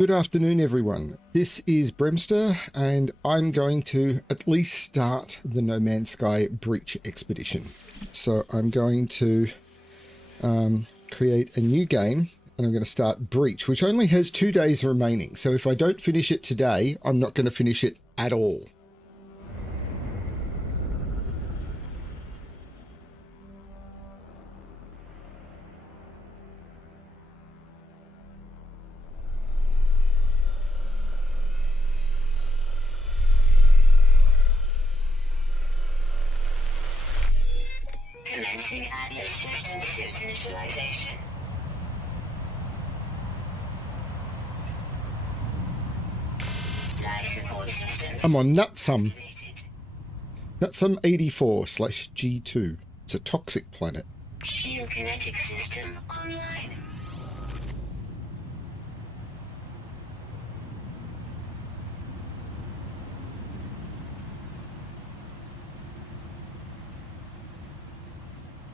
Good afternoon, everyone. This is Bremster, and I'm going to at least start the No Man's Sky Breach expedition. So I'm going to create a new game, and I'm going to start Breach, which only has 2 days remaining. So if I don't finish it today, I'm not going to finish it at all. Commencing Atlas system suit initialization. Life support systems. I'm on Nutsum. Nutsum 84/G2. It's a toxic planet. Shield kinetic system online.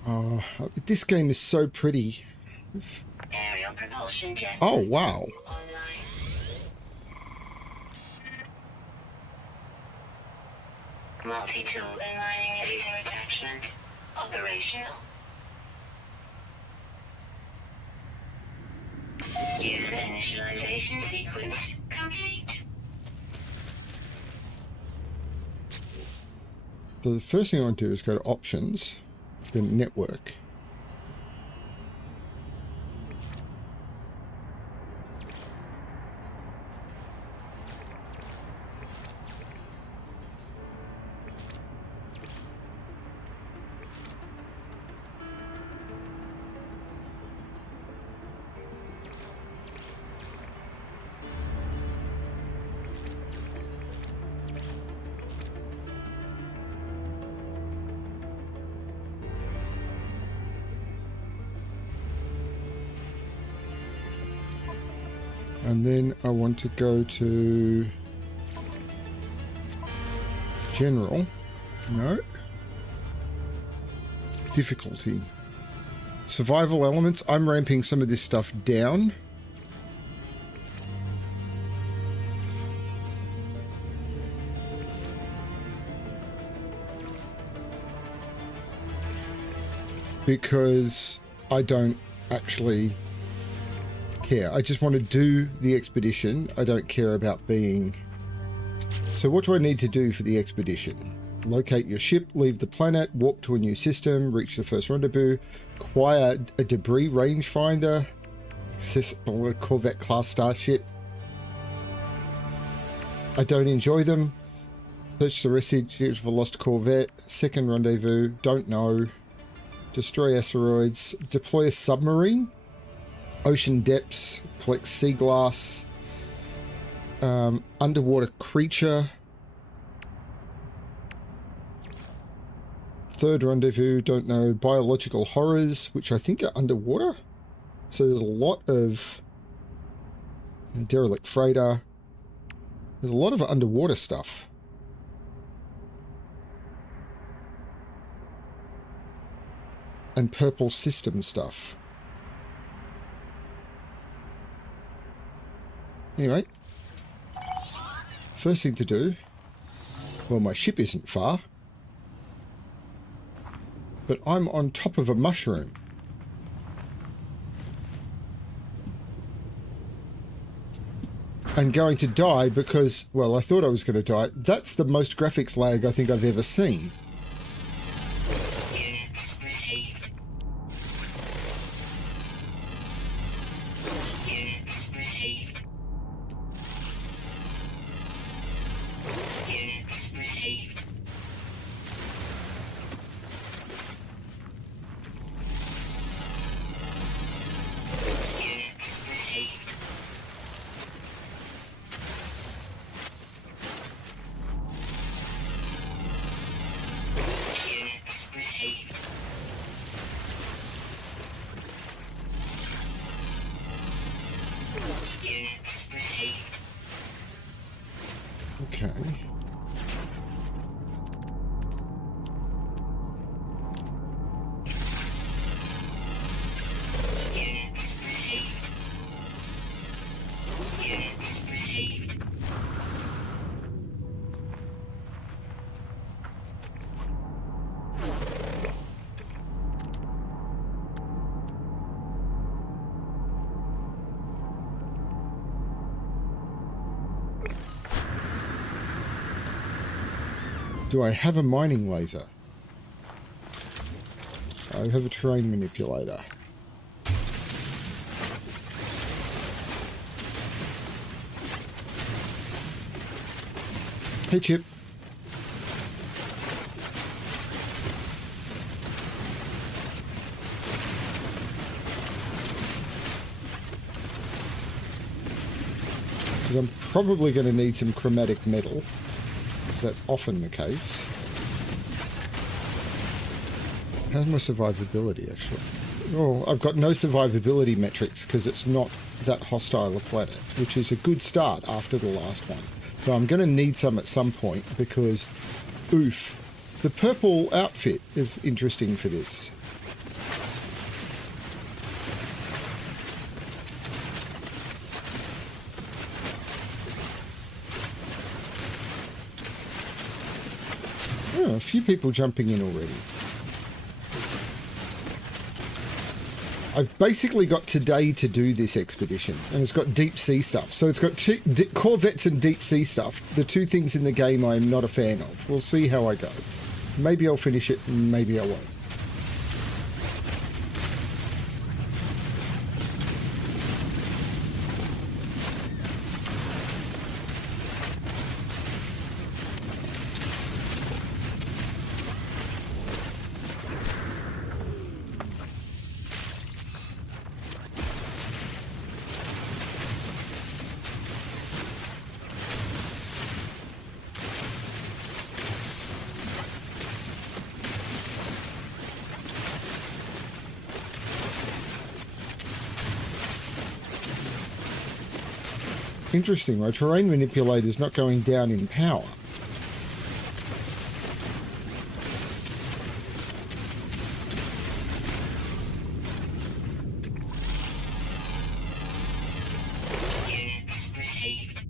Oh, this game is so pretty. Aerial propulsion jet. Oh, wow. Online. Multi-tool and mining laser attachment. Operational. User initialization sequence complete. So the first thing I want to do is go to options, then network. And then I want to go to general. No. Difficulty. Survival elements. I'm ramping some of this stuff down. Because I don't actually care. I just want to do the expedition. I don't care about being... So what do I need to do for the expedition? Locate your ship, leave the planet, warp to a new system, reach the first rendezvous, acquire a debris rangefinder, access a Corvette class starship. I don't enjoy them. Search the residues of a lost Corvette, second rendezvous, don't know. Destroy asteroids, deploy a submarine. Ocean depths, collect sea glass, underwater creature, third rendezvous, don't know, biological horrors, which I think are underwater. So there's a lot of derelict freighter. There's a lot of underwater stuff. And purple system stuff. Anyway, first thing to do, well, my ship isn't far, but I'm on top of a mushroom. And going to die because, well, I thought I was going to die. That's the most graphics lag I think I've ever seen. Units received. Units received. Units received. Units received. Units received. Units received. Okay. Units received. Units received. Do I have a mining laser? I have a terrain manipulator. Hey, Chip. Because I'm probably going to need some chromatic metal. That's often the case. How's my survivability, actually? Oh, I've got no survivability metrics because it's not that hostile a planet, which is a good start after the last one. But I'm going to need some at some point because, oof, the purple outfit is interesting for this. Oh, a few people jumping in already. I've basically got today to do this expedition, and it's got deep sea stuff. So it's got two corvettes and deep sea stuff, the two things in the game I'm not a fan of. We'll see how I go. Maybe I'll finish it, maybe I won't. Interesting, my terrain manipulator is not going down in power. Units received.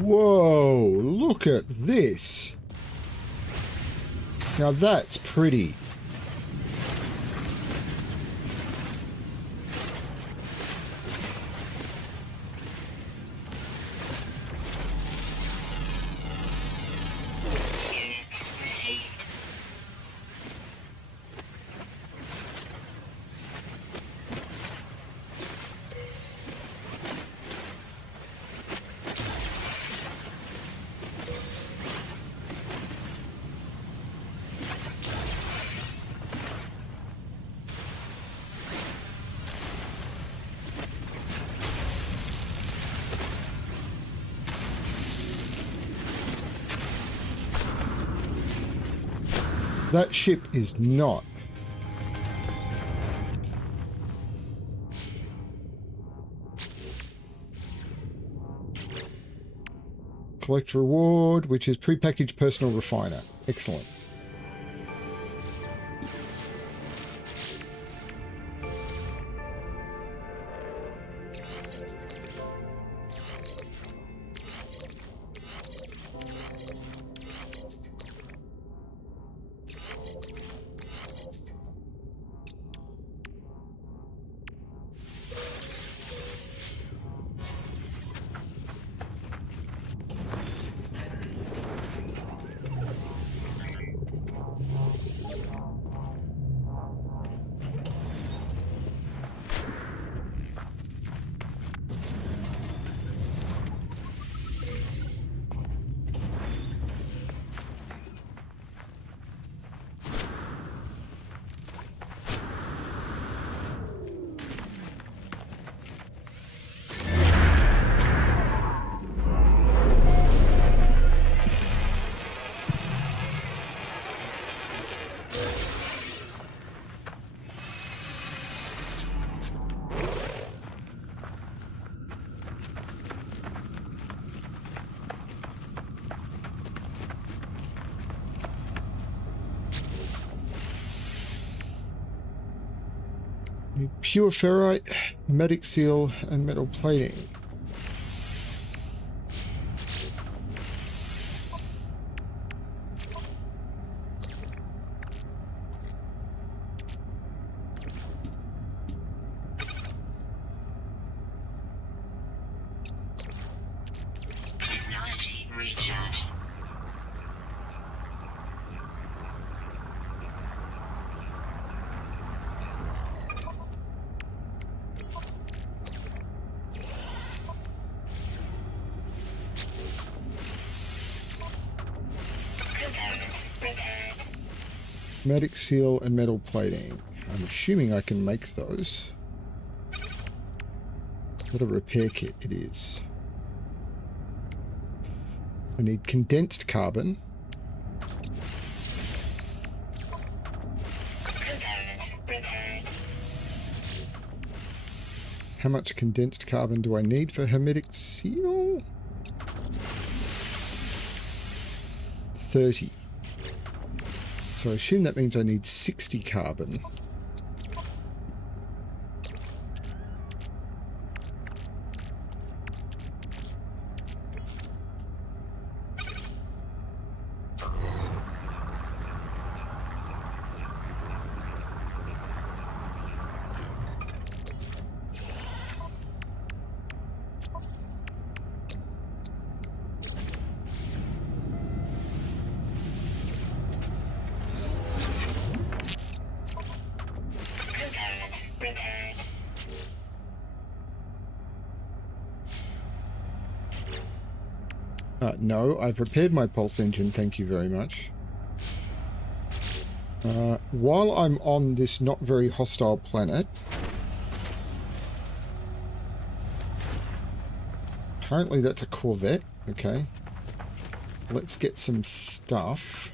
Whoa, look at this. Now that's pretty. That ship is not. Collect reward, which is prepackaged personal refiner. Excellent. Pure ferrite, hermetic seal, and metal plating. Technology recharge. Hermetic seal and metal plating. I'm assuming I can make those. What a repair kit it is. I need condensed carbon. How much condensed carbon do I need for hermetic seal? 30. So I assume that means I need 60 carbon. No, I've repaired my pulse engine, thank you very much. While I'm on this not very hostile planet, apparently that's a Corvette, okay. Let's get some stuff.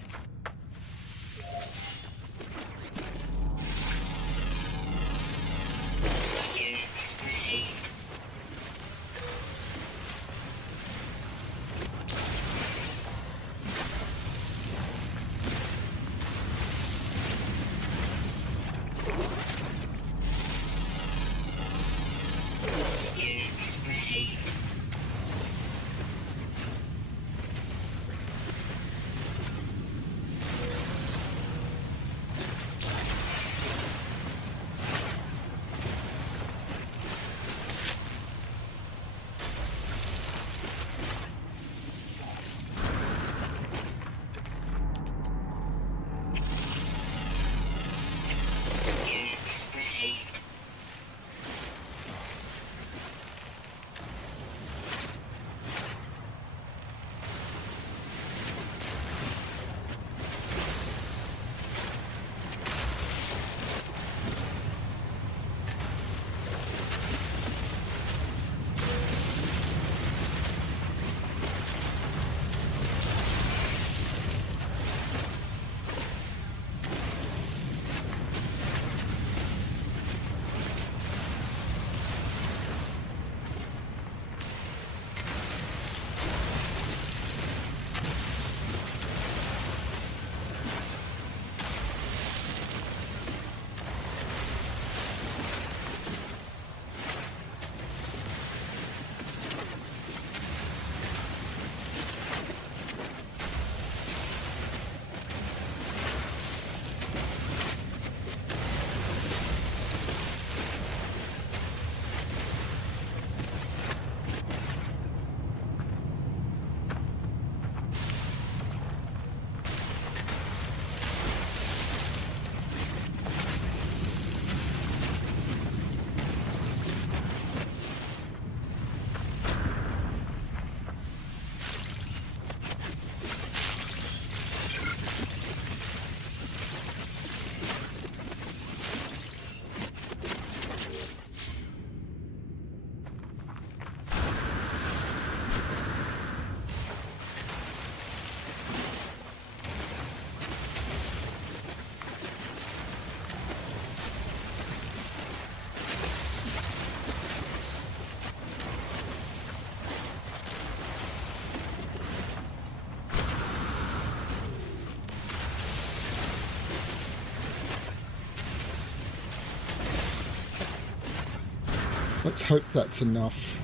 Let's hope that's enough.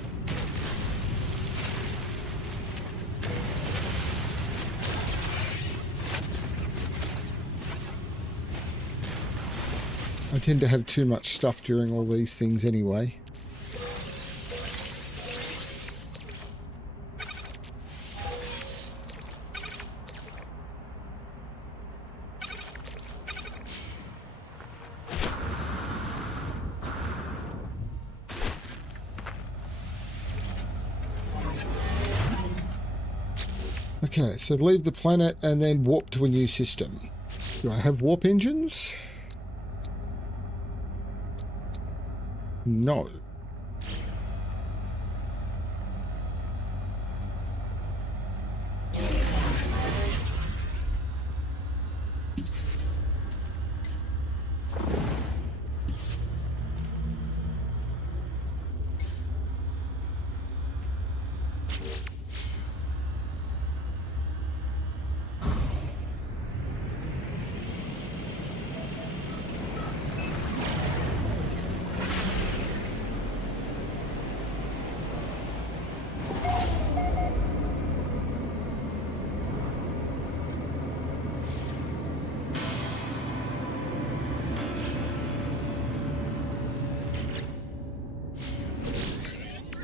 I tend to have too much stuff during all these things anyway. Okay, so leave the planet and then warp to a new system. Do I have warp engines? No.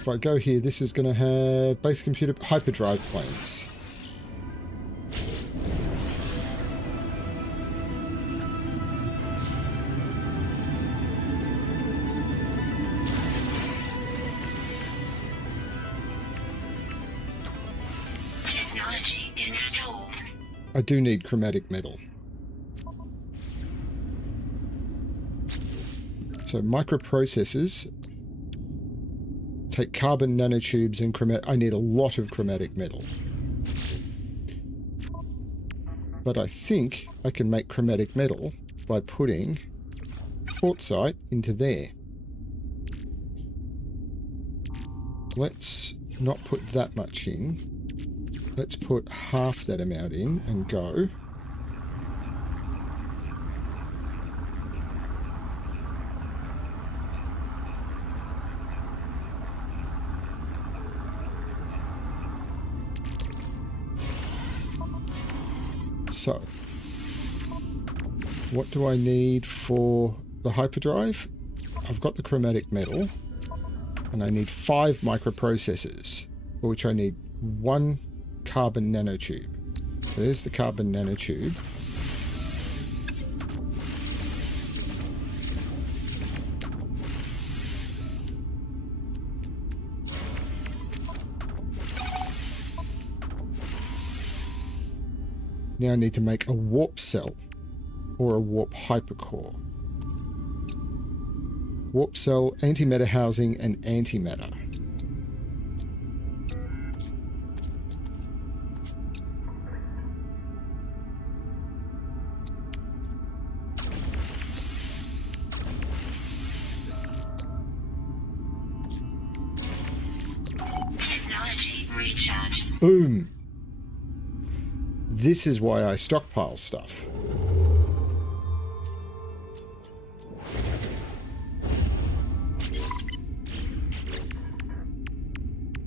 If I go here, this is going to have base computer hyperdrive planes. Technology installed. I do need chromatic metal. So microprocessors take carbon nanotubes and I need a lot of chromatic metal. But I think I can make chromatic metal by putting quartzite into there. Let's not put that much in. Let's put half that amount in and go. So, what do I need for the hyperdrive? I've got the chromatic metal, and I need 5 microprocessors, for which I need 1 carbon nanotube. So there's the carbon nanotube. Now I need to make a warp cell or a warp hypercore. Warp cell, antimatter housing, and antimatter. Technology recharge. Boom! This is why I stockpile stuff.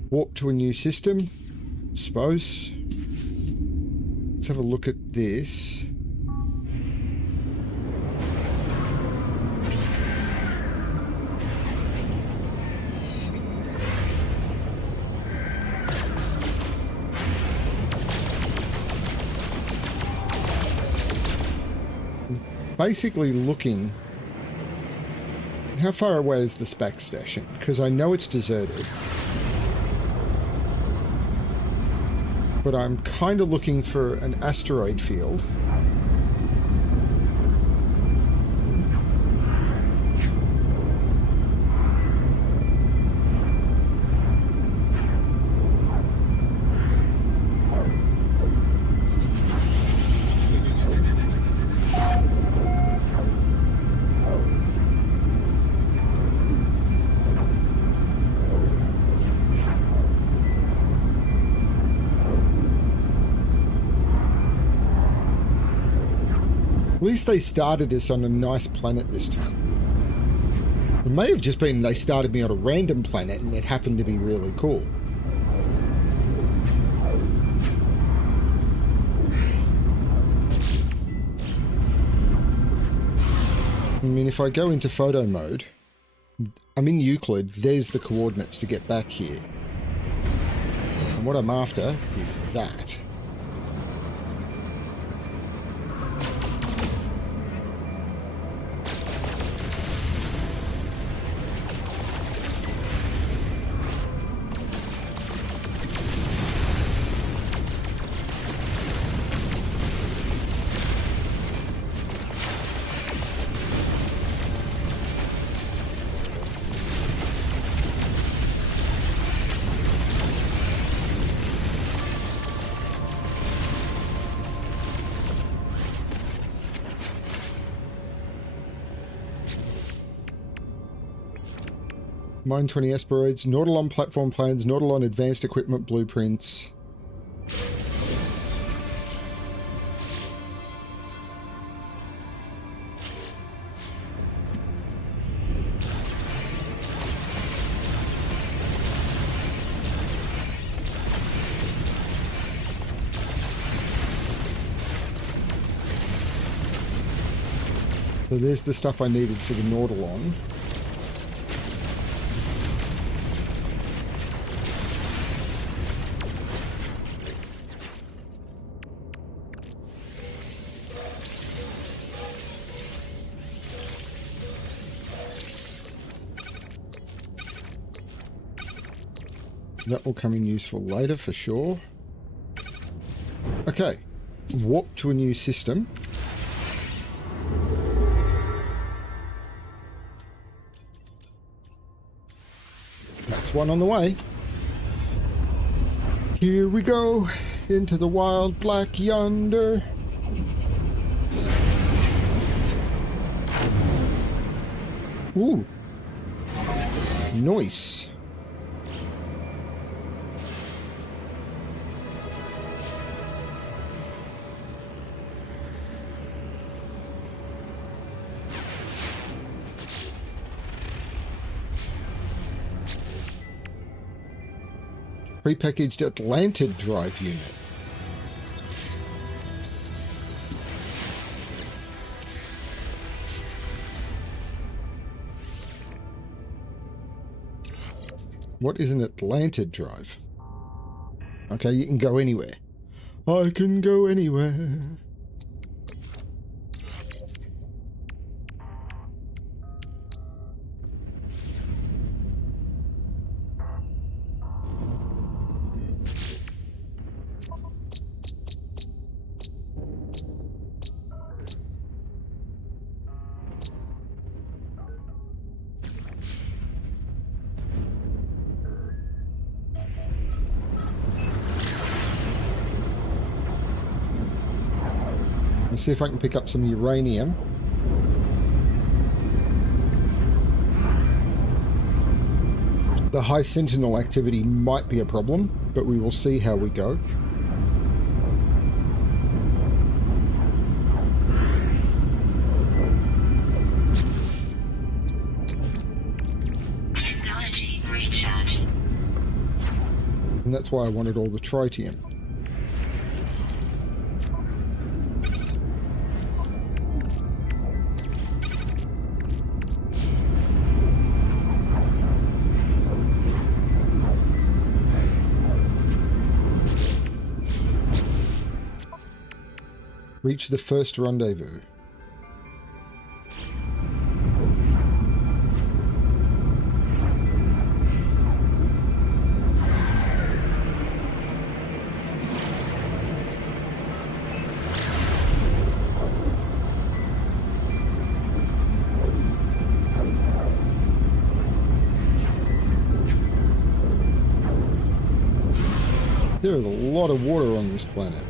Warp to a new system, suppose. Let's have a look at this. Basically looking, how far away is the SPAC station? Because I know it's deserted. But I'm kind of looking for an asteroid field. At least they started us on a nice planet this time. It may have just been they started me on a random planet and it happened to be really cool. I mean, if I go into photo mode, I'm in Euclid, there's the coordinates to get back here. And what I'm after is that. Mine 20 asteroids, Nautilon platform plans, Nautilon advanced equipment blueprints. So there's the stuff I needed for the Nautilon. That will come in useful later for sure. Okay, warp to a new system. That's one on the way. Here we go, into the wild black yonder. Ooh. Nice. Prepackaged Atlantid drive unit. What is an Atlantid drive? Okay, you can go anywhere. I can go anywhere. Let's see if I can pick up some uranium. The high sentinel activity might be a problem, but we will see how we go. Technology recharge. And that's why I wanted all the tritium. Reach the first rendezvous. There is a lot of water on this planet.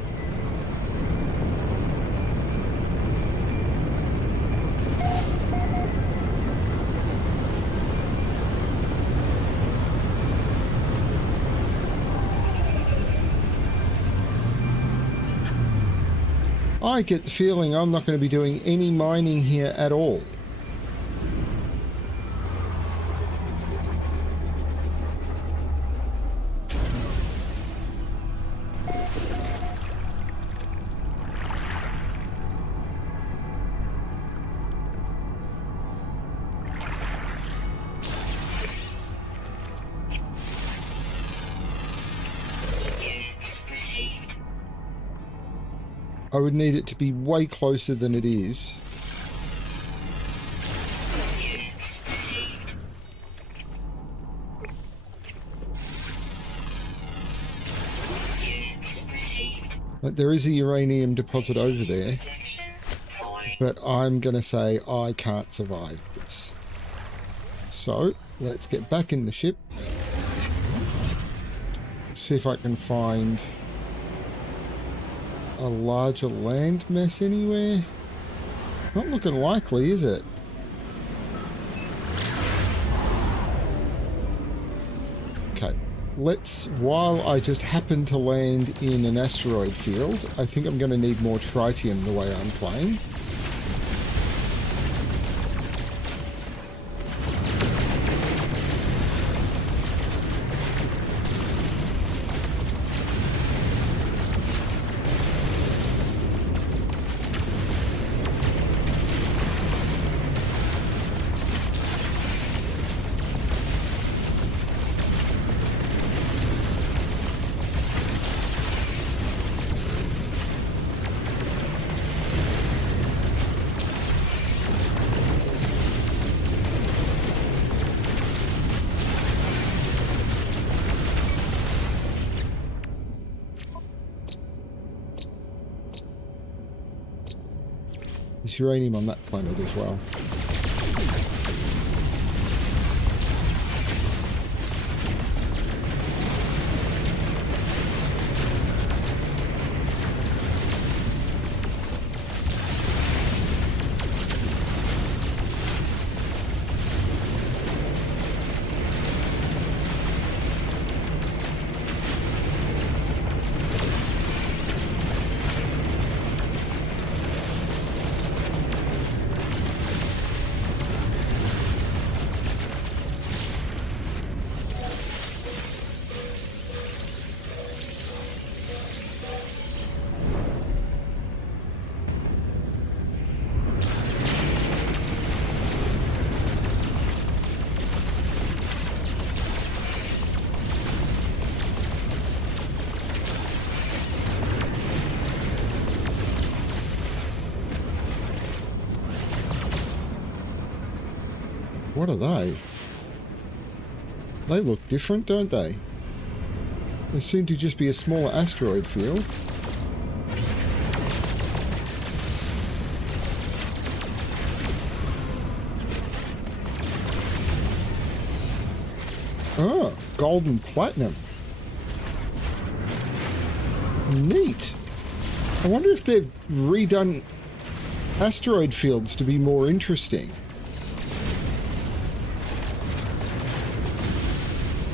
I get the feeling I'm not going to be doing any mining here at all. I would need it to be way closer than it is. Like, there is a uranium deposit over there, but I'm going to say I can't survive this. So, let's get back in the ship. See if I can find a larger land mess anywhere. Not looking likely, is it? Okay. Let's, while I just happen to land in an asteroid field, I think I'm going to need more tritium the way I'm playing. There's uranium on that planet as well. What are they? They look different, don't they? They seem to just be a smaller asteroid field. Oh, gold and platinum. Neat. I wonder if they've redone asteroid fields to be more interesting.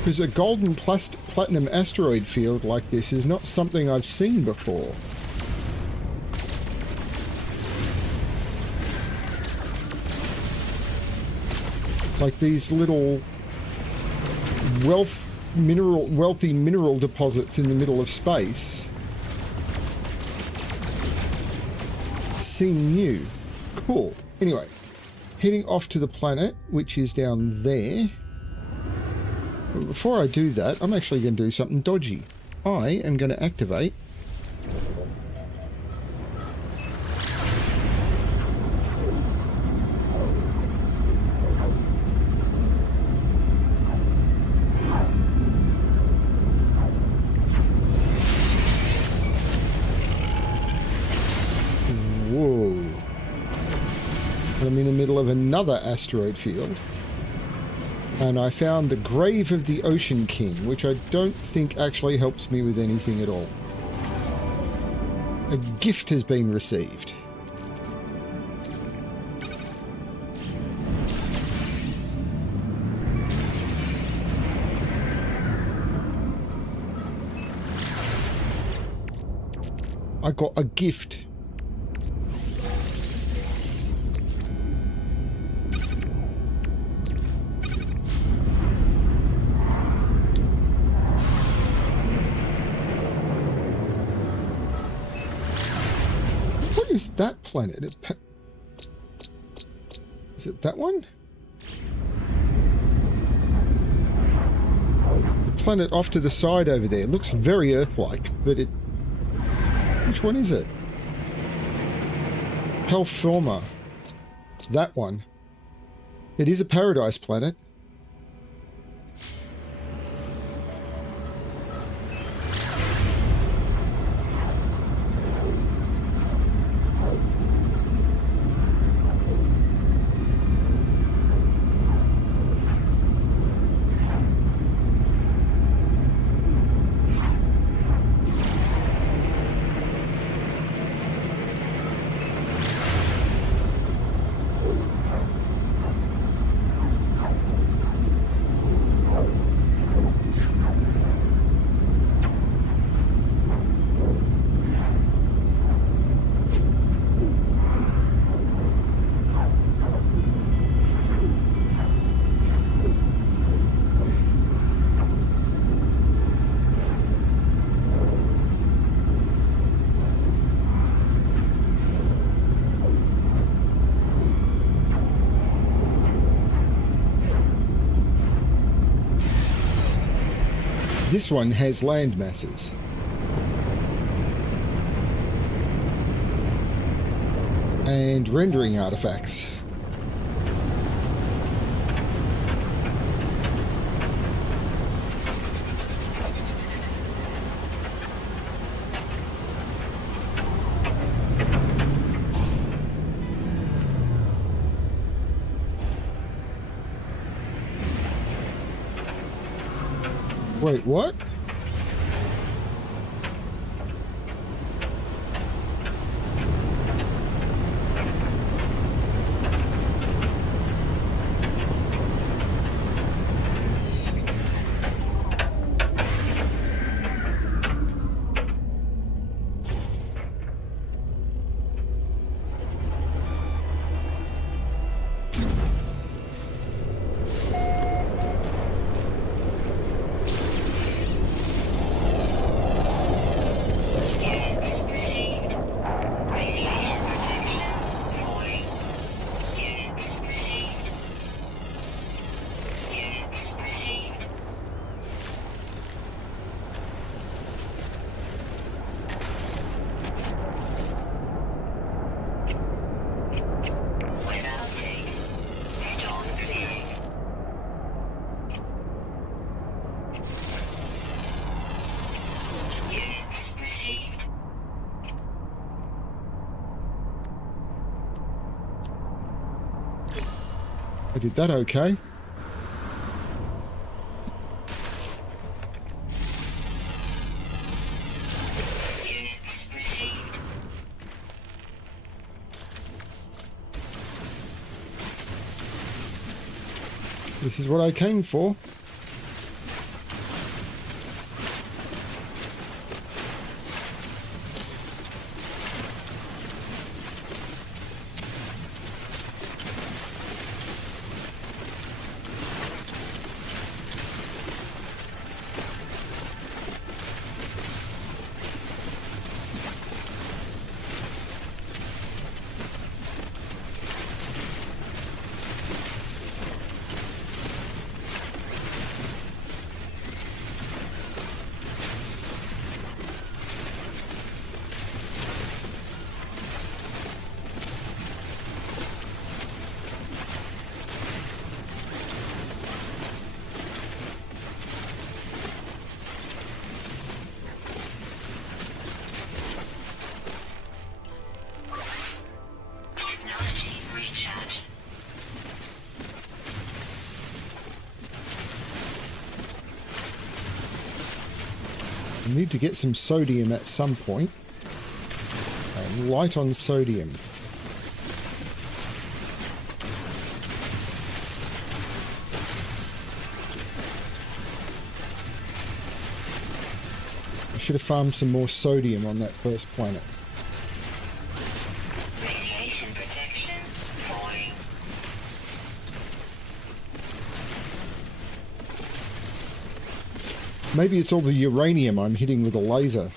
Because a golden platinum asteroid field like this is not something I've seen before. Like these little wealthy mineral deposits in the middle of space seem new. Cool. Anyway, heading off to the planet, which is down there. But before I do that, I'm actually going to do something dodgy. I am going to activate Whoa. I'm in the middle of another asteroid field. And I found the Grave of the Ocean King, which I don't think actually helps me with anything at all. A gift has been received. I got a gift. Is that planet? Is it that one? The planet off to the side over there looks very Earth-like, but it... Which one is it? Helforma. That one. It is a paradise planet. This one has land masses. And rendering artifacts. Wait, what? I did that okay. This is what I came for. I need to get some sodium at some point. And light on sodium. I should have farmed some more sodium on that first planet. Radiation protection falling. Maybe it's all the uranium I'm hitting with a laser.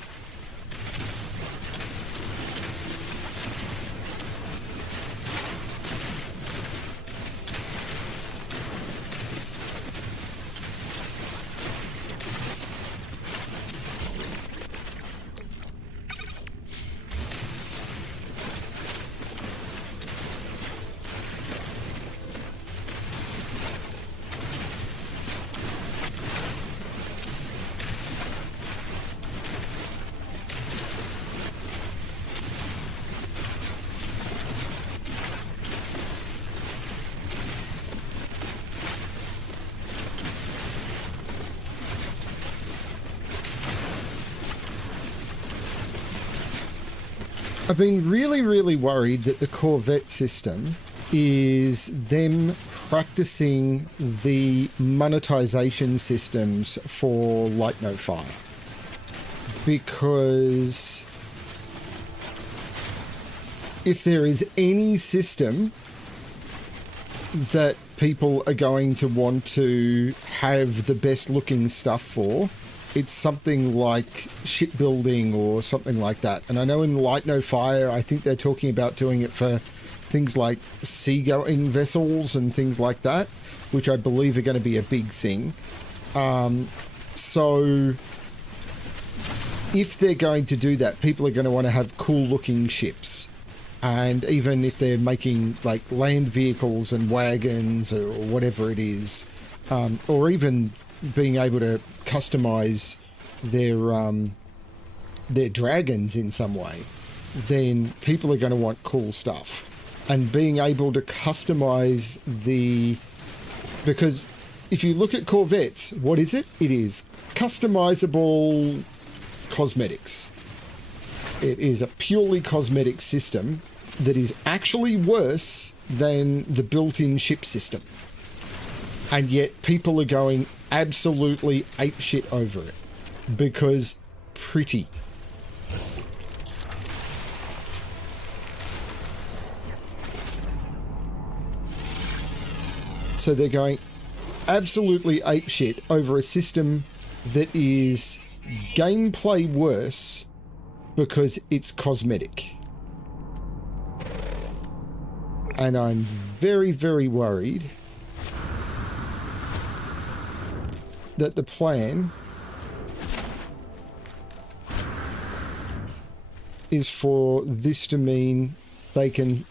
I've been really, really worried that the Corvette system is them practicing the monetization systems for Light No Fire. Because if there is any system that people are going to want to have the best looking stuff for, it's something like shipbuilding or something like that. And I know in Light No Fire, I think they're talking about doing it for things like seagoing vessels and things like that, which I believe are going to be a big thing. So if they're going to do that, people are going to want to have cool looking ships. And even if they're making like land vehicles and wagons or whatever it is, or even being able to customize their dragons in some way, then people are going to want cool stuff. And being able to customize because if you look at Corvettes, what is it? It is customizable cosmetics. It is a purely cosmetic system that is actually worse than the built-in ship system. And yet people are going absolutely apeshit over it because pretty. So they're going absolutely apeshit over a system that is gameplay worse because it's cosmetic. And I'm very, very worried that the plan is for this to mean they can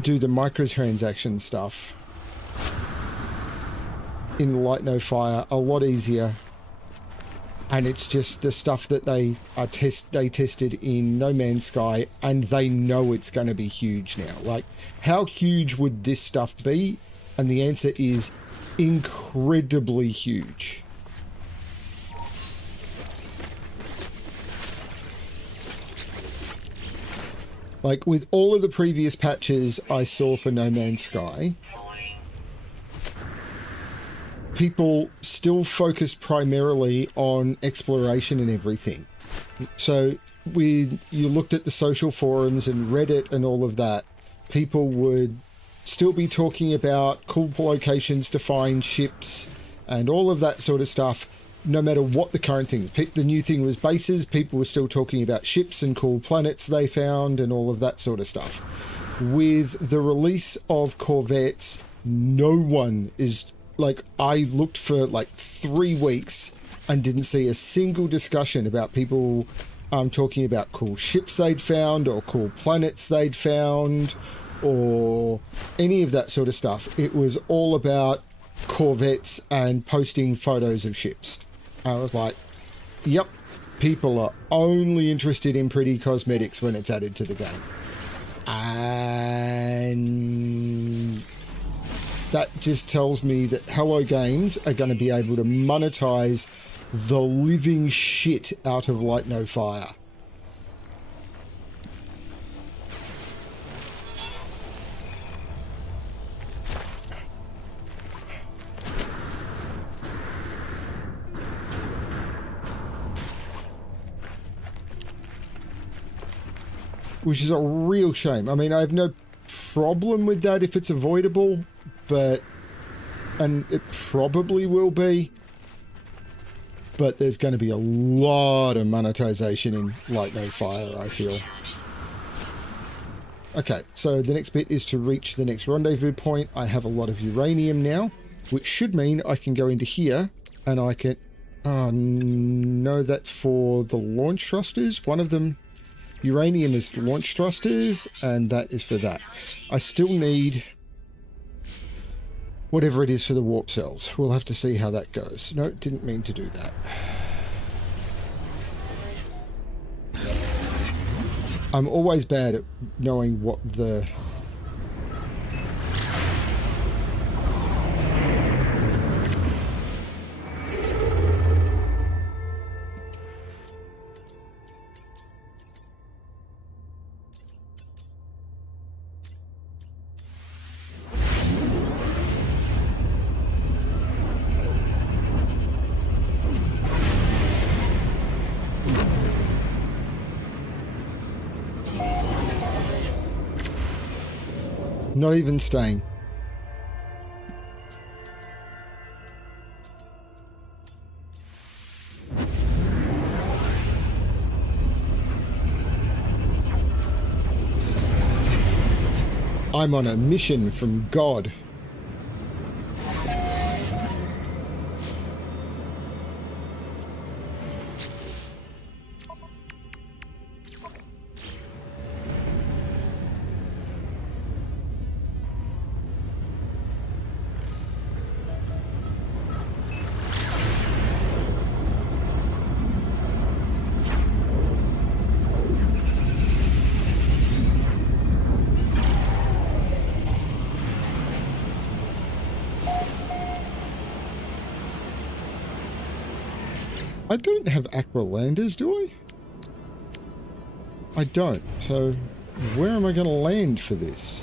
do the microtransaction stuff in Light No Fire a lot easier, and it's just the stuff that they tested in No Man's Sky, and they know it's going to be huge now. Like, how huge would this stuff be? And the answer is incredibly huge. Like, with all of the previous patches I saw for No Man's Sky, people still focused primarily on exploration and everything. So you looked at the social forums and Reddit and all of that, people would still be talking about cool locations to find ships and all of that sort of stuff, no matter what the current thing. The new thing was bases, people were still talking about ships and cool planets they found and all of that sort of stuff. With the release of Corvettes, no one is... Like, I looked for like 3 weeks and didn't see a single discussion about people talking about cool ships they'd found or cool planets they'd found or any of that sort of stuff. It was all about Corvettes and posting photos of ships. I was like, yep, people are only interested in pretty cosmetics when it's added to the game. And that just tells me that Hello Games are going to be able to monetize the living shit out of Light No Fire. Which is a real shame. I mean, I have no problem with that if it's avoidable. And it probably will be, but there's going to be a lot of monetization in Light No Fire, I feel. Okay, so the next bit is to reach the next rendezvous point. I have a lot of uranium now, which should mean I can go into here and I can... Oh, no, that's for the launch thrusters. One of them, uranium is the launch thrusters, and that is for that. I still need... whatever it is for the warp cells. We'll have to see how that goes. No, didn't mean to do that. I'm always bad at knowing what the... Not even staying. I'm on a mission from God. I don't have aqualanders, do I? I don't. So where am I going to land for this?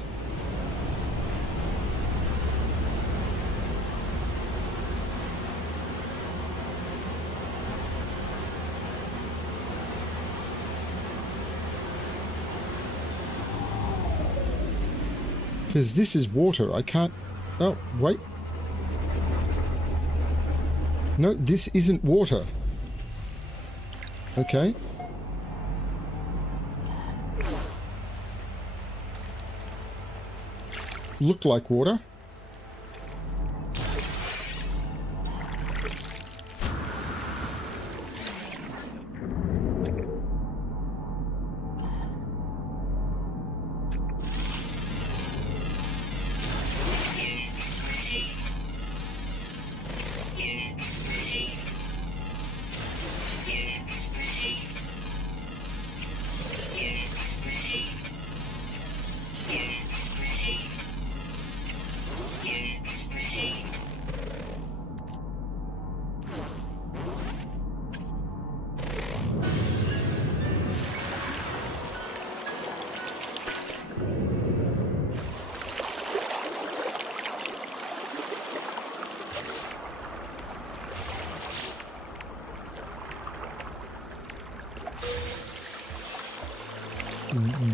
Because this is water. I can't... Oh, wait. No, this isn't water. Okay. Looked like water.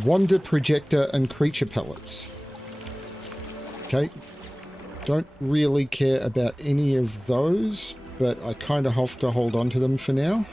Wonder projector and creature pellets. Okay. Don't really care about any of those, but I kind of have to hold on to them for now.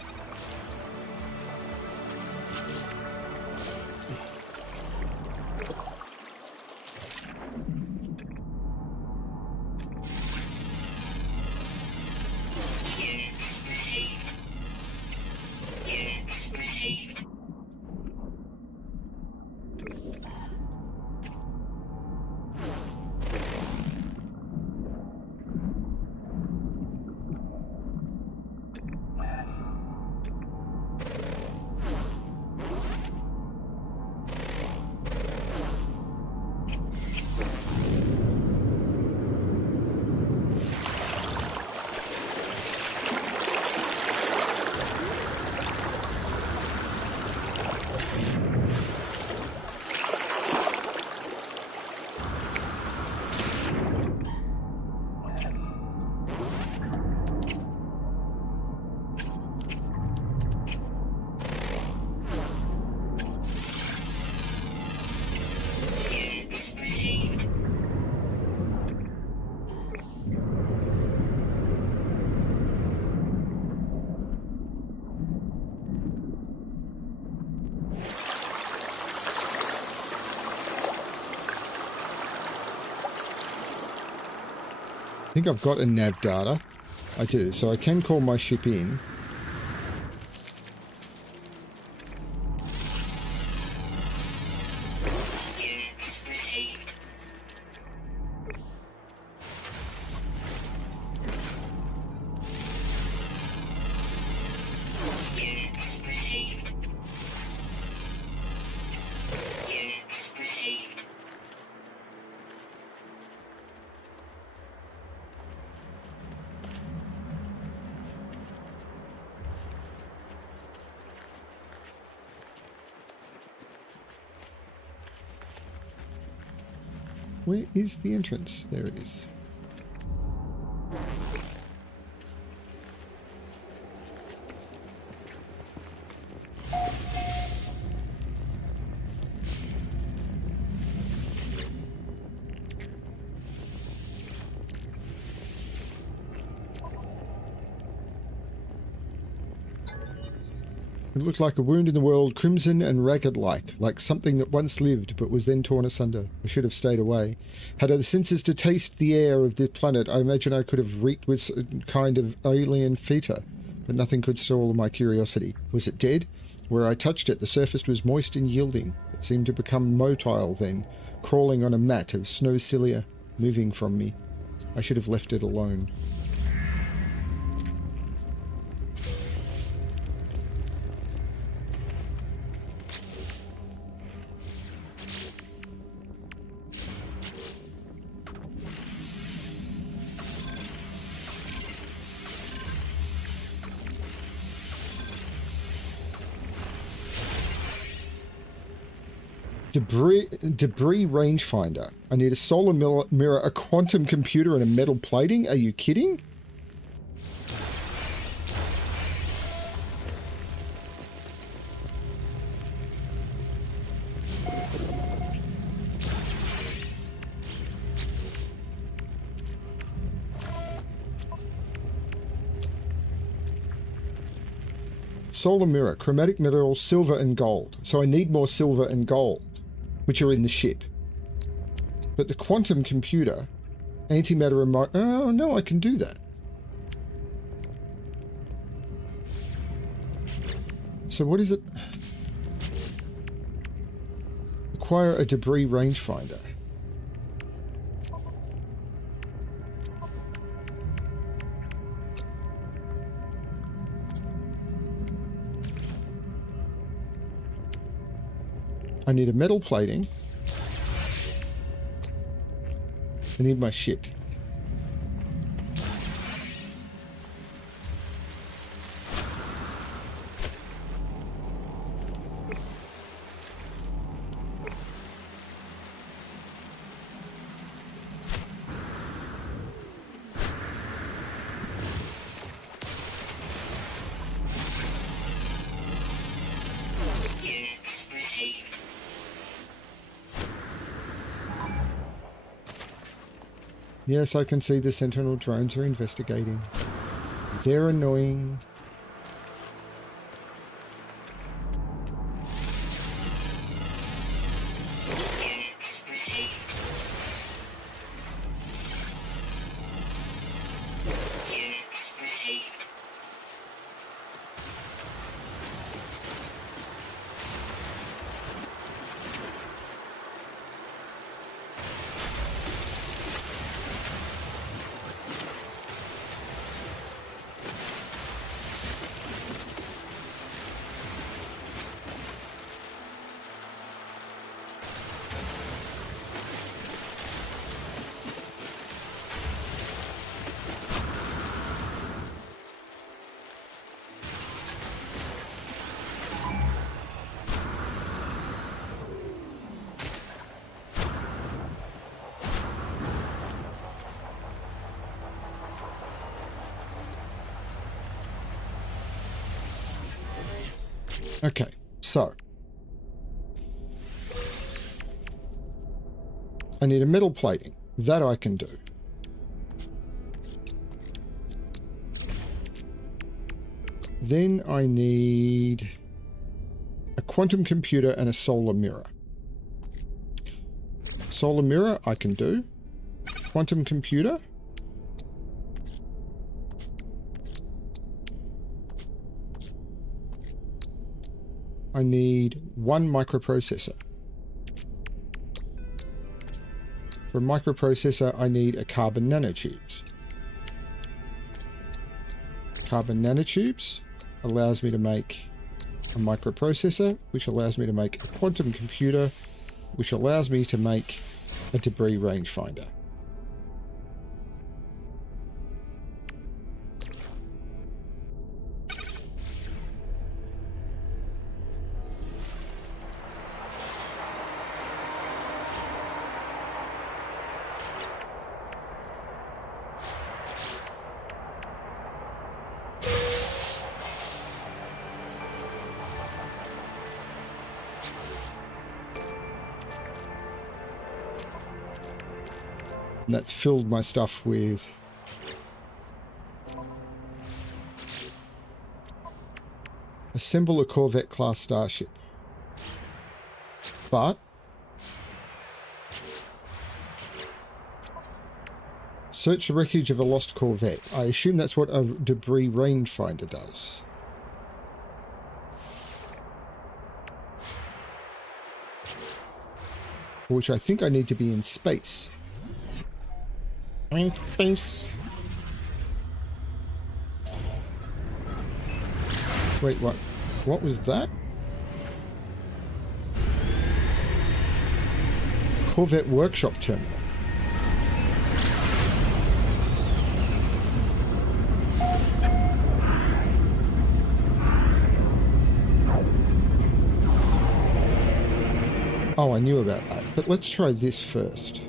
I think I've got a nav data. I do, so I can call my ship in. Where is the entrance? There it is. It looked like a wound in the world, crimson and ragged like something that once lived but was then torn asunder. I should have stayed away. Had I the senses to taste the air of this planet, I imagine I could have reeked with some kind of alien feta, but nothing could stall my curiosity. Was it dead? Where I touched it, the surface was moist and yielding. It seemed to become motile then, crawling on a mat of snow cilia, moving from me. I should have left it alone. Debris rangefinder. I need a solar mirror, a quantum computer, and a metal plating. Are you kidding? Solar mirror, chromatic metal, silver and gold. So I need more silver and gold, which are in the ship. But the quantum computer, antimatter and oh no, I can do that. So what is it? Acquire a debris rangefinder. I need a metal plating. I need my ship. Yes, I can see the Sentinel drones are investigating. They're annoying. Okay, so I need a metal plating. That I can do. Then I need a quantum computer and a solar mirror. Solar mirror I can do. Quantum computer. I need one microprocessor. For a microprocessor, I need a carbon nanotubes. Carbon nanotubes allows me to make a microprocessor, which allows me to make a quantum computer, which allows me to make a debris rangefinder. And that's filled my stuff with Assemble a Corvette class starship. But search the wreckage of a lost Corvette. I assume that's what a debris rangefinder does. Which I think I need to be in space. In space. Wait, what? What was that? Corvette workshop terminal. Oh, I knew about that. But let's try this first.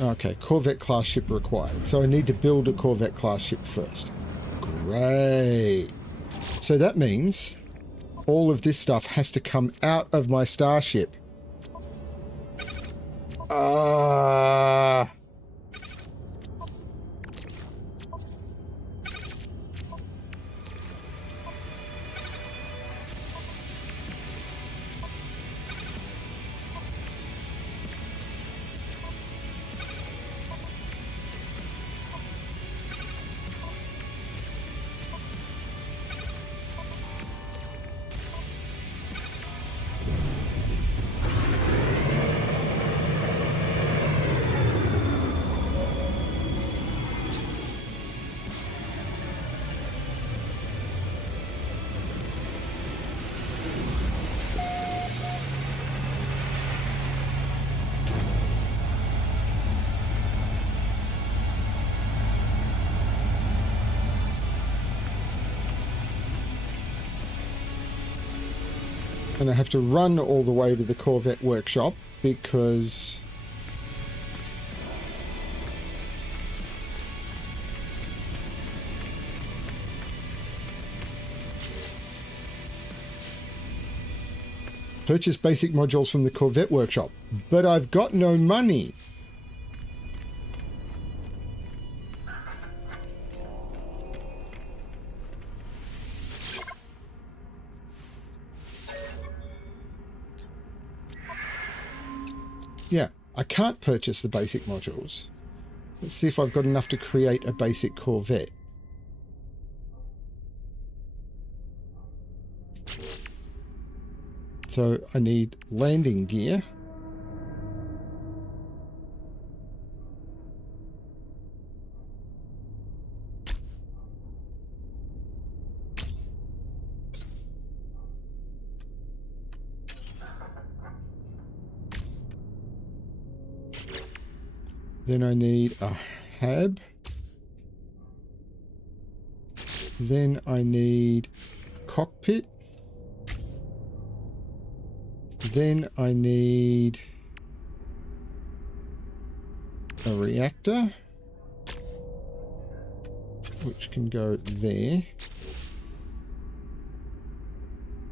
Okay, Corvette class ship required. So I need to build a Corvette class ship first. Great. So that means all of this stuff has to come out of my starship. And I have to run all the way to the Corvette workshop because purchase basic modules from the Corvette workshop, but I've got no money. Yeah, I can't purchase the basic modules. Let's see if I've got enough to create a basic Corvette. So I need landing gear. Then I need a hab. Then I need cockpit. Then I need a reactor, which can go there.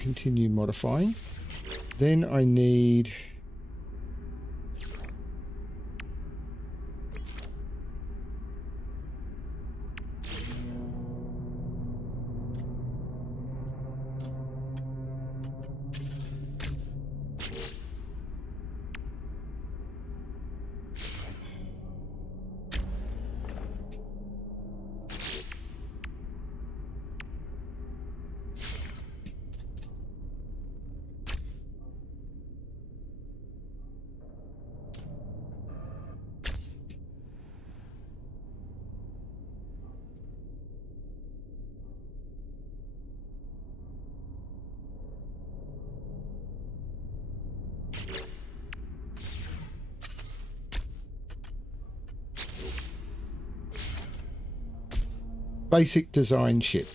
Continue modifying. Then I need basic design ship.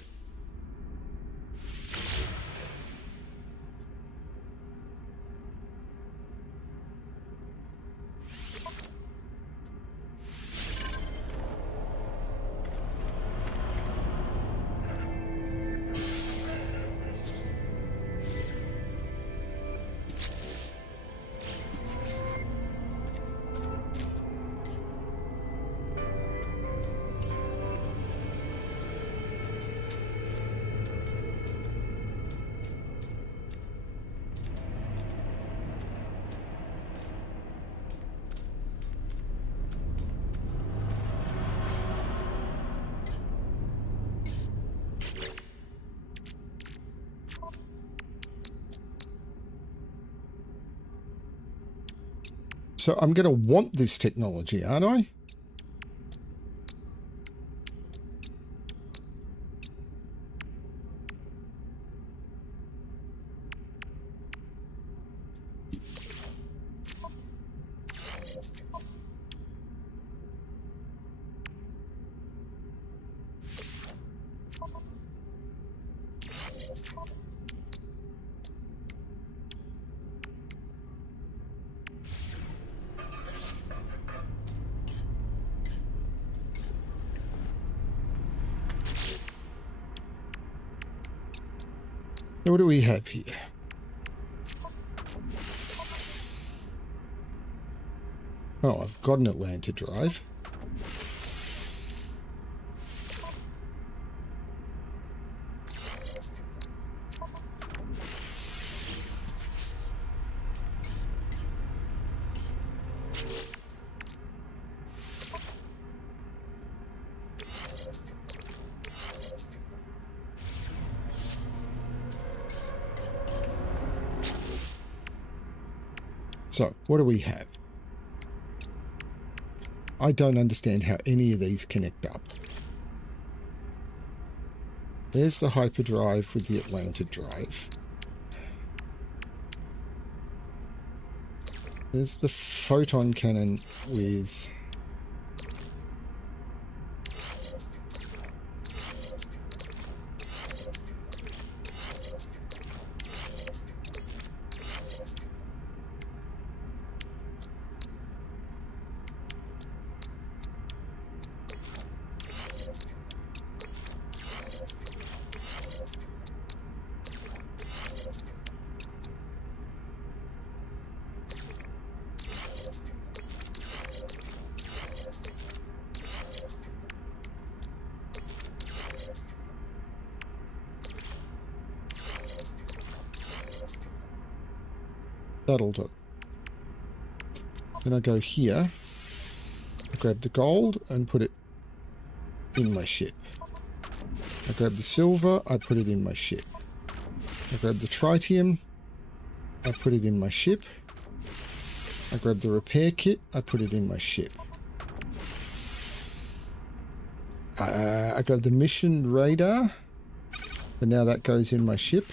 So I'm going to want this technology, aren't I? What do we have here? Oh, I've got an Atlanta drive. So, what do we have? I don't understand how any of these connect up. There's the hyperdrive with the Atlanta drive. There's the photon cannon with... That'll do. Then I go here, I grab the gold and put it in my ship. I grab the silver, I put it in my ship. I grab the tritium, I put it in my ship. I grab the repair kit, I put it in my ship. I grab the mission radar, and now that goes in my ship.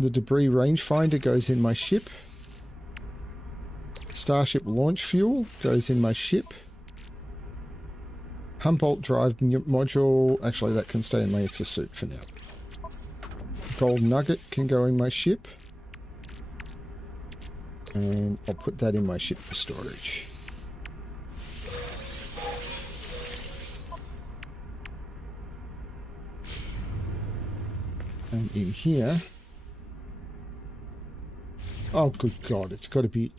The debris rangefinder goes in my ship. Starship launch fuel goes in my ship. Humboldt drive module, actually that can stay in my exosuit for now. Gold nugget can go in my ship. And I'll put that in my ship for storage. And in here... Oh, good God, it's got to be...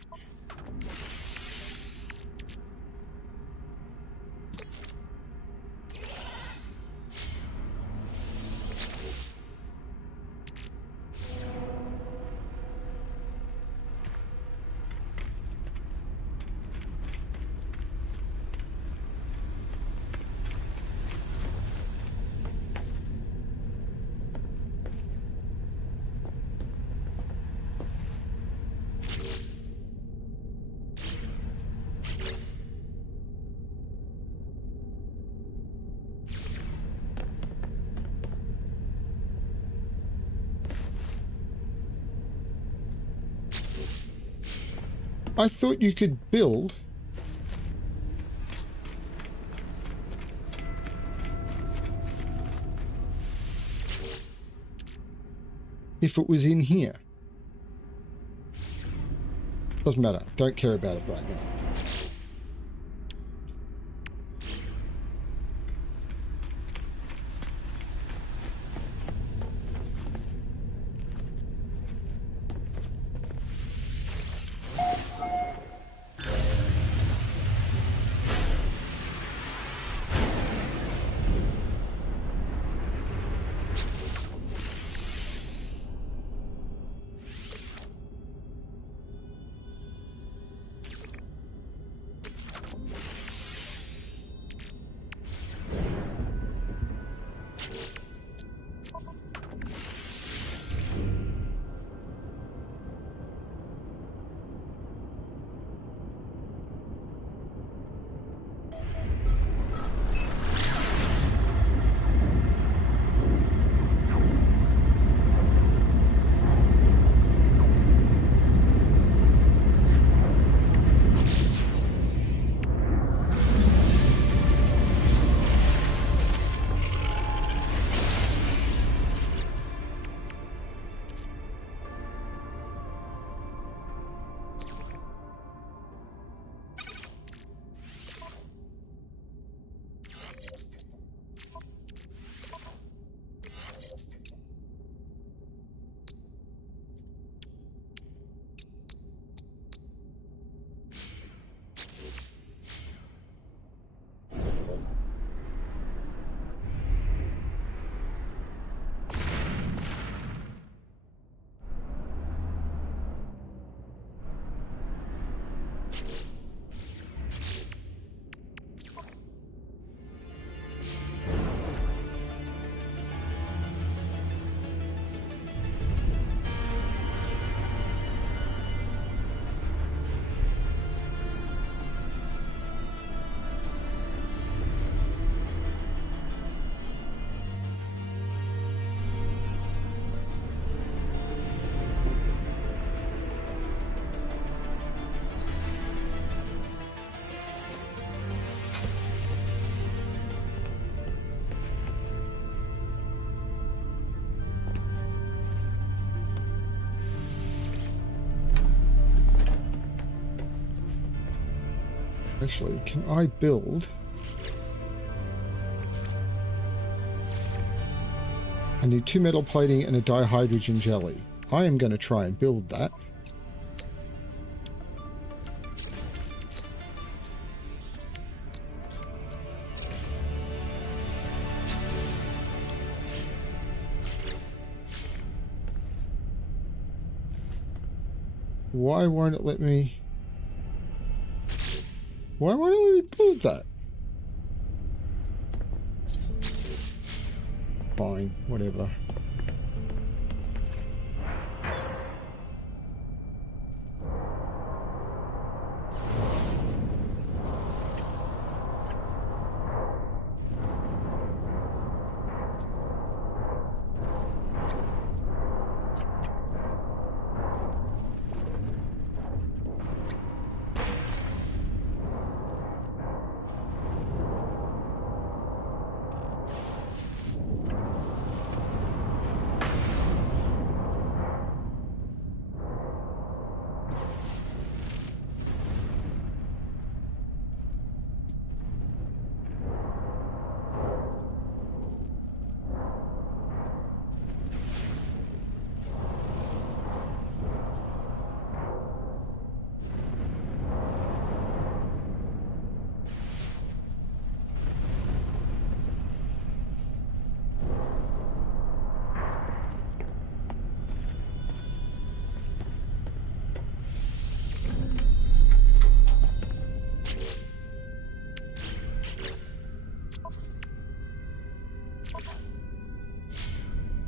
I thought you could build... if it was in here. Doesn't matter. Don't care about it right now. Actually, can I build I need 2 metal plating and a dihydrogen jelly. I am going to try and build that. Why won't it let me... Why won't it let me build that? Fine, whatever.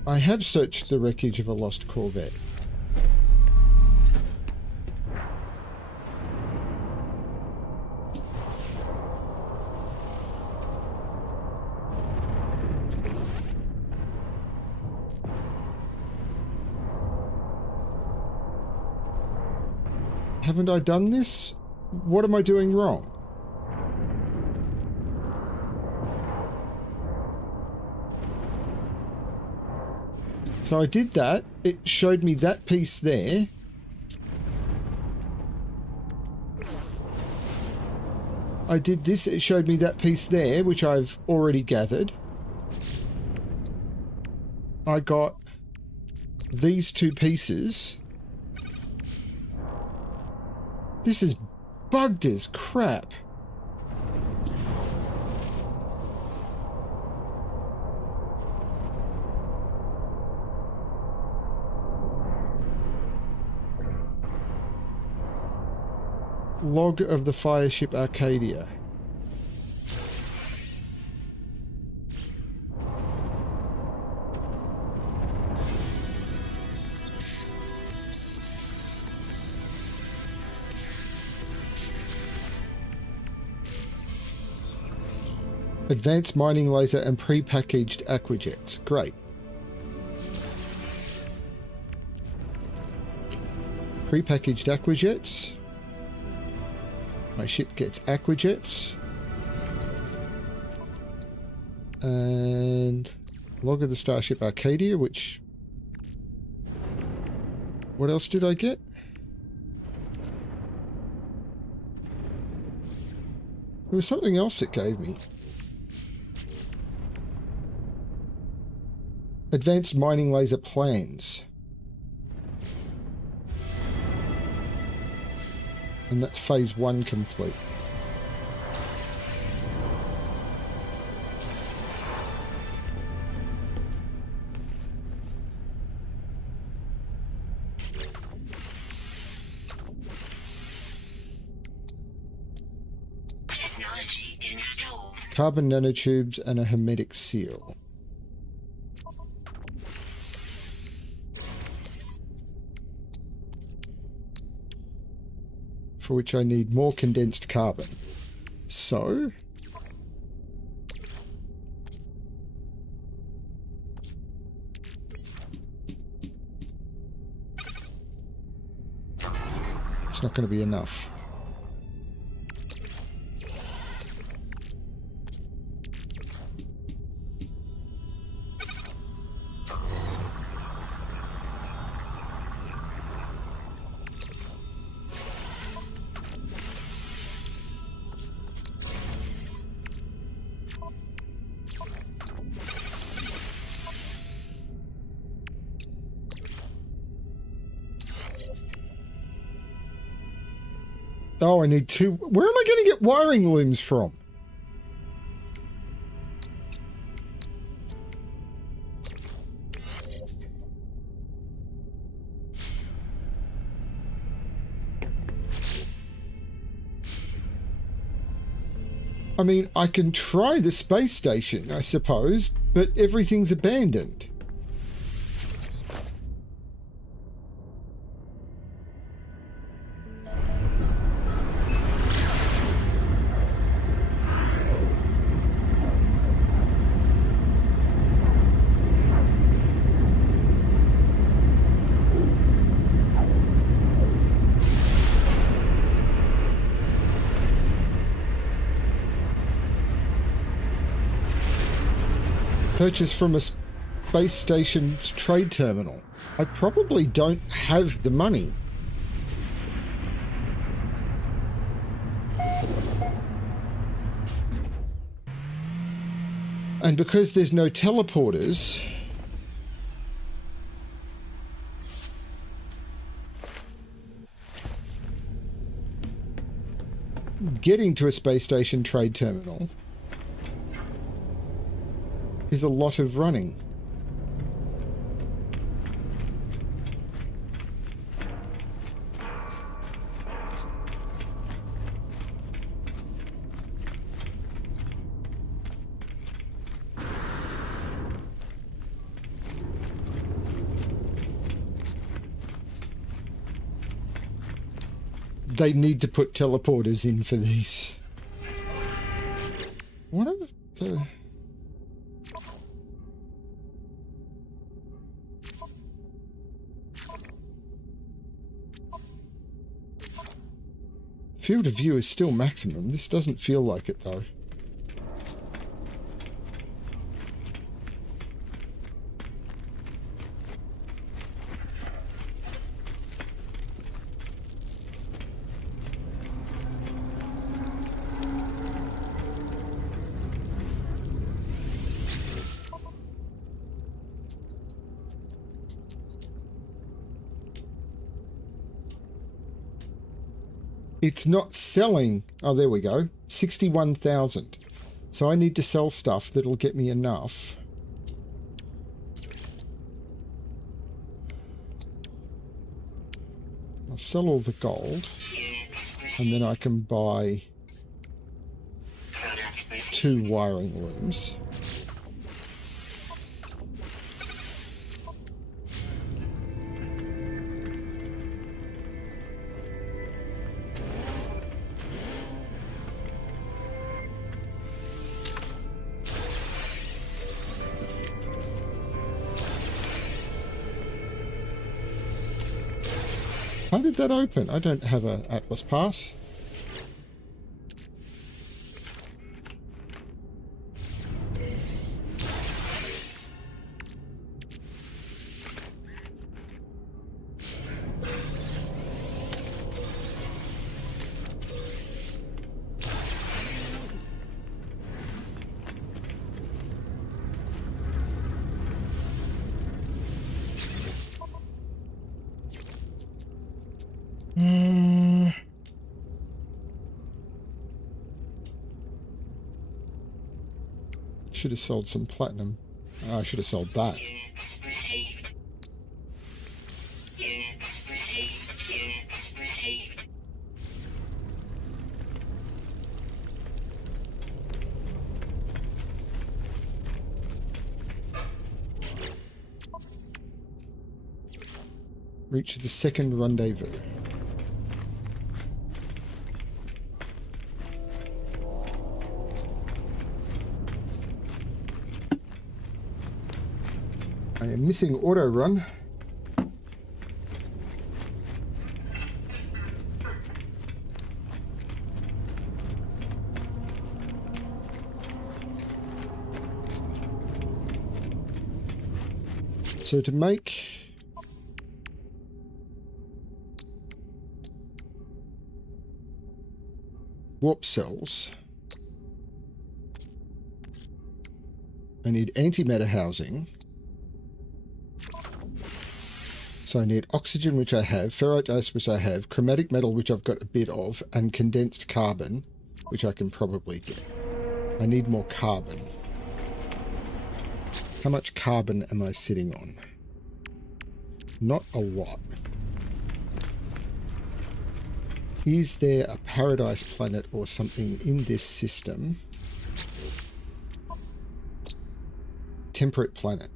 I have searched the wreckage of a lost Corvette. Haven't I done this? What am I doing wrong? So I did that, it showed me that piece there. I did this, it showed me that piece there, which I've already gathered. I got these 2 pieces. This is bugged as crap. Log of the fireship Arcadia. Advanced mining laser and pre-packaged aquajets. Great. Pre-packaged aquajets. My ship gets aquajets. And log of the Starship Arcadia, which... What else did I get? There was something else it gave me. Advanced mining laser plans. And that's phase 1 complete. Technology installed. Carbon nanotubes and a hermetic seal. For which I need more condensed carbon. So... it's not going to be enough. Oh, I need 2. Where am I going to get wiring looms from? I mean, I can try the space station, I suppose, but everything's abandoned. Purchase from a space station's trade terminal. I probably don't have the money. And because there's no teleporters, getting to a space station trade terminal is a lot of running. They need to put teleporters in for these. What are the... Field of view is still maximum. This doesn't feel like it, though. It's not selling. Oh, there we go. 61,000. So I need to sell stuff that'll get me enough. I'll sell all the gold. And then I can buy 2 wiring looms. How did that open? I don't have an Atlas pass. Should have sold some platinum. Oh, I should have sold that. Units received. Units received. Units received. Reach the second rendezvous. I am missing auto run. So to make warp cells, I need antimatter housing. So I need oxygen, which I have, ferrite ice, which I have, chromatic metal, which I've got a bit of, and condensed carbon, which I can probably get. I need more carbon. How much carbon am I sitting on? Not a lot. Is there a paradise planet or something in this system? Temperate planet.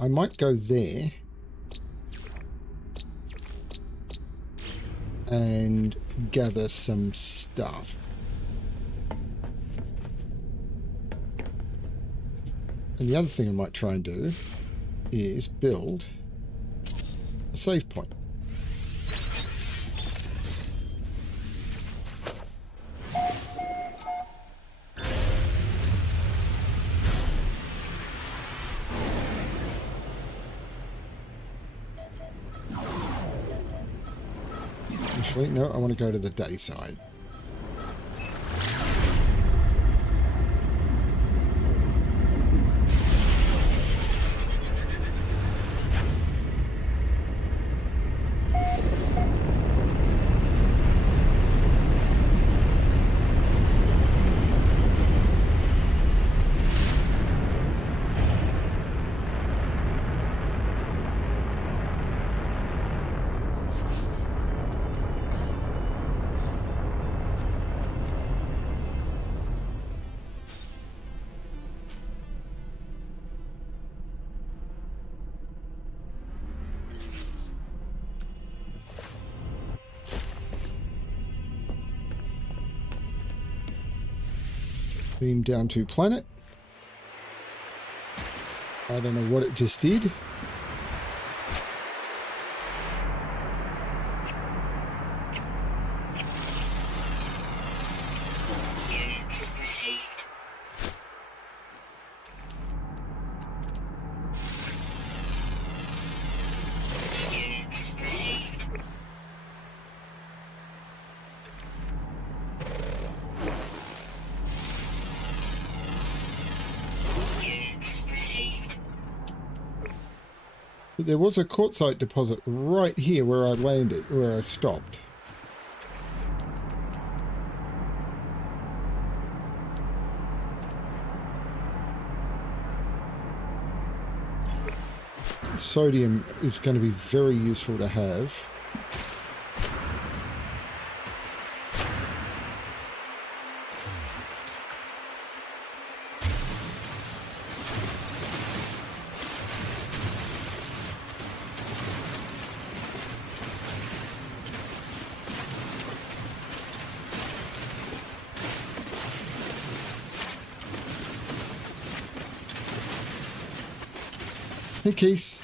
I might go there and gather some stuff. And the other thing I might try and do is build a save point. Actually, no, I want to go to the day side. Beam down to planet. I don't know what it just did. Units received. Units received. Units received. But there was a quartzite deposit right here where I landed, where I stopped. Sodium is going to be very useful to have. Hey, Keith.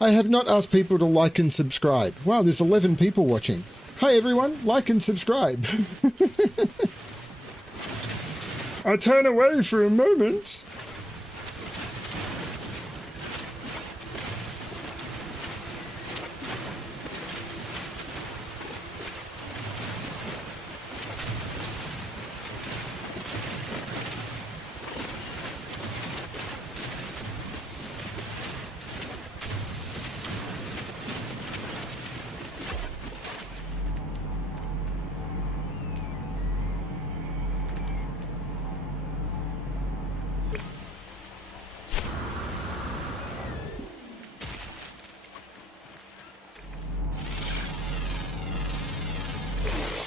I have not asked people to like and subscribe. Wow, there's 11 people watching. Hi, everyone. Like and subscribe. I turn away for a moment.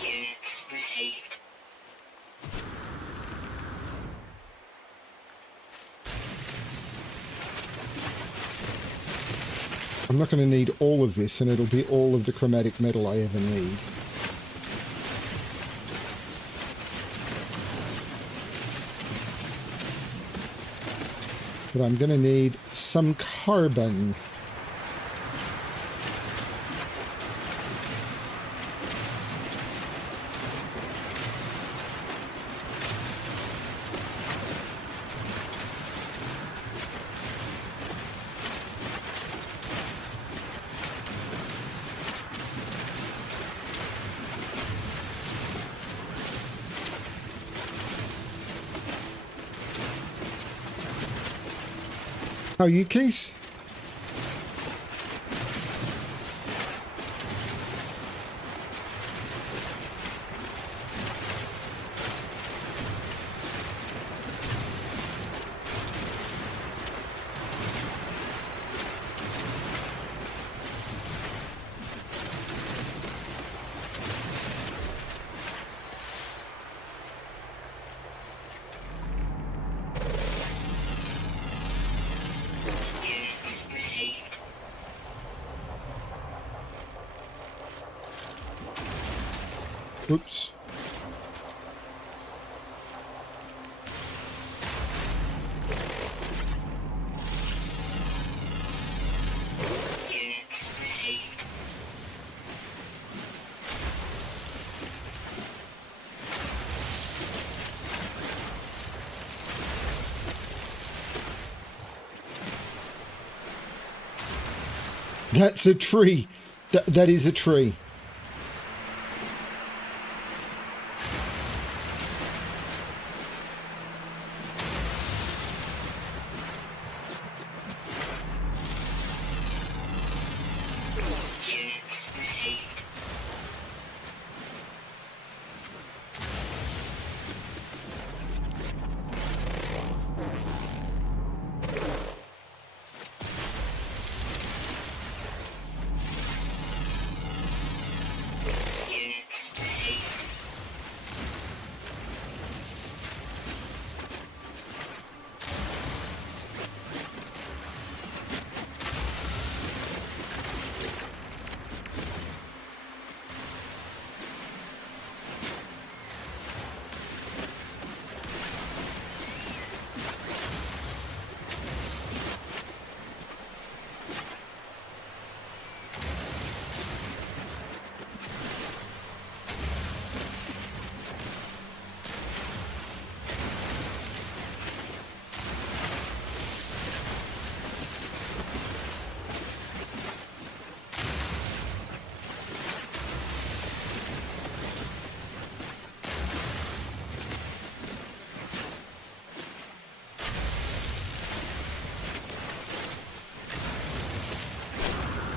Units received. I'm not going to need all of this, and it'll be all of the chromatic metal I ever need. But I'm going to need some carbon. How are you, Keith? Units received. Oops. Units received. That's a tree. That is a tree. Units received. Units received.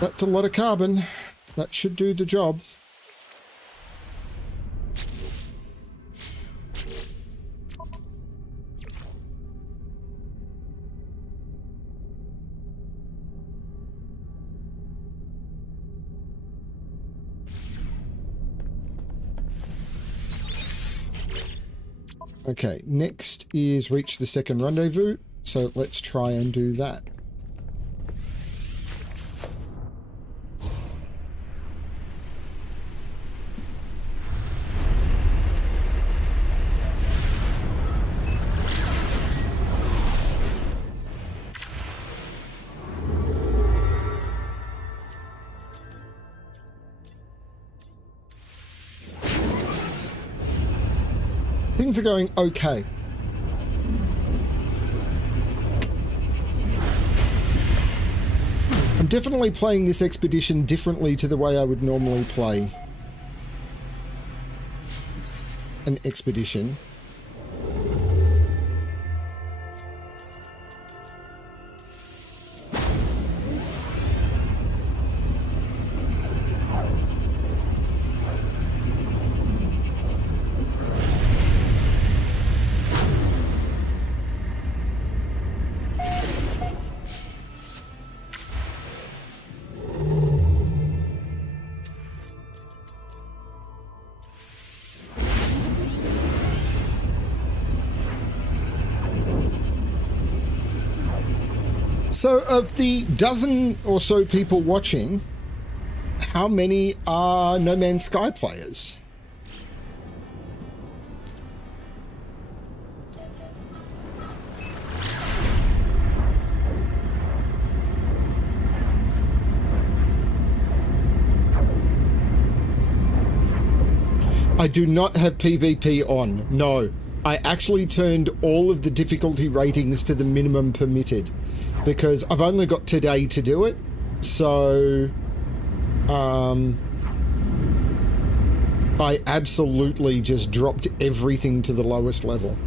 That's a lot of carbon. That should do the job. Okay, next is reach the second rendezvous, so let's try and do that. Things are going okay. I'm definitely playing this expedition differently to the way I would normally play an expedition. So of the dozen or so people watching, how many are No Man's Sky players? I do not have PvP on, no. I actually turned all of the difficulty ratings to the minimum permitted because I've only got today to do it, so I absolutely just dropped everything to the lowest level.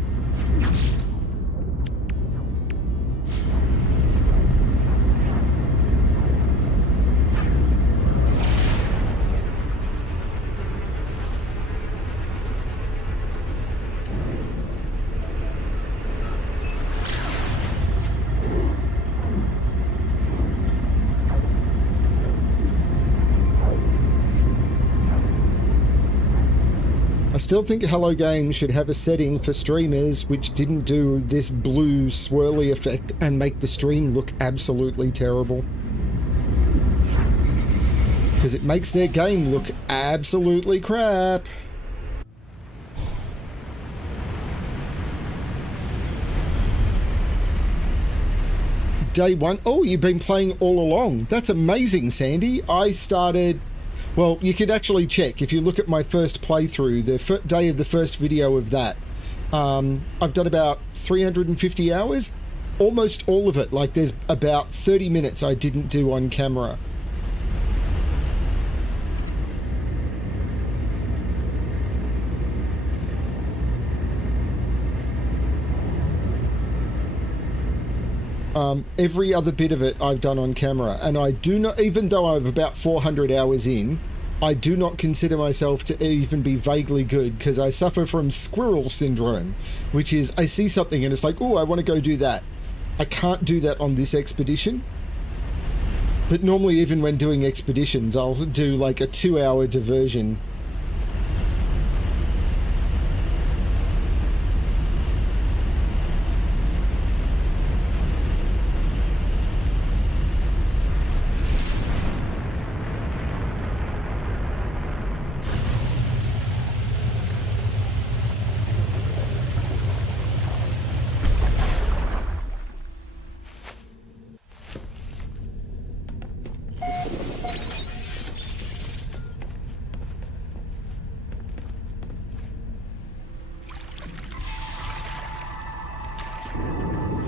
still think Hello Games should have a setting for streamers which didn't do this blue swirly effect and make the stream look absolutely terrible. Because it makes their game look absolutely crap. Day one. Oh, you've been playing all along. That's amazing, Sandy. I started... Well, you could actually check. If you look at my first playthrough, the day of the first video of that, I've done about 350 hours. Almost all of it. Like, there's about 30 minutes I didn't do on camera. Every other bit of it I've done on camera, and I do not, even though I'm about 400 hours in, I do not consider myself to even be vaguely good, because I suffer from squirrel syndrome, which is I see something and it's like, oh, I want to go do that. I can't do that on this expedition. But normally, even when doing expeditions, I'll do like a 2-hour diversion.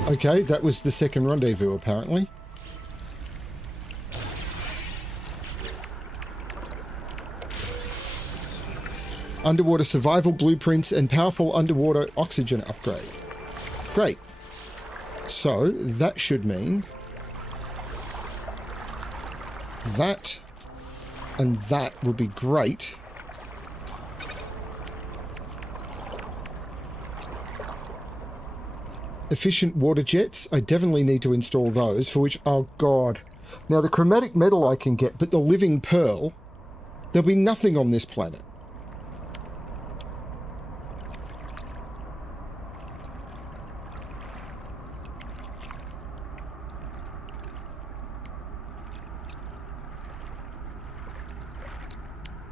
Okay, that was the second rendezvous, apparently. Underwater survival blueprints and powerful underwater oxygen upgrade. Great. So, that should mean that and that would be great. Efficient water jets, I definitely need to install those, for which, oh god. Now the chromatic metal I can get, but the living pearl, there'll be nothing on this planet.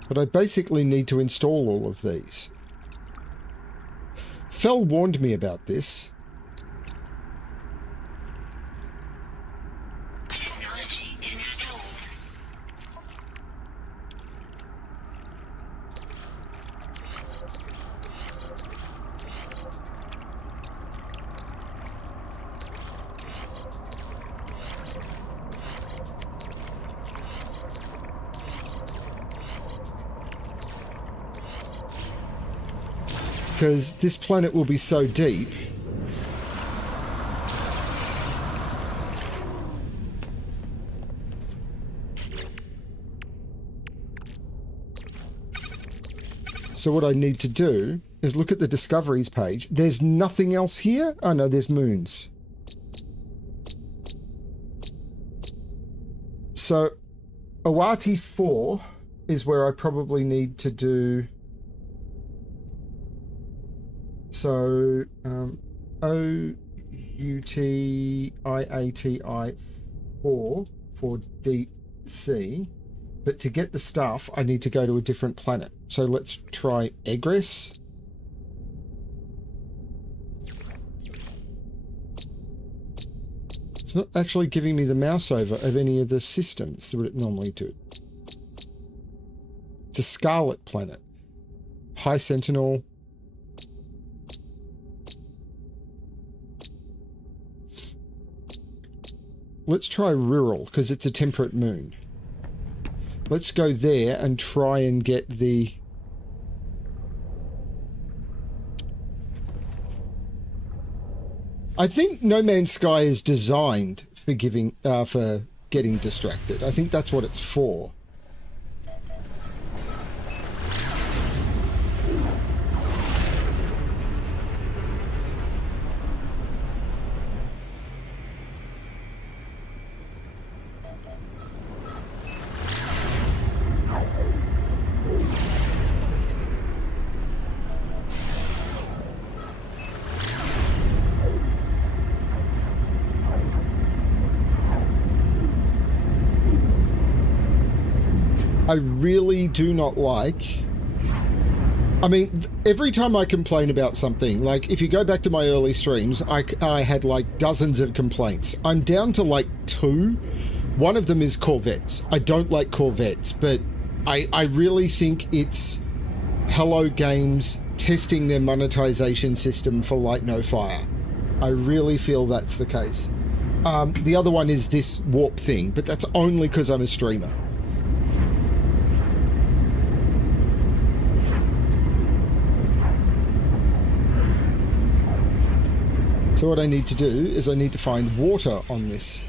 But I basically need to install all of these. Fel warned me about this. Because this planet will be so deep. So what I need to do is look at the discoveries page. There's nothing else here? Oh no, there's moons. So Awati 4 is where I probably need to do... So, OUTIATI 4 for deep sea. But to get the stuff, I need to go to a different planet. So let's try Egress. It's not actually giving me the mouse over of any of the systems that it normally do. It's a Scarlet planet. High Sentinel. Let's try Rural, because it's a temperate moon. Let's go there and try and get the... I think No Man's Sky is designed for getting distracted. I think that's what it's for. I really do not like... I mean, every time I complain about something, like if you go back to my early streams, I had like dozens of complaints. I'm down to like 2. One of them is Corvettes. I don't like Corvettes, but I really think it's Hello Games testing their monetization system for Light No Fire. I really feel that's the case. The other one is this warp thing, but that's only because I'm a streamer. So what I need to do is I need to find water on this.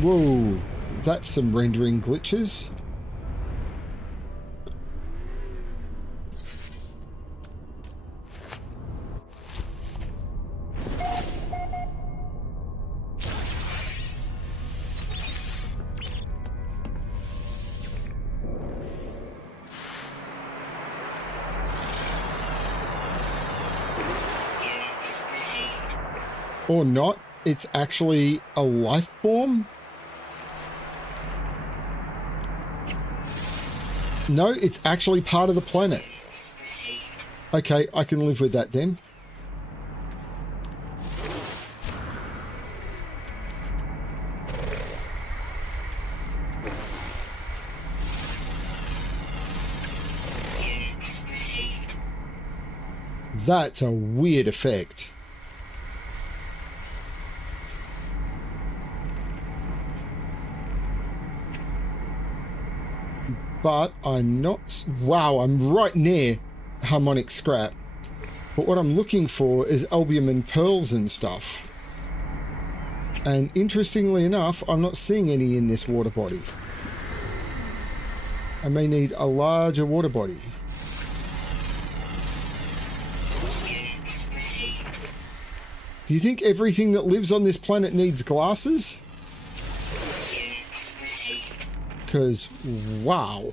Whoa, that's some rendering glitches. Or not, it's actually a life form? No, it's actually part of the planet. Okay, I can live with that then. That's a weird effect. But I'm not... Wow, I'm right near harmonic scrap. But what I'm looking for is albumin pearls and stuff. And interestingly enough, I'm not seeing any in this water body. I may need a larger water body. Do you think everything that lives on this planet needs glasses? Because, wow.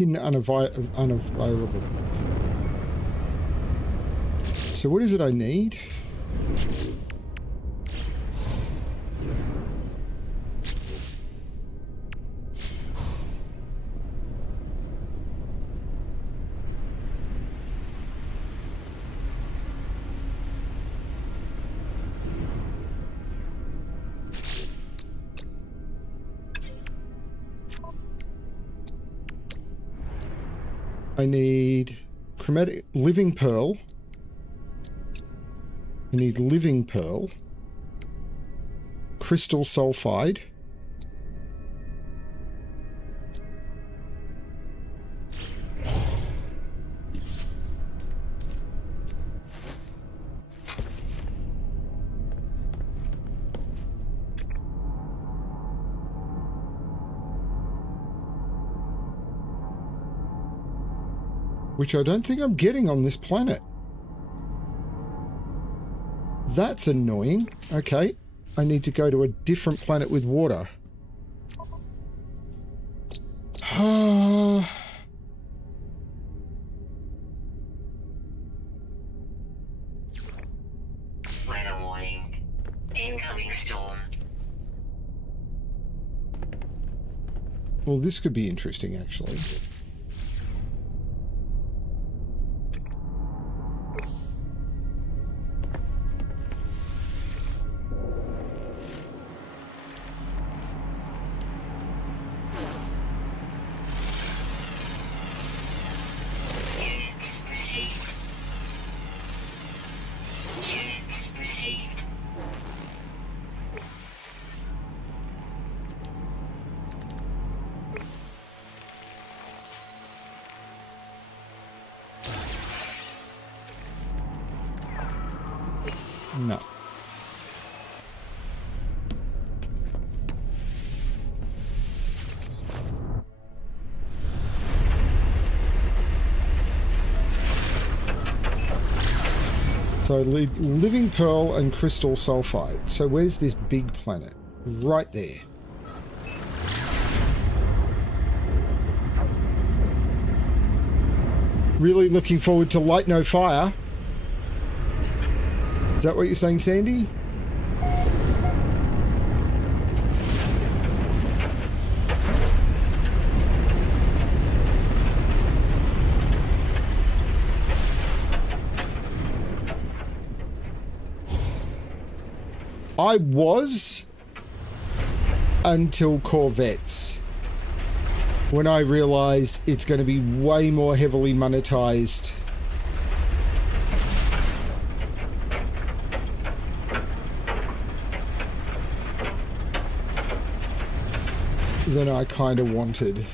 Unavailable. So what is it I need? I need chromatic living pearl. I need living pearl. Crystal sulfide. Which I don't think I'm getting on this planet. That's annoying. Okay, I need to go to a different planet with water. Well, this could be interesting, actually. No. So living pearl and crystal sulfide. So where's this big planet? Right there. Really looking forward to Light No Fire. Is that what you're saying, Sandy? I was until Corvettes, when I realized it's going to be way more heavily monetized than I kind of wanted.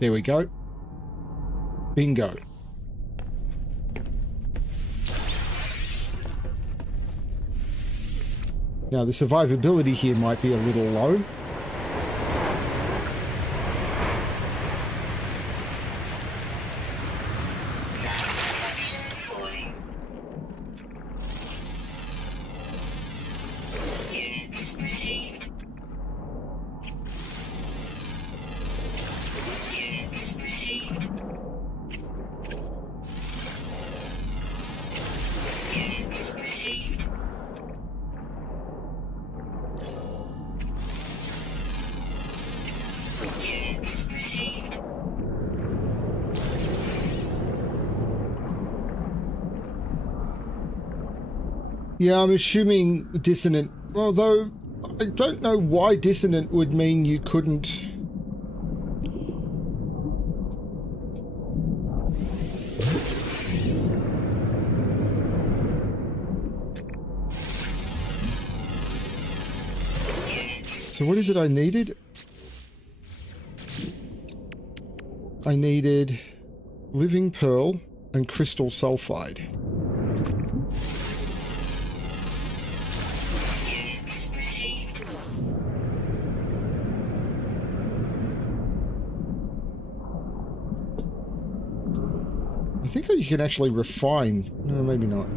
There we go. Bingo. Now the survivability here might be a little low. Yeah, I'm assuming dissonant, although I don't know why dissonant would mean you couldn't. So what is it I needed? I needed living pearl and crystal sulfide. I think you can actually refine. No, maybe not.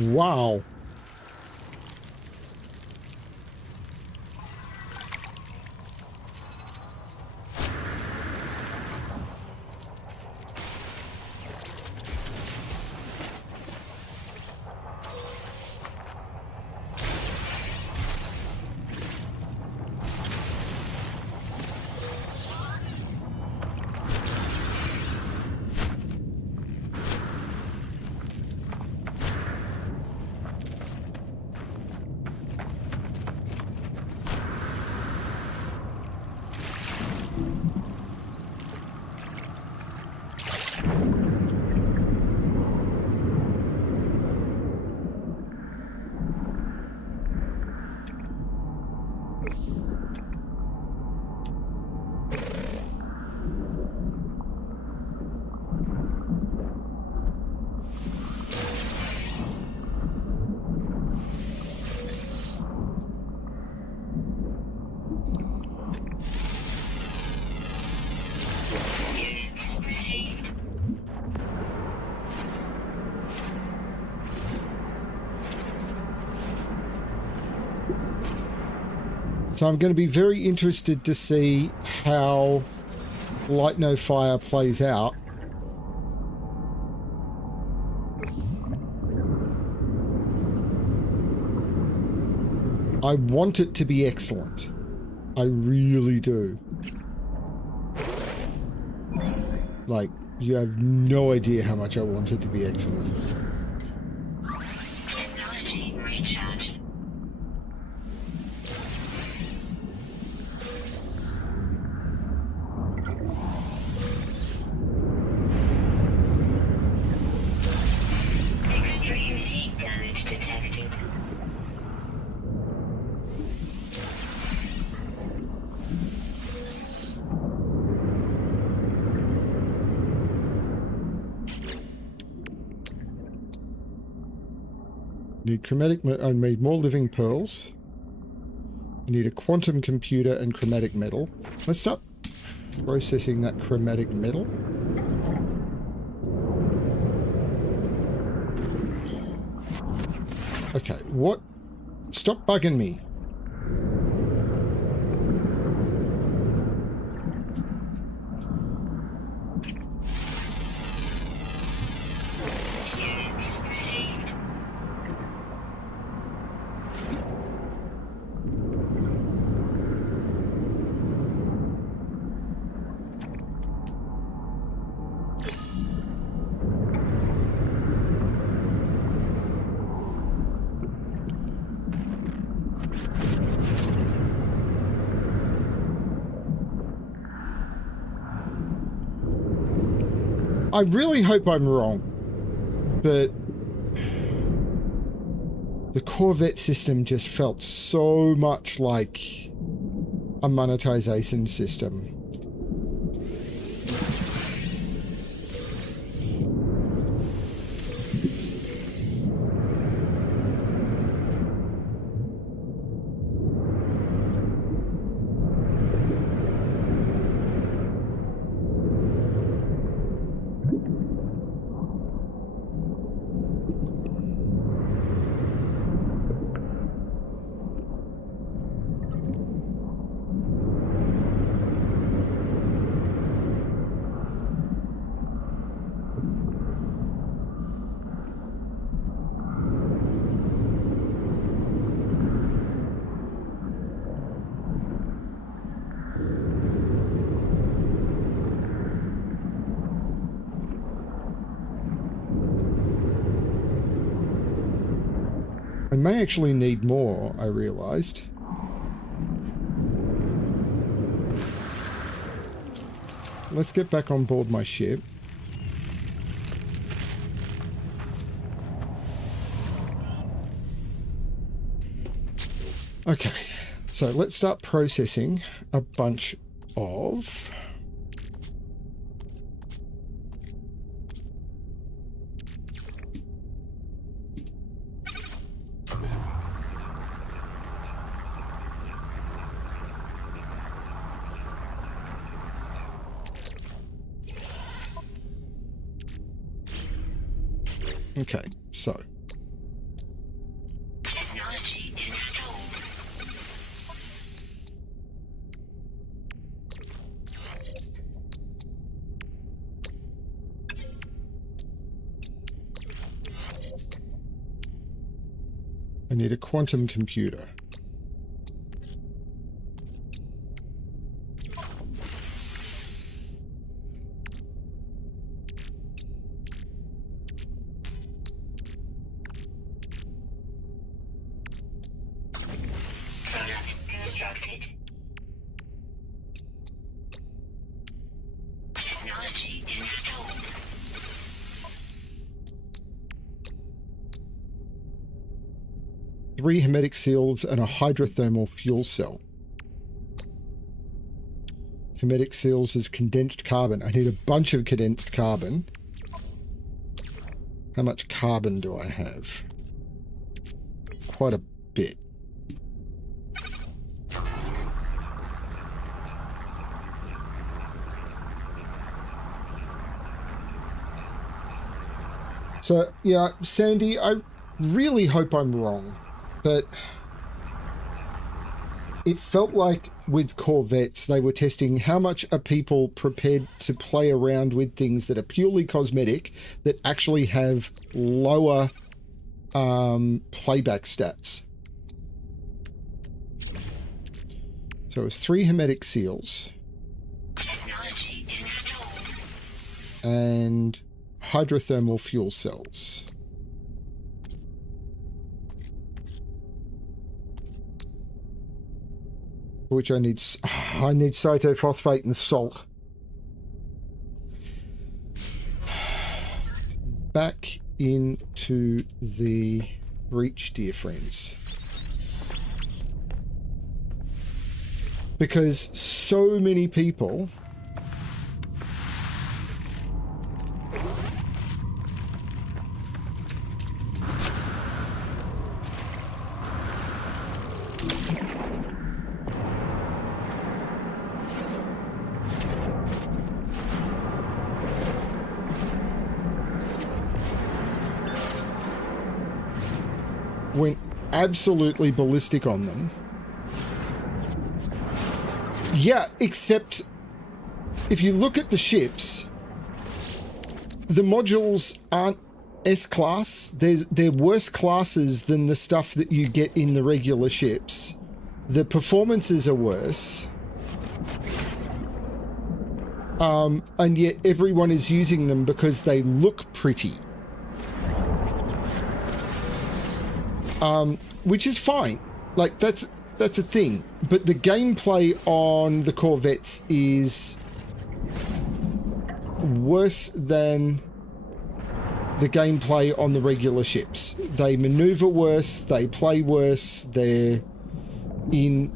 Wow. Units received. So I'm going to be very interested to see how Light No Fire plays out. I want it to be excellent. I really do. Like, you have no idea how much I want it to be excellent. Technology recharge. Extreme heat damage detected. Need chromatic. I need more living pearls. I need a quantum computer and chromatic metal. Let's start processing that chromatic metal. Okay, what? Stop bugging me. Units received. I really hope I'm wrong, but the Corvette system just felt so much like a monetization system. I may actually need more, I realized. Let's get back on board my ship. Okay, so let's start processing a bunch of... Okay, so Technology installed. I need a quantum computer. Product constructed. Technology installed. Three hermetic seals and a hydrothermal fuel cell. Hermetic seals is condensed carbon. I need a bunch of condensed carbon. How much carbon do I have? Quite a bit. So, yeah, Sandy, I really hope I'm wrong, but it felt like with Corvettes, they were testing how much are people prepared to play around with things that are purely cosmetic that actually have lower playback stats. So it was 3 hermetic seals. Technology installed. And hydrothermal fuel cells. Which I need cytophosphate and salt. Back into the breach, dear friends. Because so many people went absolutely ballistic on them. Yeah, except if you look at the ships, the modules aren't S-class. They're worse classes than the stuff that you get in the regular ships. The performances are worse. And yet everyone is using them because they look pretty. Which is fine. Like, that's a thing. But the gameplay on the Corvettes is worse than the gameplay on the regular ships. They maneuver worse, they play worse, they're in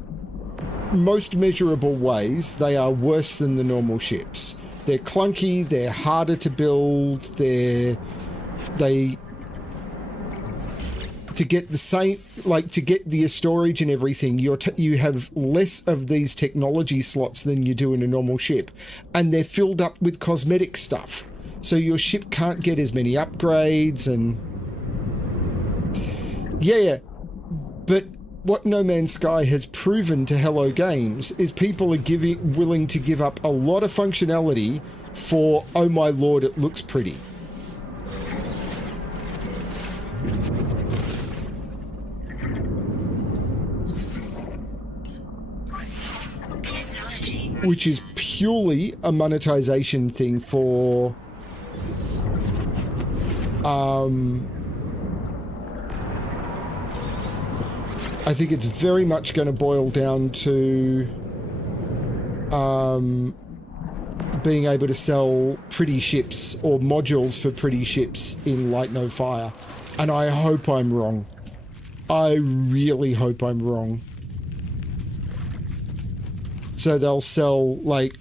most measurable ways, they are worse than the normal ships. They're clunky, they're harder to build, to get the same, like, to get the storage and everything, you have less of these technology slots than you do in a normal ship, and they're filled up with cosmetic stuff. So your ship can't get as many upgrades and... Yeah. But what No Man's Sky has proven to Hello Games is people are willing to give up a lot of functionality for, oh my lord, it looks pretty. Which is purely a monetization thing for I think it's very much going to boil down to being able to sell pretty ships or modules for pretty ships in Light No Fire. And I hope I'm wrong. I really hope I'm wrong. So they'll sell, like,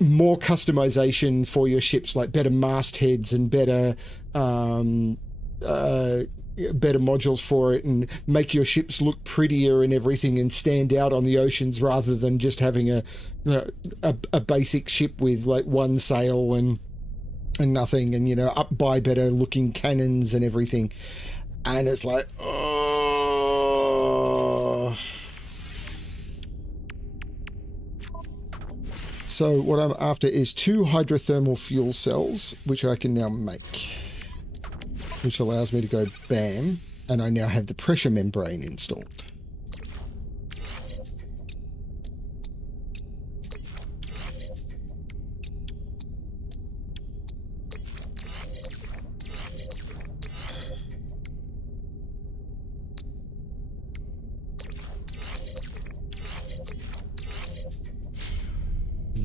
more customization for your ships, like better mastheads and better modules for it, and make your ships look prettier and everything and stand out on the oceans rather than just having a basic ship with, like, one sail and nothing, and, you know, up by better looking cannons and everything. And it's like, oh... So what I'm after is 2 hydrothermal fuel cells, which I can now make, which allows me to go bam, and I now have the pressure membrane installed.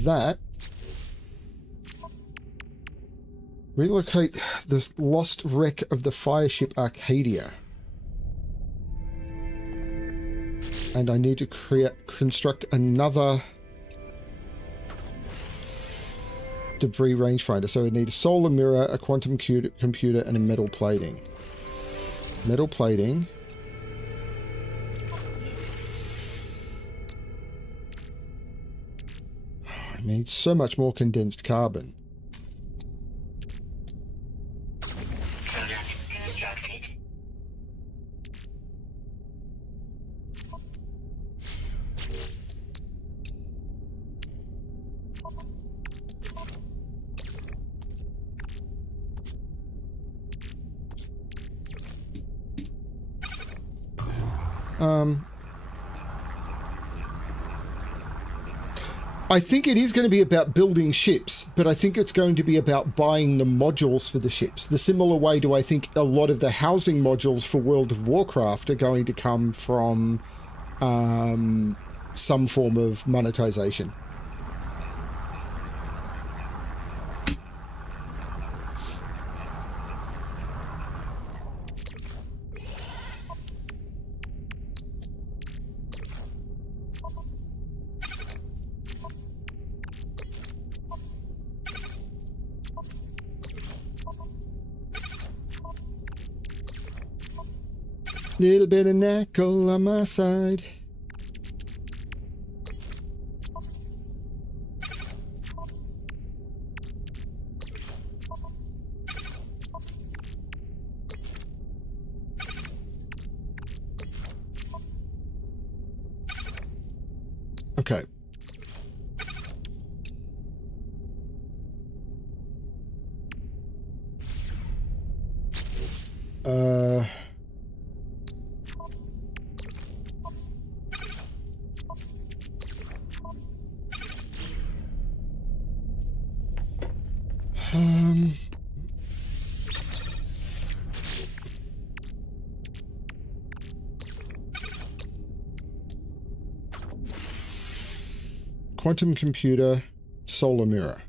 That relocate the lost wreck of the fireship Arcadia, and I need to construct another debris rangefinder. So we need a solar mirror, a quantum computer, and a metal plating. Metal plating. I need so much more condensed carbon. Product constructed. I think it is going to be about building ships, but I think it's going to be about buying the modules for the ships. The similar way do I think a lot of the housing modules for World of Warcraft are going to come from some form of monetization. Little bit of knuckle on my side. Okay. Quantum computer, solar mirror.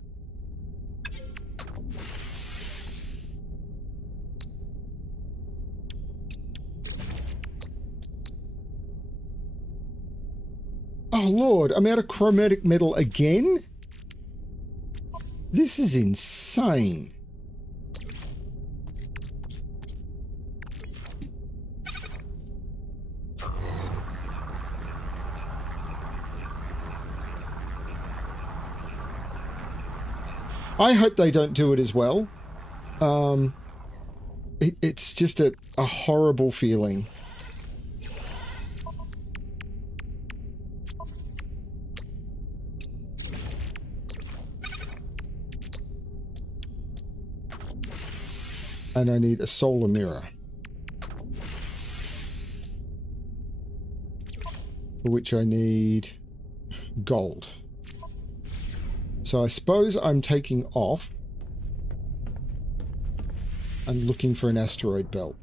Oh Lord, I'm out of chromatic metal again? This is insane. I hope they don't do it as well. It's just a horrible feeling. And I need a solar mirror. For which I need gold. So I suppose I'm taking off and looking for an asteroid belt.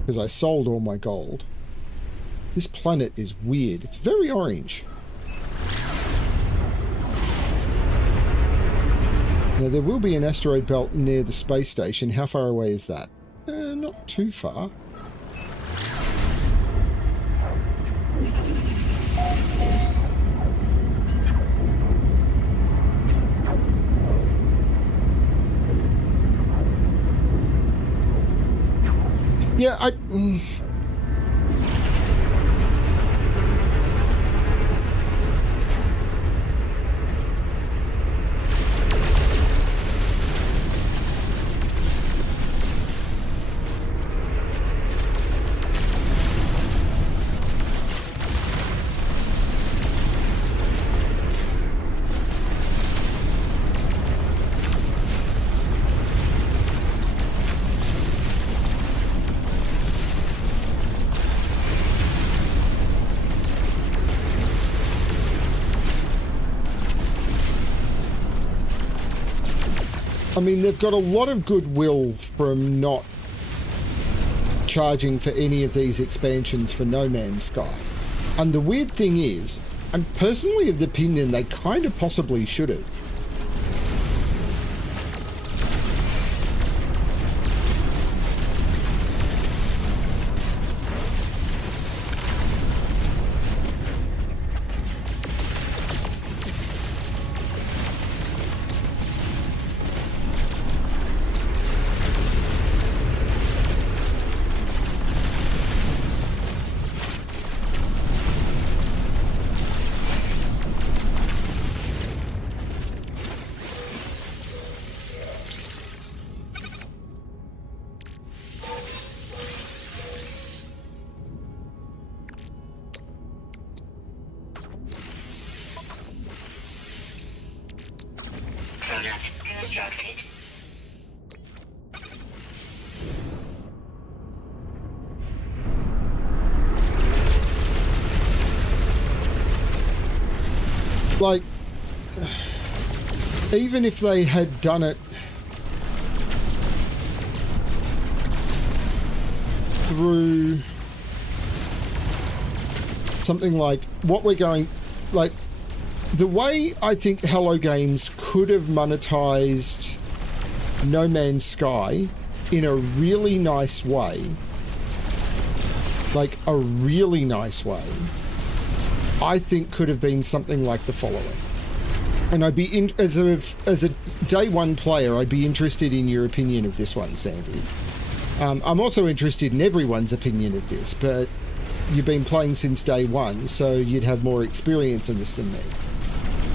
Because I sold all my gold. This planet is weird. It's very orange. Now there will be an asteroid belt near the space station. How far away is that? Not too far. Yeah, I mean, they've got a lot of goodwill from not charging for any of these expansions for No Man's Sky. And the weird thing is, I'm personally of the opinion they kind of possibly should have. Unit constructed. Like, even if they had done it through something like what we're going, like the way I think Hello Games could have monetized No Man's Sky in a really nice way, like a really nice way, I think could have been something like the following. And I'd be as a day one player, I'd be interested in your opinion of this one, Sandy. I'm also interested in everyone's opinion of this, but you've been playing since day one, so you'd have more experience in this than me.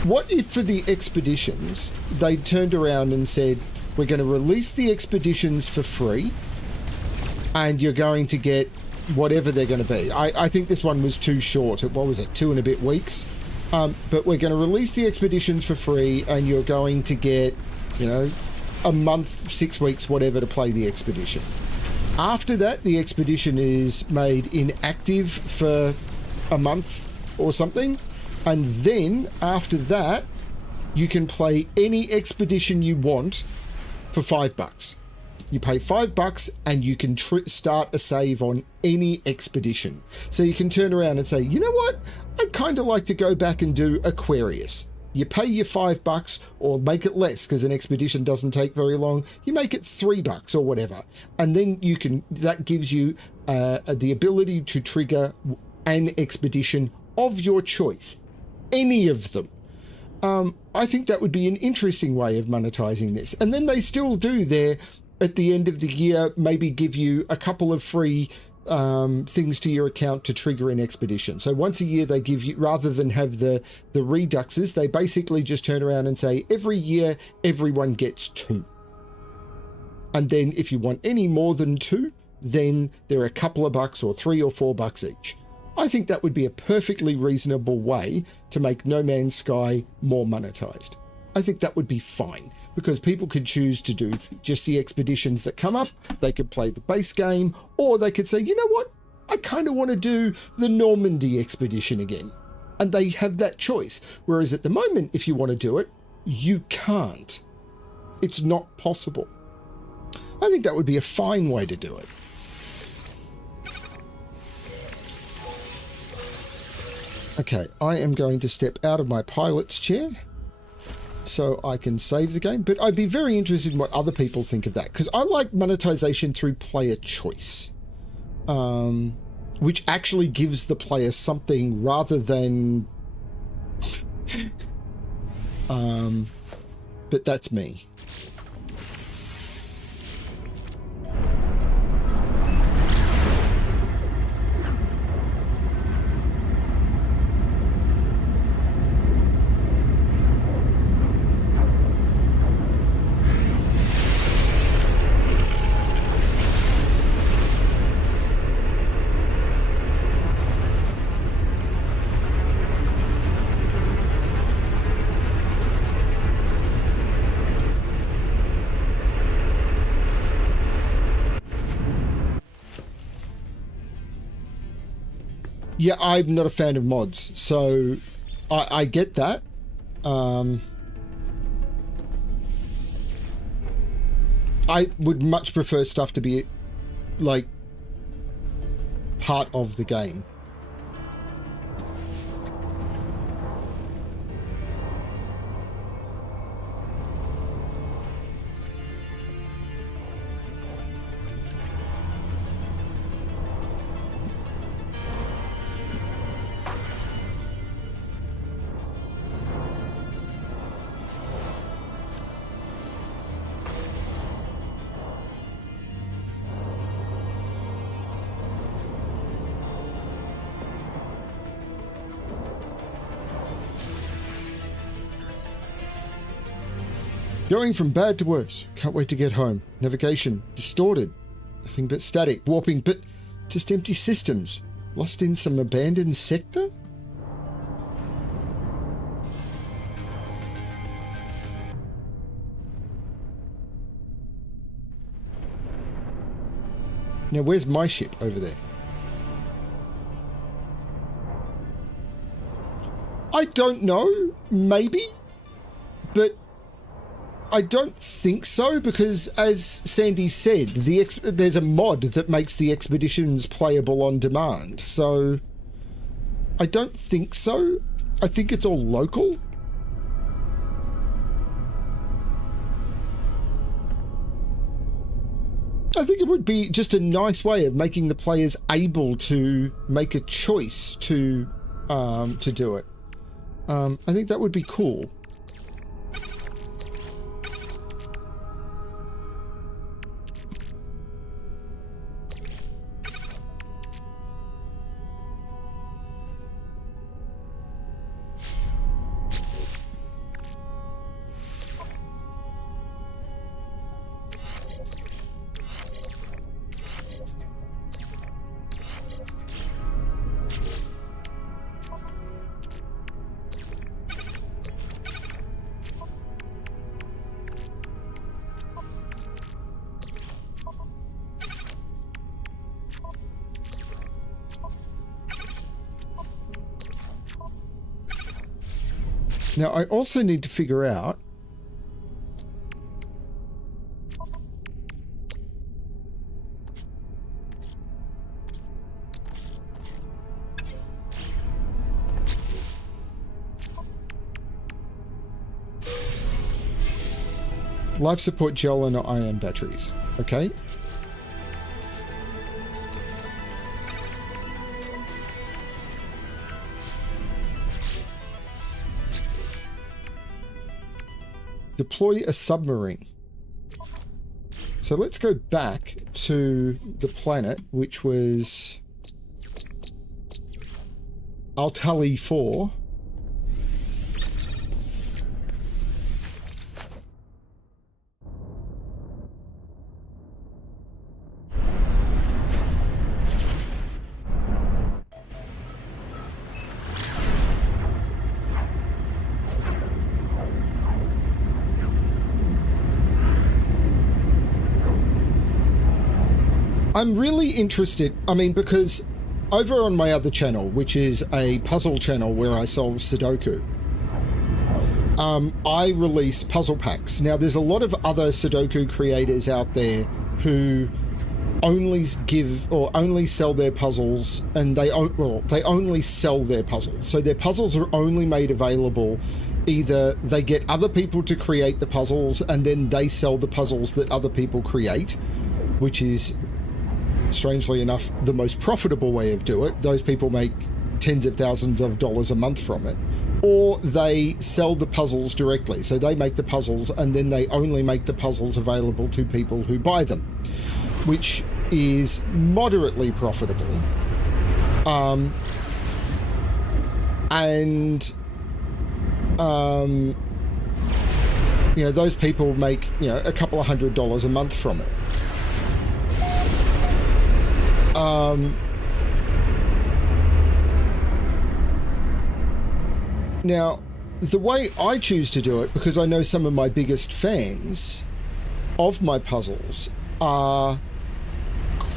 What if for the expeditions, they turned around and said, we're going to release the expeditions for free, and you're going to get whatever they're going to be. I think this one was too short. What was it, 2 and a bit weeks? But we're going to release the expeditions for free, and you're going to get, you know, a month, 6 weeks, whatever, to play the expedition. After that, the expedition is made inactive for a month or something, and then after that, you can play any expedition you want for $5. You pay $5 and you can start a save on any expedition. So you can turn around and say, you know what? I'd kind of like to go back and do Aquarius. You pay your $5 or make it less because an expedition doesn't take very long. You make it $3 or whatever. And then you can, that gives you the ability to trigger an expedition of your choice. Any of them. I think that would be an interesting way of monetizing this. And then they still do their, at the end of the year, maybe give you a couple of free things to your account to trigger an expedition. So once a year they give you, rather than have the reduxes, they basically just turn around and say, every year everyone gets 2. And then if you want any more than 2, then they're a couple of bucks or $3 or $4 each. I think that would be a perfectly reasonable way to make No Man's Sky more monetized. I think that would be fine, because people could choose to do just the expeditions that come up. They could play the base game, or they could say, you know what? I kind of want to do the Normandy expedition again. And they have that choice. Whereas at the moment, if you want to do it, you can't. It's not possible. I think that would be a fine way to do it. Okay, I am going to step out of my pilot's chair so I can save the game, but I'd be very interested in what other people think of that, because I like monetization through player choice, which actually gives the player something rather than but that's me. Yeah, I'm not a fan of mods, so I get that. I would much prefer stuff to be, like, part of the game. Going from bad to worse. Can't wait to get home. Navigation distorted. Nothing but static. Warping, but just empty systems. Lost in some abandoned sector? Now, where's my ship over there? I don't know. Maybe. But I don't think so, because as Sandy said, there's a mod that makes the expeditions playable on demand. So I don't think so. I think it's all local. I think it would be just a nice way of making the players able to make a choice to do it. I think that would be cool. Now, I also need to figure out life support gel and ion batteries. Okay. Deploy a submarine. So let's go back to the planet, which was Altali 4. I'm really interested, I mean, because over on my other channel, which is a puzzle channel where I solve Sudoku, I release puzzle packs. Now, there's a lot of other Sudoku creators out there who only give or only sell their puzzles, and they only sell their puzzles. So their puzzles are only made available, either they get other people to create the puzzles and then they sell the puzzles that other people create, which is, strangely enough, the most profitable way of do it. Those people make tens of thousands of dollars a month from it. Or they sell the puzzles directly. So they make the puzzles and then they only make the puzzles available to people who buy them, which is moderately profitable. You know, those people make, you know, a couple of $100s a month from it. Now, the way I choose to do it, because I know some of my biggest fans of my puzzles are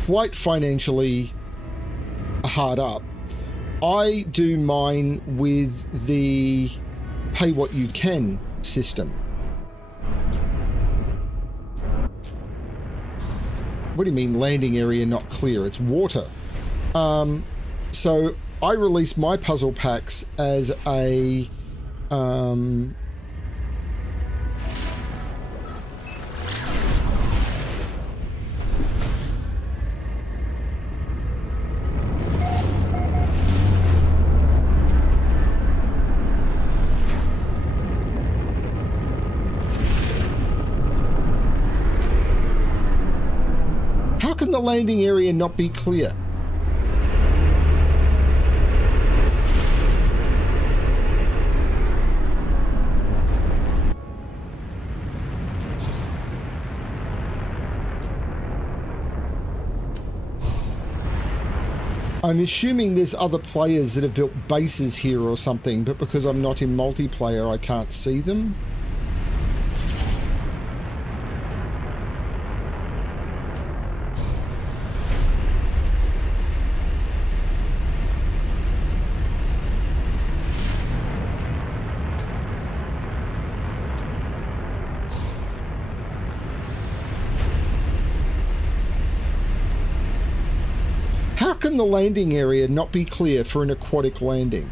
quite financially hard up, I do mine with the pay what you can system. What do you mean landing area not clear? It's water. So I release my puzzle packs as a how can the landing area not be clear? I'm assuming there's other players that have built bases here or something, but because I'm not in multiplayer, I can't see them. can the landing area not be clear for an aquatic landing?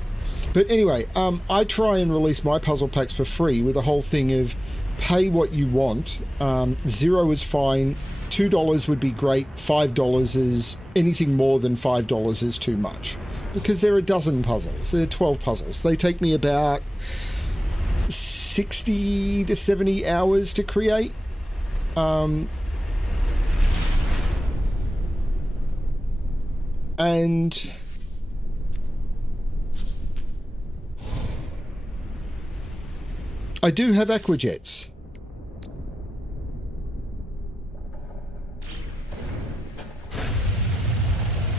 But anyway, I try and release my puzzle packs for free with the whole thing of pay what you want. $0 is fine. $2 would be great. $5 is anything more than $5 is too much, because there are a dozen puzzles. There are 12 puzzles. They take me about 60 to 70 hours to create. And I do have aquajets.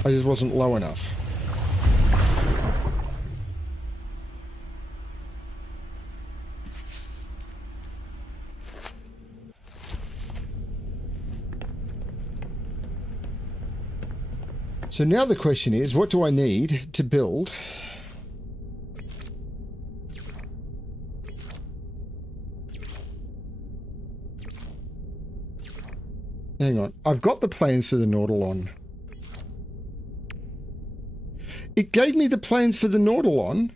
I just wasn't low enough. So now the question is, what do I need to build hang on, I've got the plans for the Nautilon. It gave me the plans for the Nautilon.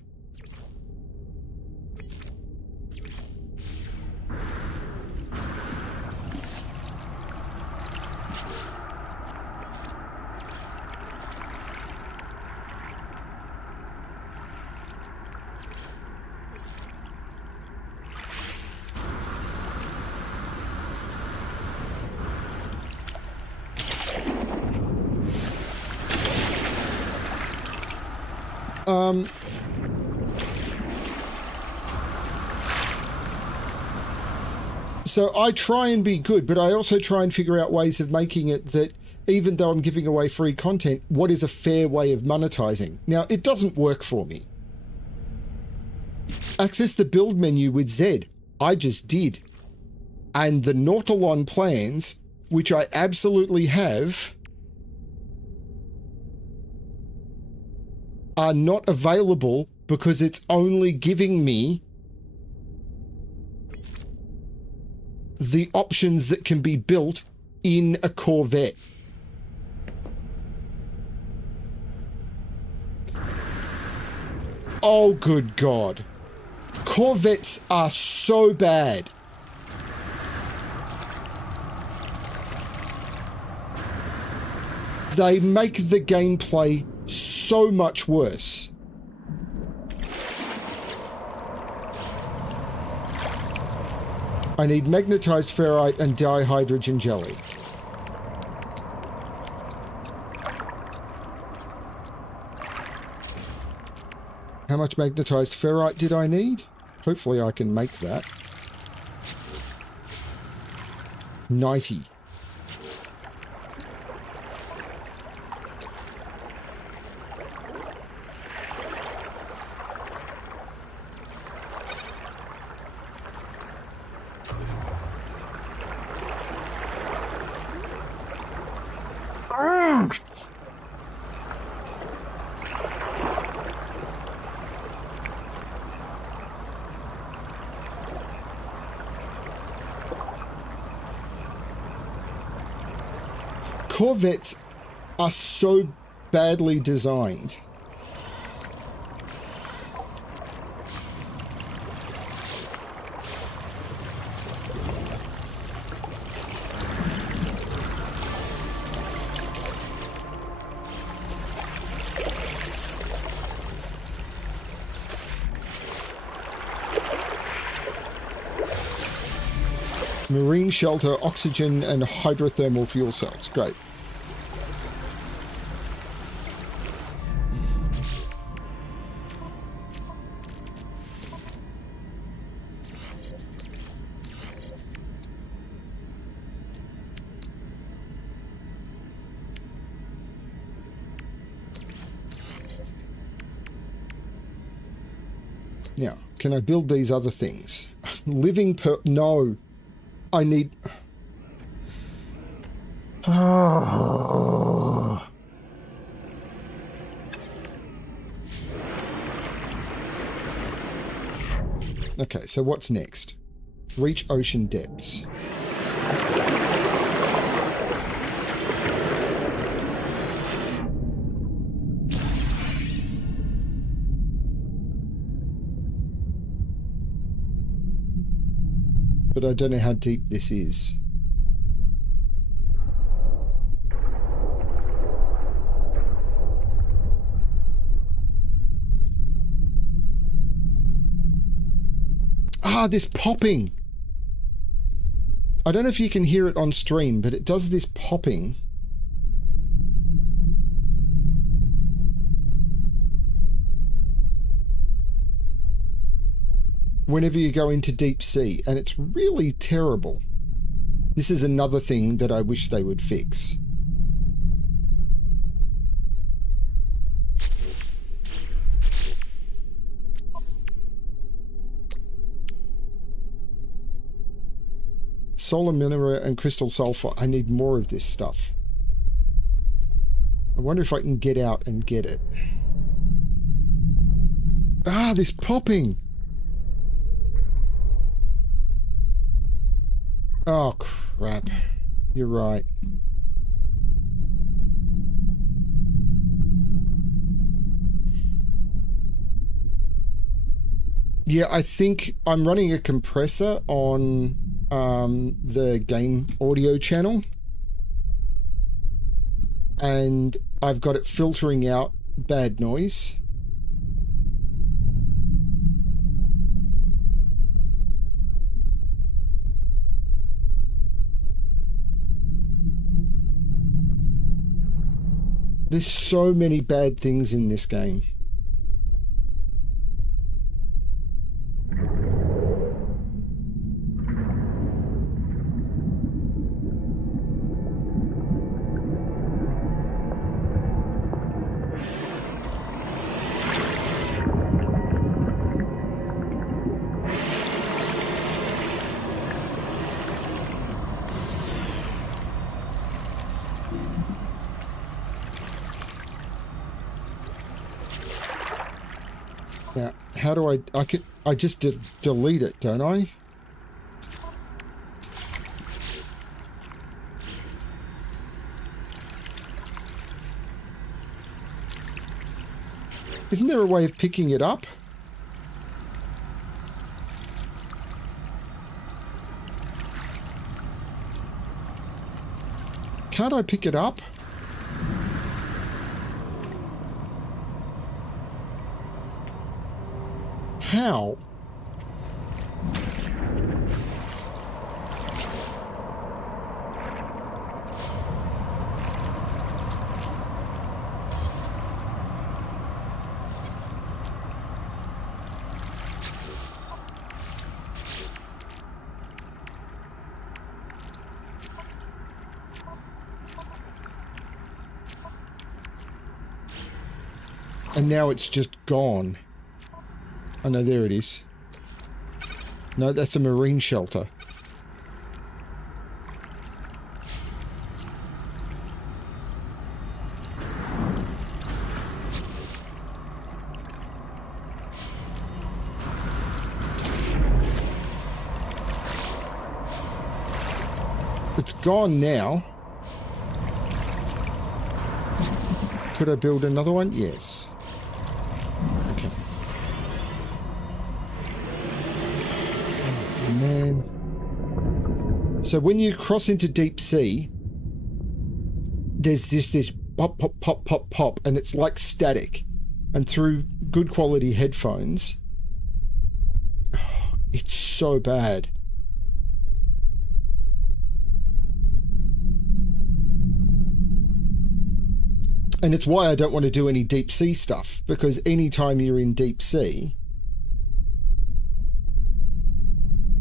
So I try and be good, but I also try and figure out ways of making it that even though I'm giving away free content, what is a fair way of monetizing? Now, it doesn't work for me. Access the build menu with Z. I just did. And the Nautilon plans, which I absolutely have, are not available because it's only giving me the options that can be built in a Corvette. Oh, good God. Corvettes are so bad. They make the gameplay so much worse. I need magnetized ferrite and dihydrogen jelly. How much magnetized ferrite did I need? Hopefully I can make that. 90. Corvettes are so badly designed. Marine shelter, oxygen, and hydrothermal fuel cells. Great. Now, can I build these other things? No. I need... Okay, so what's next? Reach ocean depths. But I don't know how deep this is. Ah, this popping. I don't know if you can hear it on stream, but it does this popping. Whenever you go into deep sea, and it's really terrible. This is another thing that I wish they would fix. Solar mineral and crystal sulfur. I need more of this stuff. I wonder if I can get out and get it. Ah, this popping. Oh, crap. You're right. Yeah, I think I'm running a compressor on the game audio channel. And I've got it filtering out bad noise. There's so many bad things in this game. Now, how do I just delete it, don't I? Isn't there a way of picking it up? Can't I pick it up? How? And now it's just gone. Oh no, there it is. No, that's a marine shelter. It's gone now. Could I build another one? Yes. Okay. Oh, man. So when you cross into deep sea, there's this pop, pop, pop, pop, pop, and it's like static. And through good quality headphones, it's so bad. And it's why I don't want to do any deep sea stuff, because anytime you're in deep sea,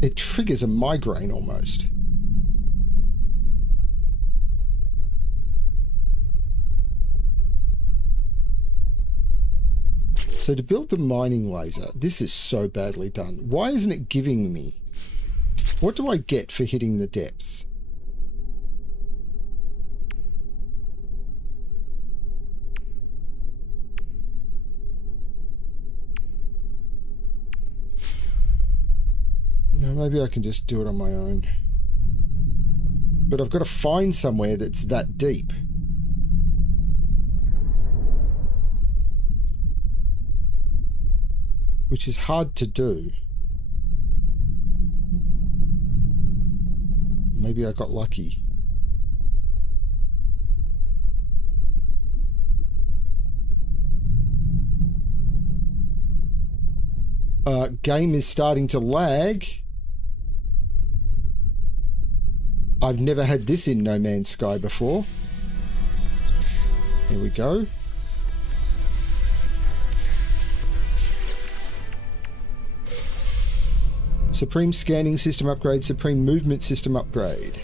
it triggers a migraine almost. So to build the mining laser, this is so badly done. Why isn't it giving me? What do I get for hitting the depth? No, maybe I can just do it on my own. But I've got to find somewhere that's that deep. Which is hard to do. Maybe I got lucky. Game is starting to lag. I've never had this in No Man's Sky before. Here we go. Supreme Scanning System upgrade, Supreme Movement System upgrade.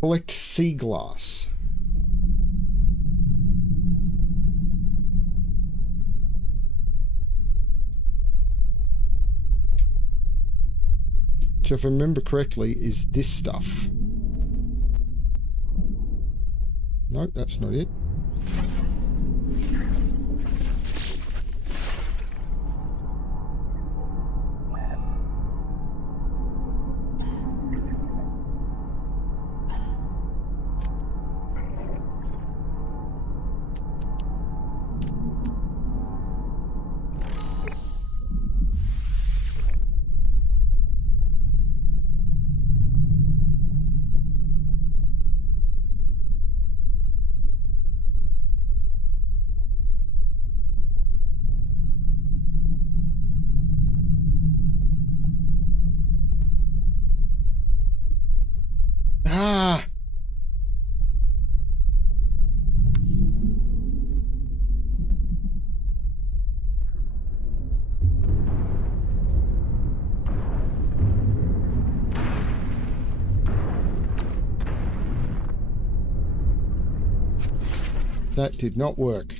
Collect sea glass. Which, if I remember correctly, is this stuff. No, that's not it. Ah! That did not work.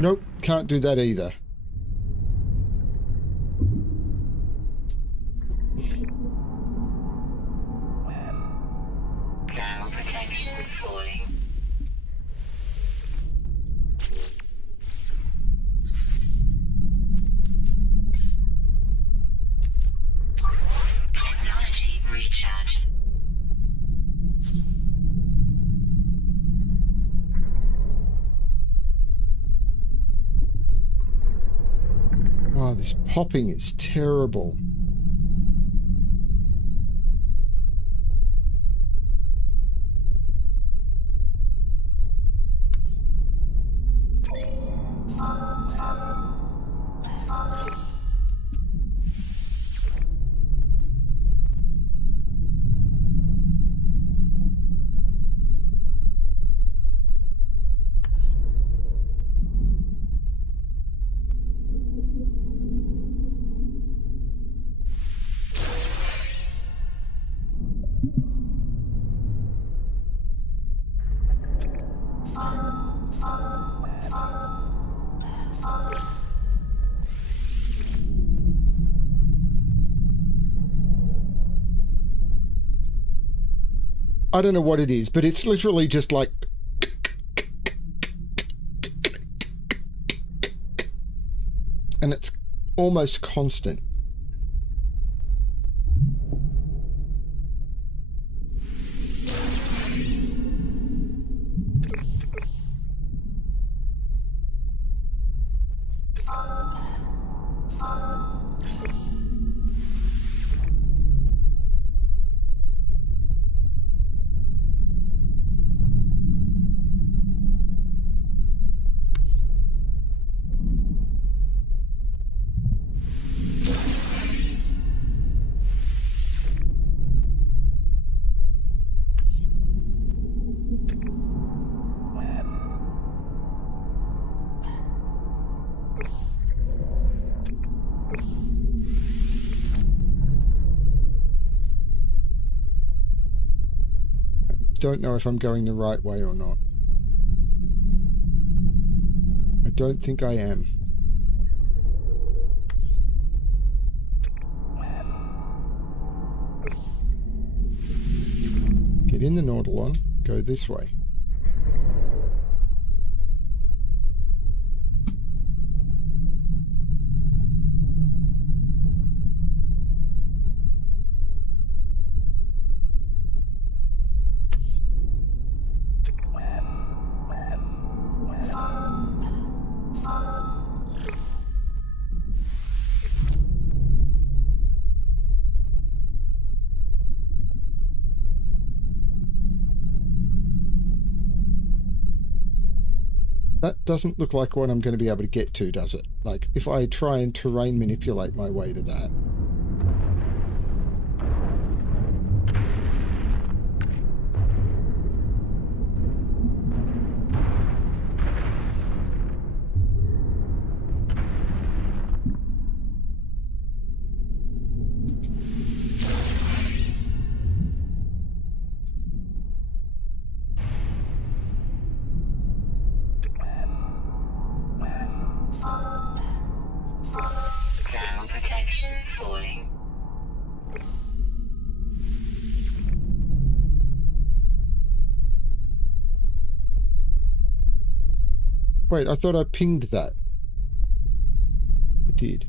Nope, can't do that either. Thermal protection falling. Technology recharge. Oh, this popping is terrible. I don't know what it is, but it's literally just like... And it's almost constant. don't know if I'm going the right way or not. I don't think I am. Get in the Nautilon, go this way. That doesn't look like what I'm going to be able to get to, does it? Like, if I try and terrain manipulate my way to that. Thermal protection falling. Wait, I thought I pinged that. I did.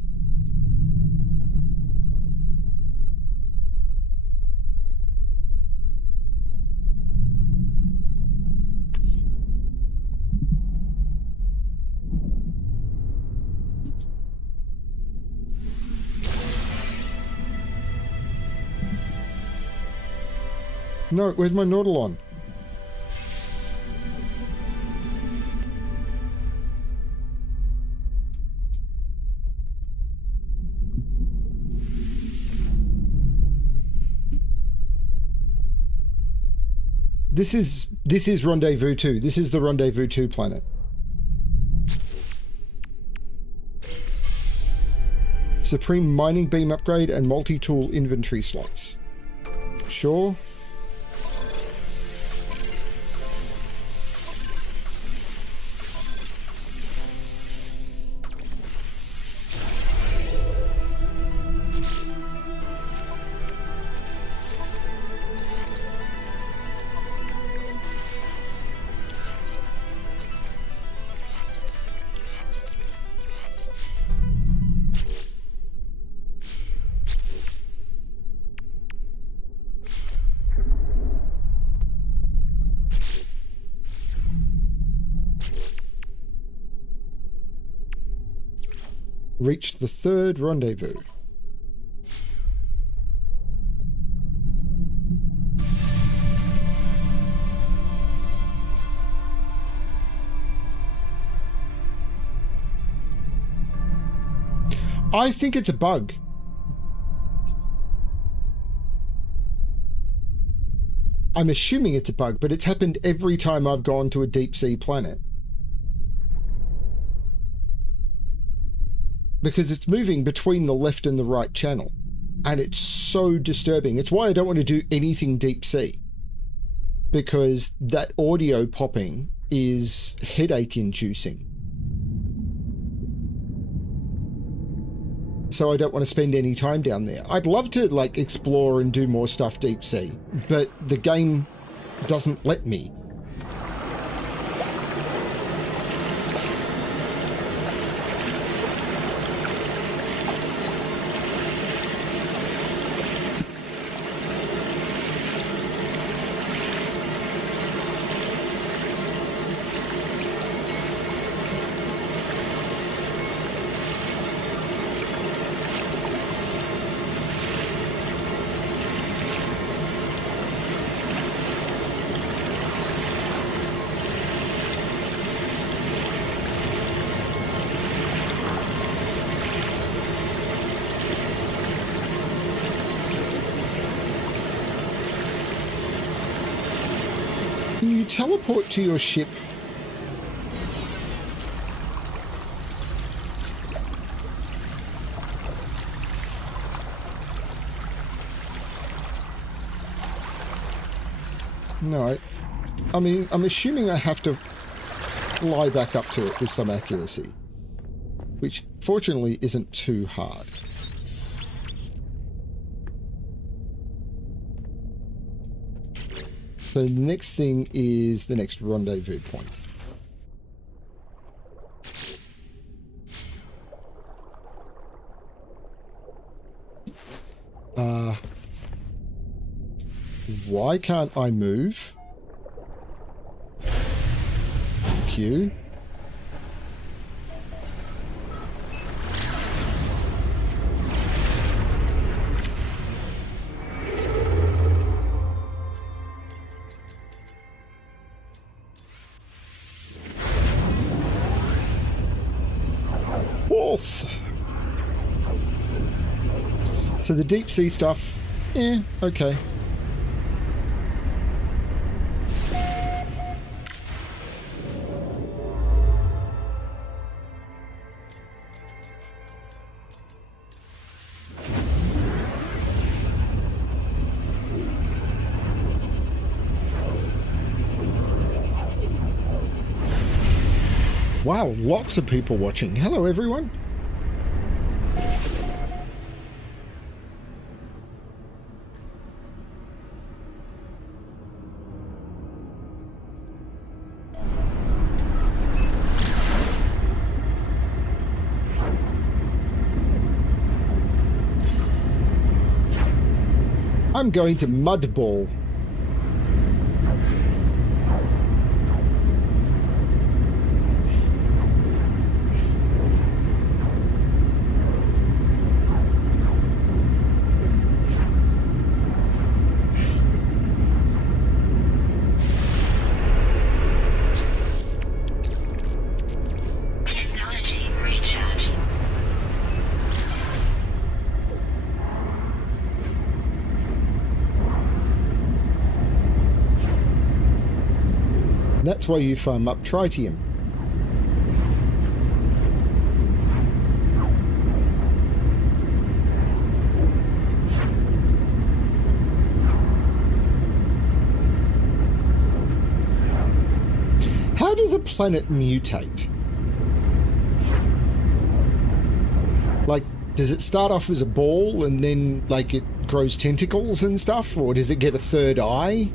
No, where's my Nautilon? This is Rendezvous 2. This is the Rendezvous 2 planet. Supreme mining beam upgrade and multi-tool inventory slots. Sure. Reached the third rendezvous. I think it's a bug. I'm assuming it's a bug, but it's happened every time I've gone to a deep sea planet. Because it's moving between the left and the right channel. And it's so disturbing. It's why I don't want to do anything deep sea. Because that audio popping is headache inducing. So I don't want to spend any time down there. I'd love to like explore and do more stuff deep sea, but the game doesn't let me. Can you teleport to your ship? No, I mean, I'm assuming I have to fly back up to it with some accuracy, which fortunately isn't too hard. So the next thing is the next rendezvous point. Why can't I move? Q. Wolf. So the deep sea stuff, okay. Wow, lots of people watching. Hello, everyone. I'm going to Mudball. Technology recharging. That's why you farm up tritium. How does a planet mutate? Like, does it start off as a ball and then, like, it grows tentacles and stuff? Or does it get a third eye?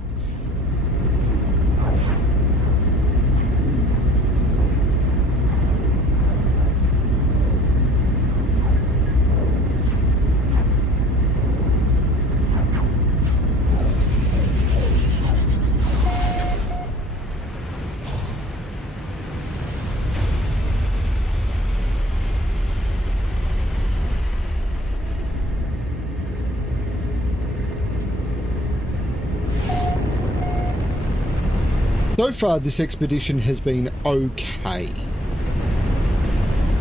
So far, this expedition has been okay.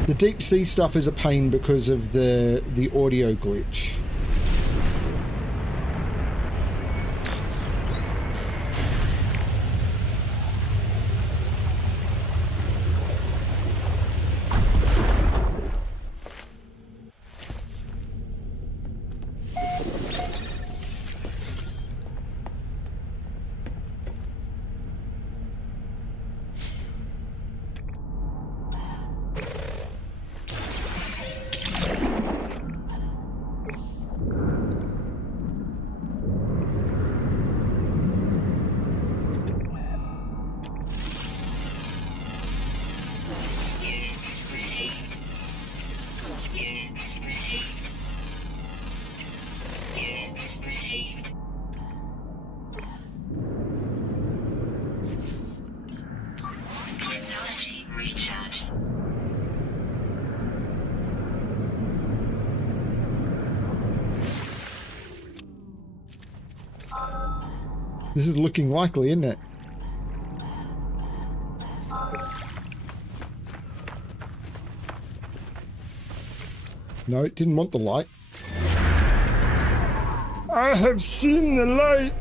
The deep sea stuff is a pain because of the audio glitch. This is looking likely, isn't it? No, it didn't want the light. I have seen the light.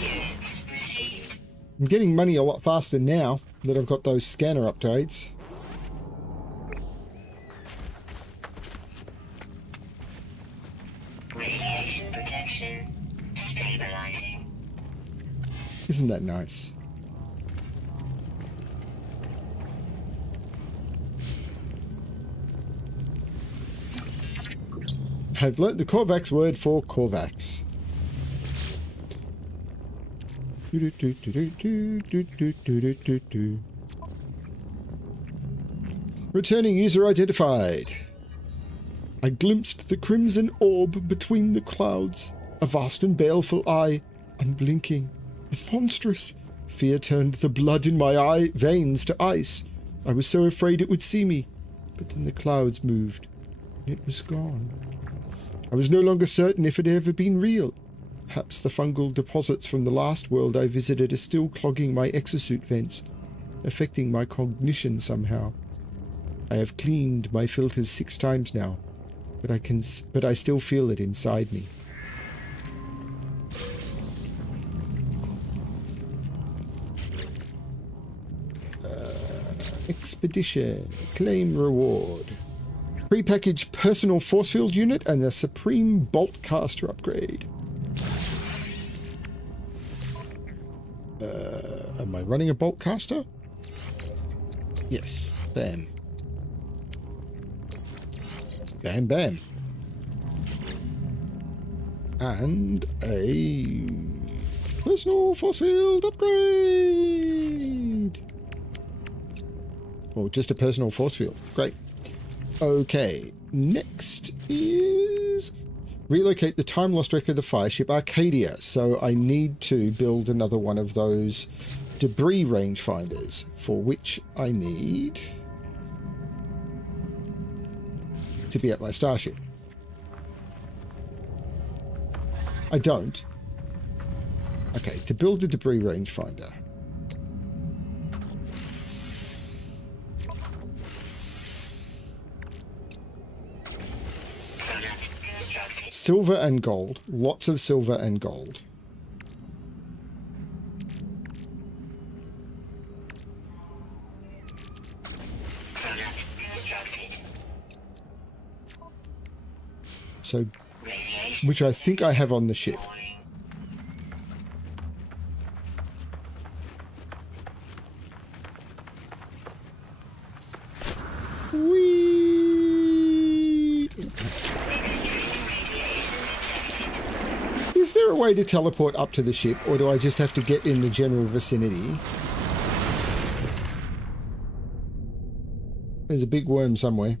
Units received. I'm getting money a lot faster now that I've got those scanner upgrades. Radiation protection stabilizing. Isn't that nice? I've learnt the Korvax word for Korvax. Returning user identified. I glimpsed the crimson orb between the clouds, a vast and baleful eye, unblinking and monstrous. Fear turned the blood in my eye veins to ice. I was so afraid it would see me, but then the clouds moved. It was gone. I was no longer certain if it had ever been real. Perhaps the fungal deposits from the last world I visited are still clogging my exosuit vents, affecting my cognition somehow. I have cleaned my filters 6 times now, but I still feel it inside me. Expedition. Claim reward. Prepackaged personal force field unit and a Supreme Bolt Caster upgrade. Am I running a Bolt Caster? Yes. Bam. Bam, bam. And a personal force field upgrade. Or just a personal force field. Great. Okay, next is relocate the time lost wreck of the fireship Arcadia. So I need to build another one of those debris rangefinders, for which I need to be at my starship. I don't. Okay, to build a debris rangefinder. Silver and gold. Lots of silver and gold. So, which I think I have on the ship. Is there a way to teleport up to the ship, or do I just have to get in the general vicinity? There's a big worm somewhere.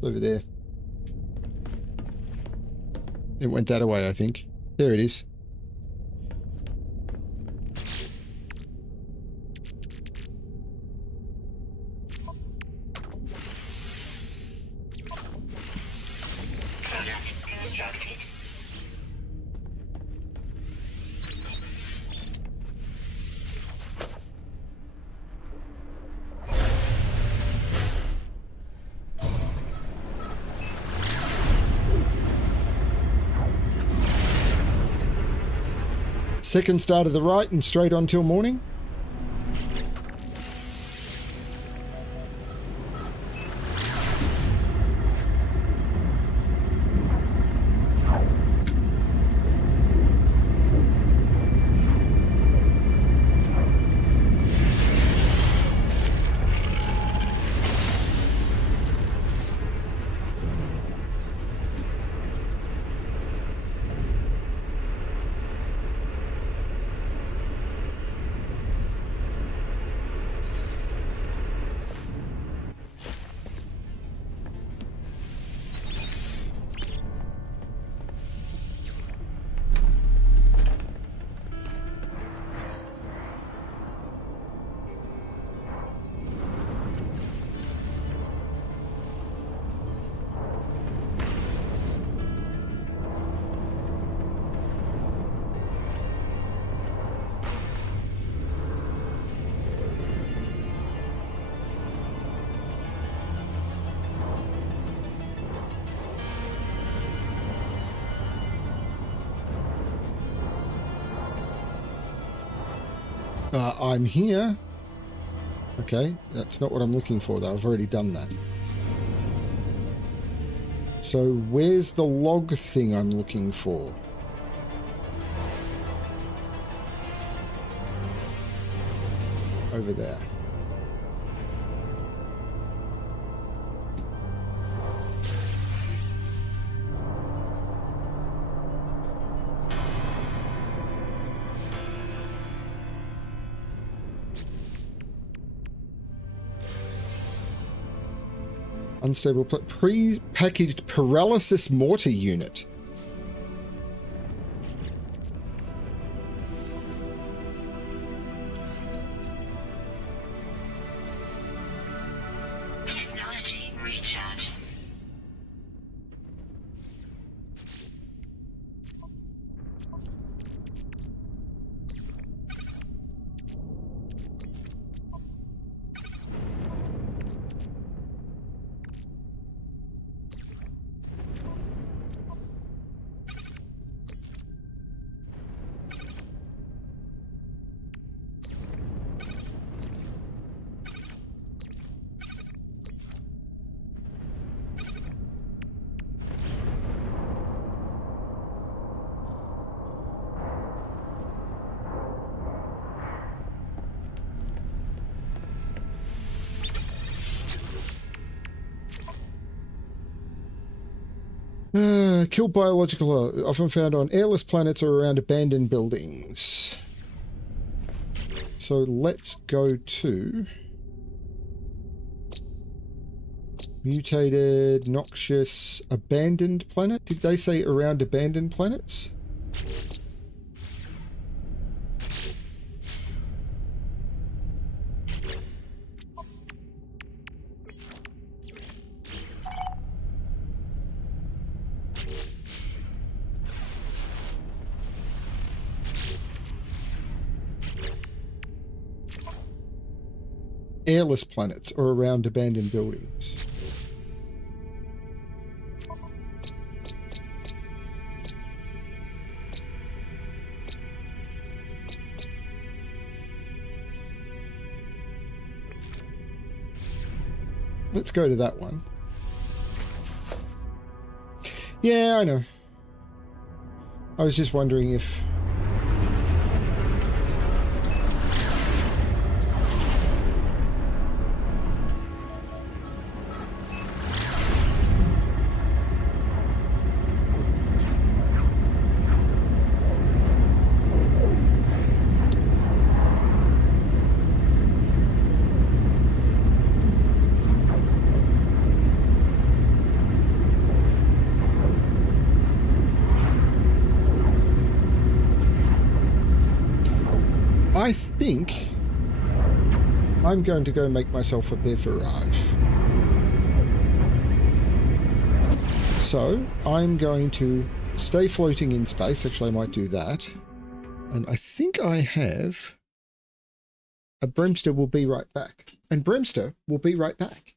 Over there. It went that way, I think. There it is. Second star to the right and straight on till morning. I'm here. Okay, that's not what I'm looking for, though. I've already done that. So where's the log thing I'm looking for? Over there. Unstable pre-packaged paralysis mortar unit. Technology recharge. Kill biological often found on airless planets or around abandoned buildings. So let's go to mutated, noxious, abandoned planet. Did they say around abandoned planets? Airless planets or around abandoned buildings. Let's go to that one. Yeah, I know. I was just wondering if... I think I'm going to go make myself a beverage. So I'm going to stay floating in space. Actually, I might do that. And I think I have a Bremster will be right back. And Bremster will be right back.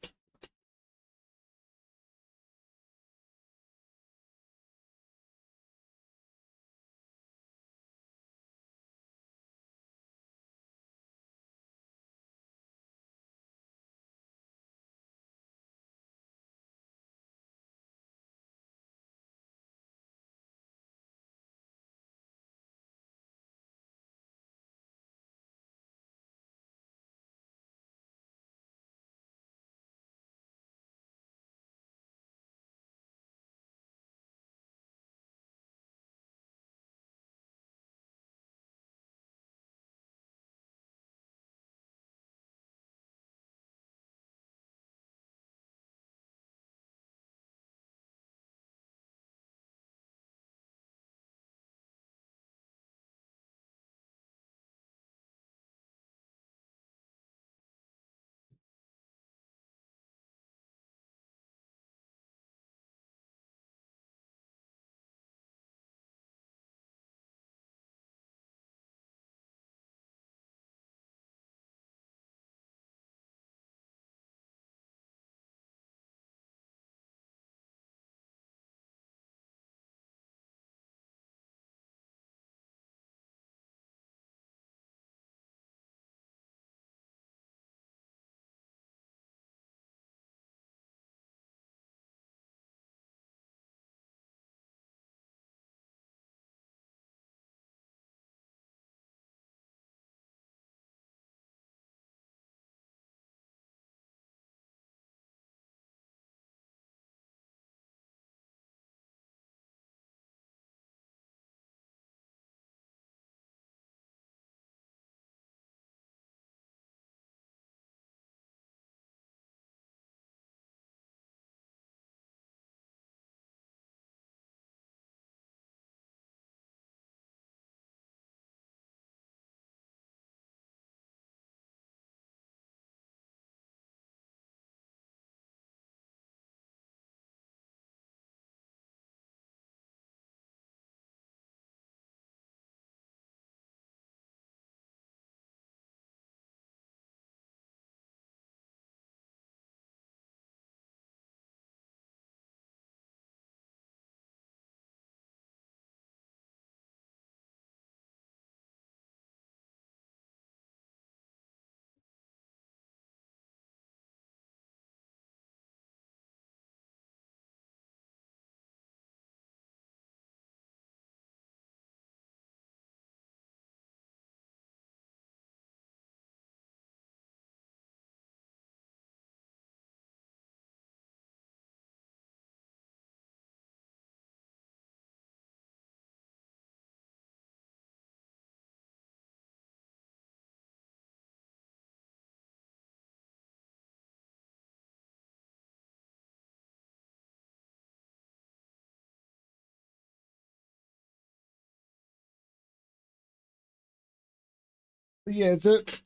Yeah, the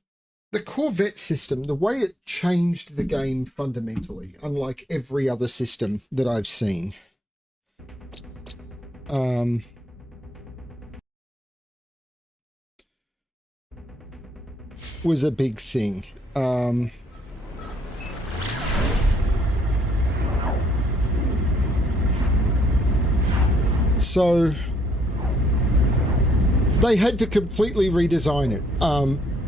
Corvette system, the way it changed the game fundamentally, unlike every other system that I've seen, was a big thing. So they had to completely redesign it.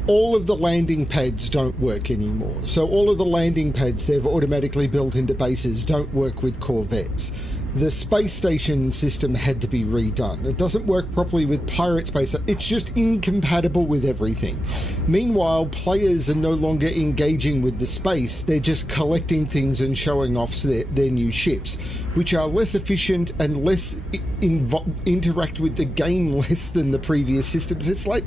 All of the landing pads don't work anymore. So all of the landing pads they've automatically built into bases don't work with Corvettes. The space station system had to be redone. It doesn't work properly with Pirate Space. It's just incompatible with everything. Meanwhile, players are no longer engaging with the space. They're just collecting things and showing off their new ships, which are less efficient and less interact with the game less than the previous systems. It's like...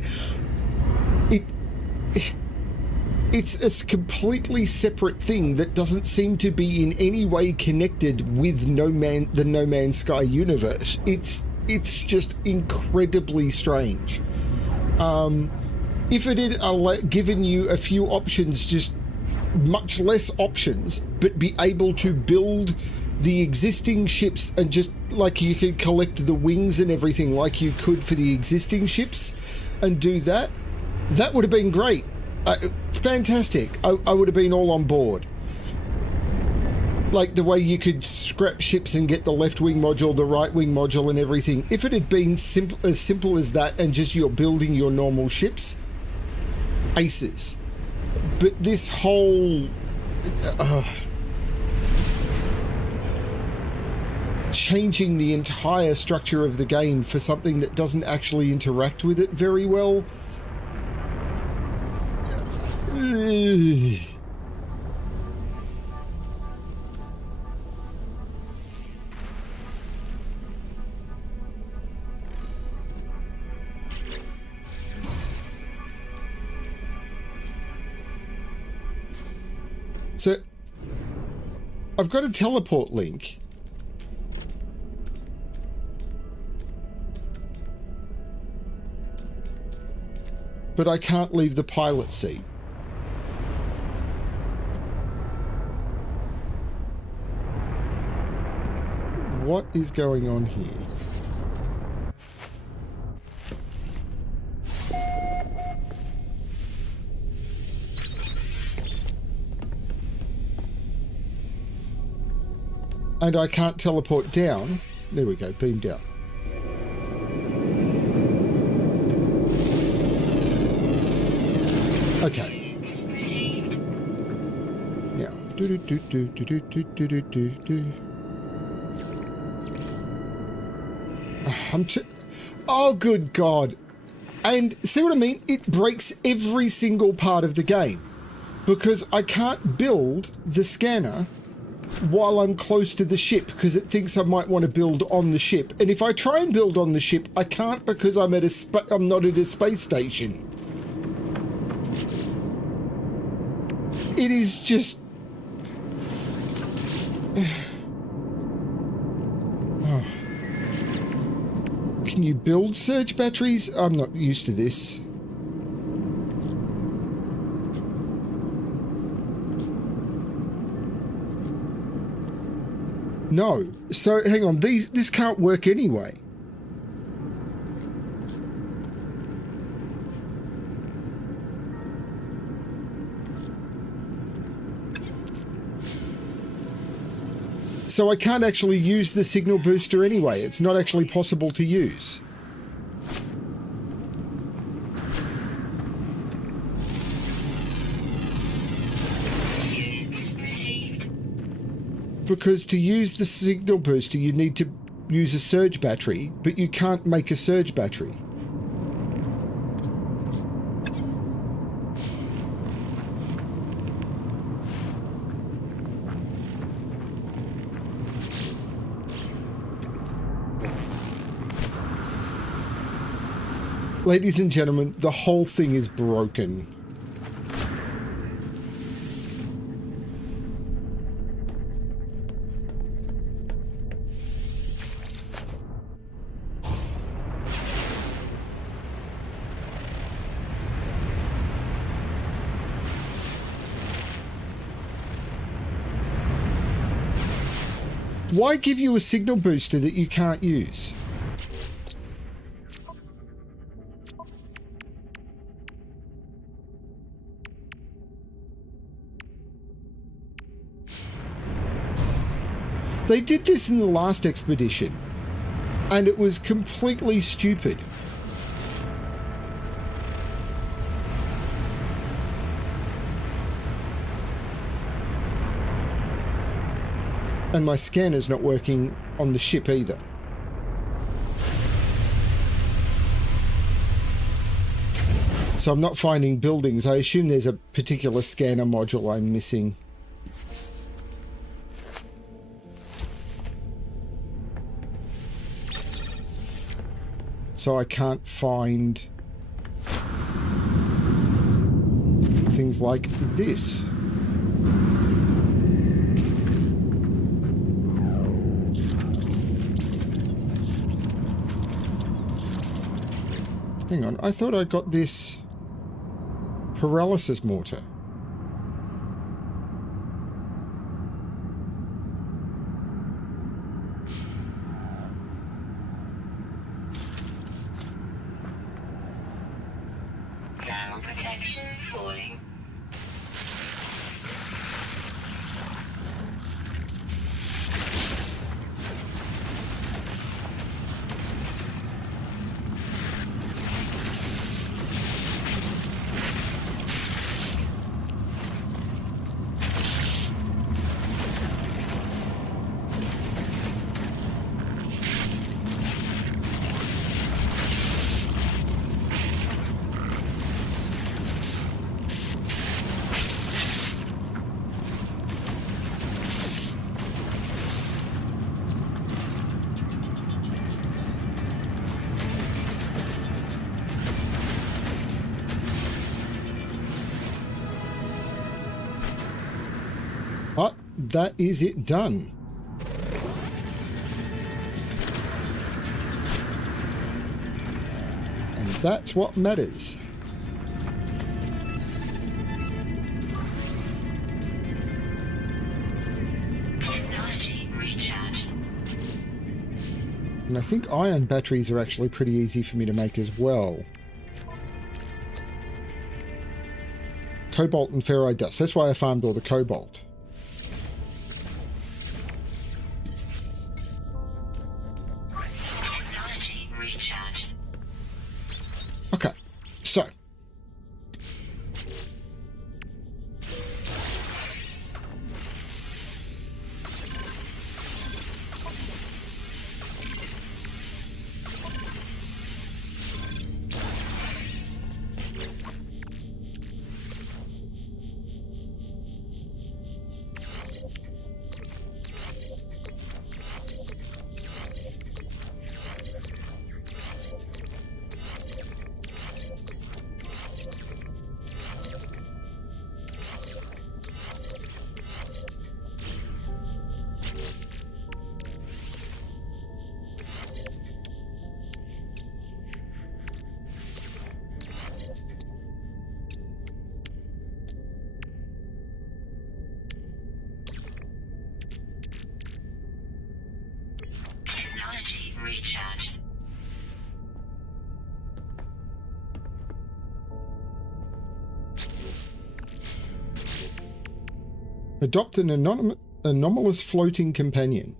It's a completely separate thing that doesn't seem to be in any way connected with the No Man's Sky universe. It's just incredibly strange. If it had given you a few options, just much less options, but be able to build the existing ships and just like you could collect the wings and everything like you could for the existing ships and do that, that would have been great. Fantastic. I would have been all on board. Like the way you could scrap ships and get the left wing module, the right wing module and everything. If it had been as simple as that and just you're building your normal ships, aces. But this whole... changing the entire structure of the game for something that doesn't actually interact with it very well... So, I've got a teleport link. But I can't leave the pilot seat. What is going on here? And I can't teleport down. There we go, beam down. Okay. Now, oh, good God. And see what I mean? It breaks every single part of the game because I can't build the scanner while I'm close to the ship because it thinks I might want to build on the ship. And if I try and build on the ship, I can't because I'm not at a space station. It is just... Oh. Can you build surge batteries? I'm not used to this. No. So, hang on. This can't work anyway. So I can't actually use the signal booster anyway. It's not actually possible to use. Because to use the signal booster, you need to use a surge battery, but you can't make a surge battery. Ladies and gentlemen, the whole thing is broken. Why give you a signal booster that you can't use? They did this in the last expedition, and it was completely stupid. And my scanner's not working on the ship either. So I'm not finding buildings. I assume there's a particular scanner module I'm missing. So I can't find things like this. Hang on, I thought I got this paralysis mortar. Thermal protection falling. Oh, that is it done. And that's what matters. Technology recharge. And I think ion batteries are actually pretty easy for me to make as well. Cobalt and ferrite dust. That's why I farmed all the cobalt. Technology recharge. Okay, so Technology recharge. adopt an anomalous floating companion.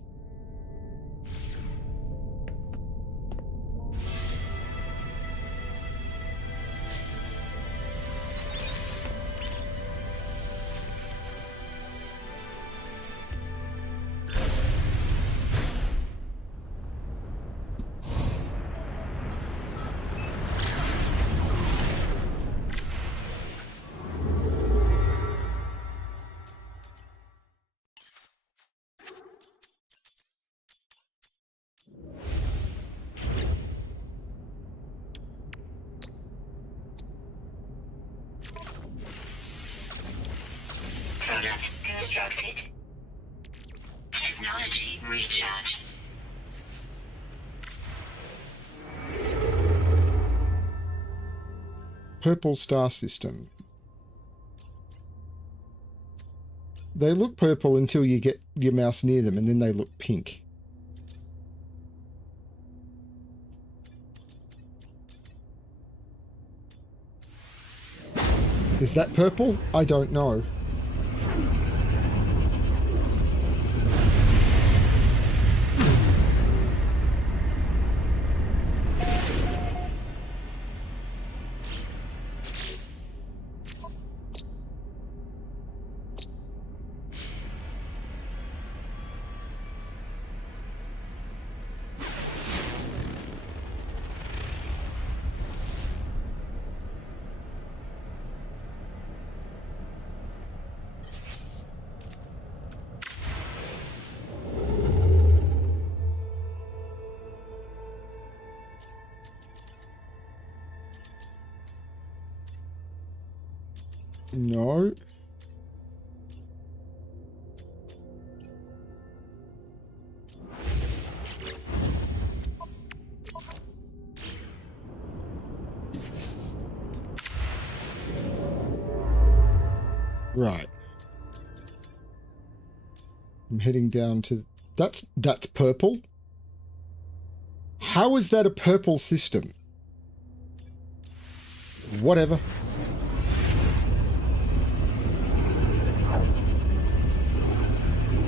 Product constructed. Technology recharge. Purple star system. They look purple until you get your mouse near them, and then they look pink. Is that purple? I don't know. No. Right. I'm heading down to... That's purple? How is that a purple system? Whatever.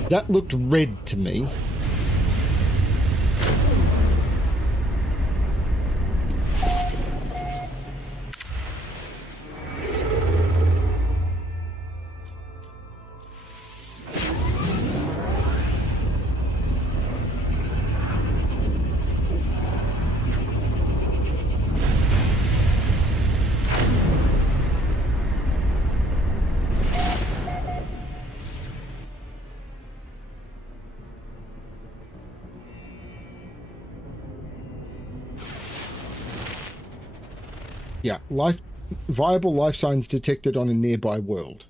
That looked red to me. Yeah, viable life signs detected on a nearby world.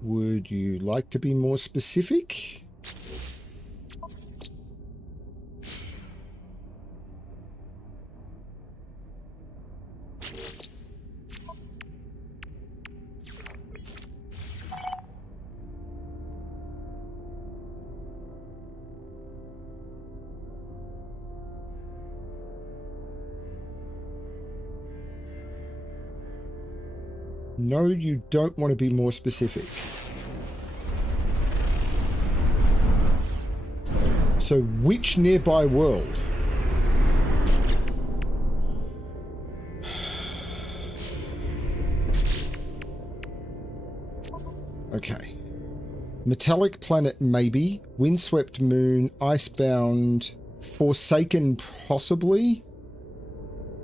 Would you like to be more specific? No, you don't want to be more specific. So, which nearby world? Okay. Metallic planet, maybe. Windswept moon, icebound, forsaken, possibly.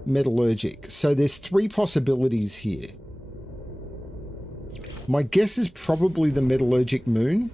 Metallurgic. So, there's 3 possibilities here. My guess is probably the metallurgic moon.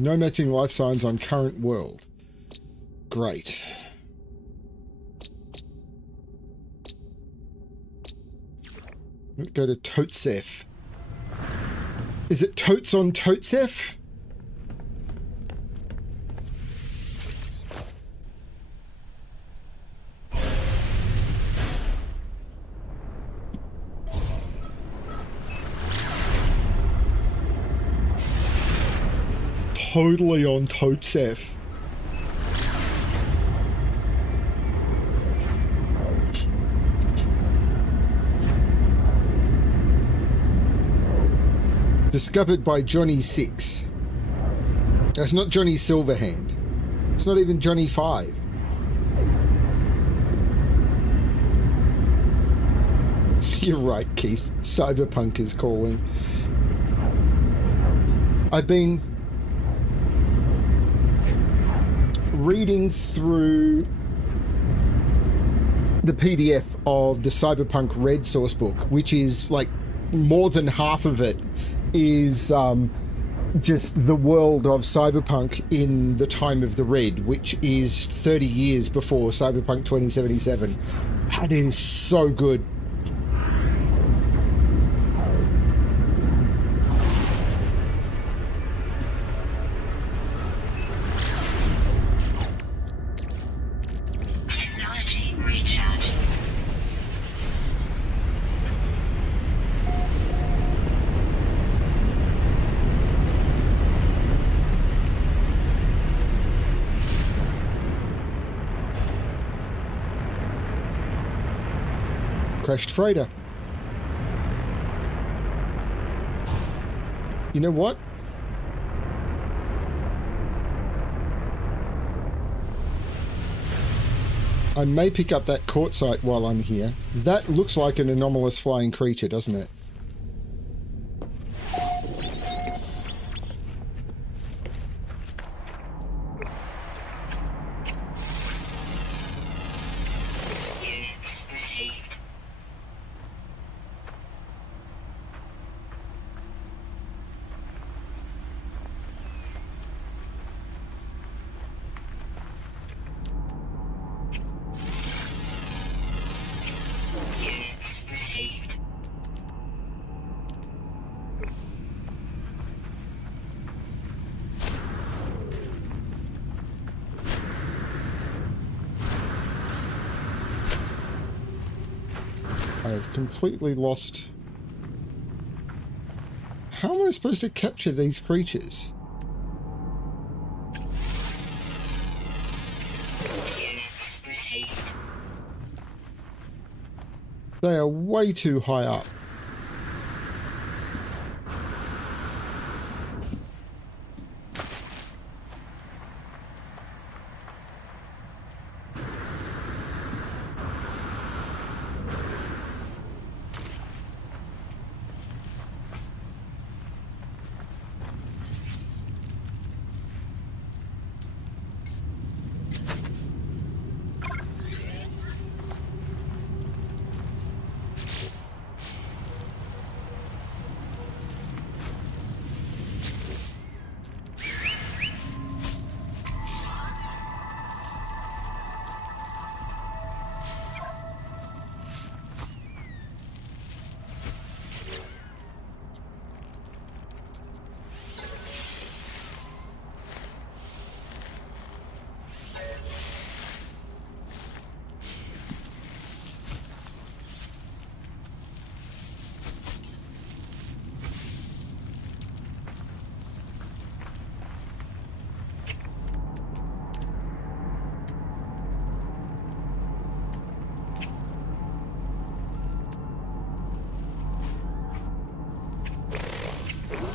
No matching life signs on current world. Great. Let's go to Totsef. Is it Totes on Totsef? Totally on Totsef. Discovered by Johnny 6. That's not Johnny Silverhand. It's not even Johnny 5. You're right, Keith. Cyberpunk is calling. I've been reading through the PDF of the Cyberpunk Red source book, which is like more than half of it is just the world of Cyberpunk in the time of the Red, which is 30 years before Cyberpunk 2077. And it is so good. Technology recharging. Crashed freighter. You know what? I may pick up that quartzite while I'm here. That looks like an anomalous flying creature, doesn't it? Units received. Units received. I have completely lost... How am I supposed to capture these creatures? Units received. They are way too high up.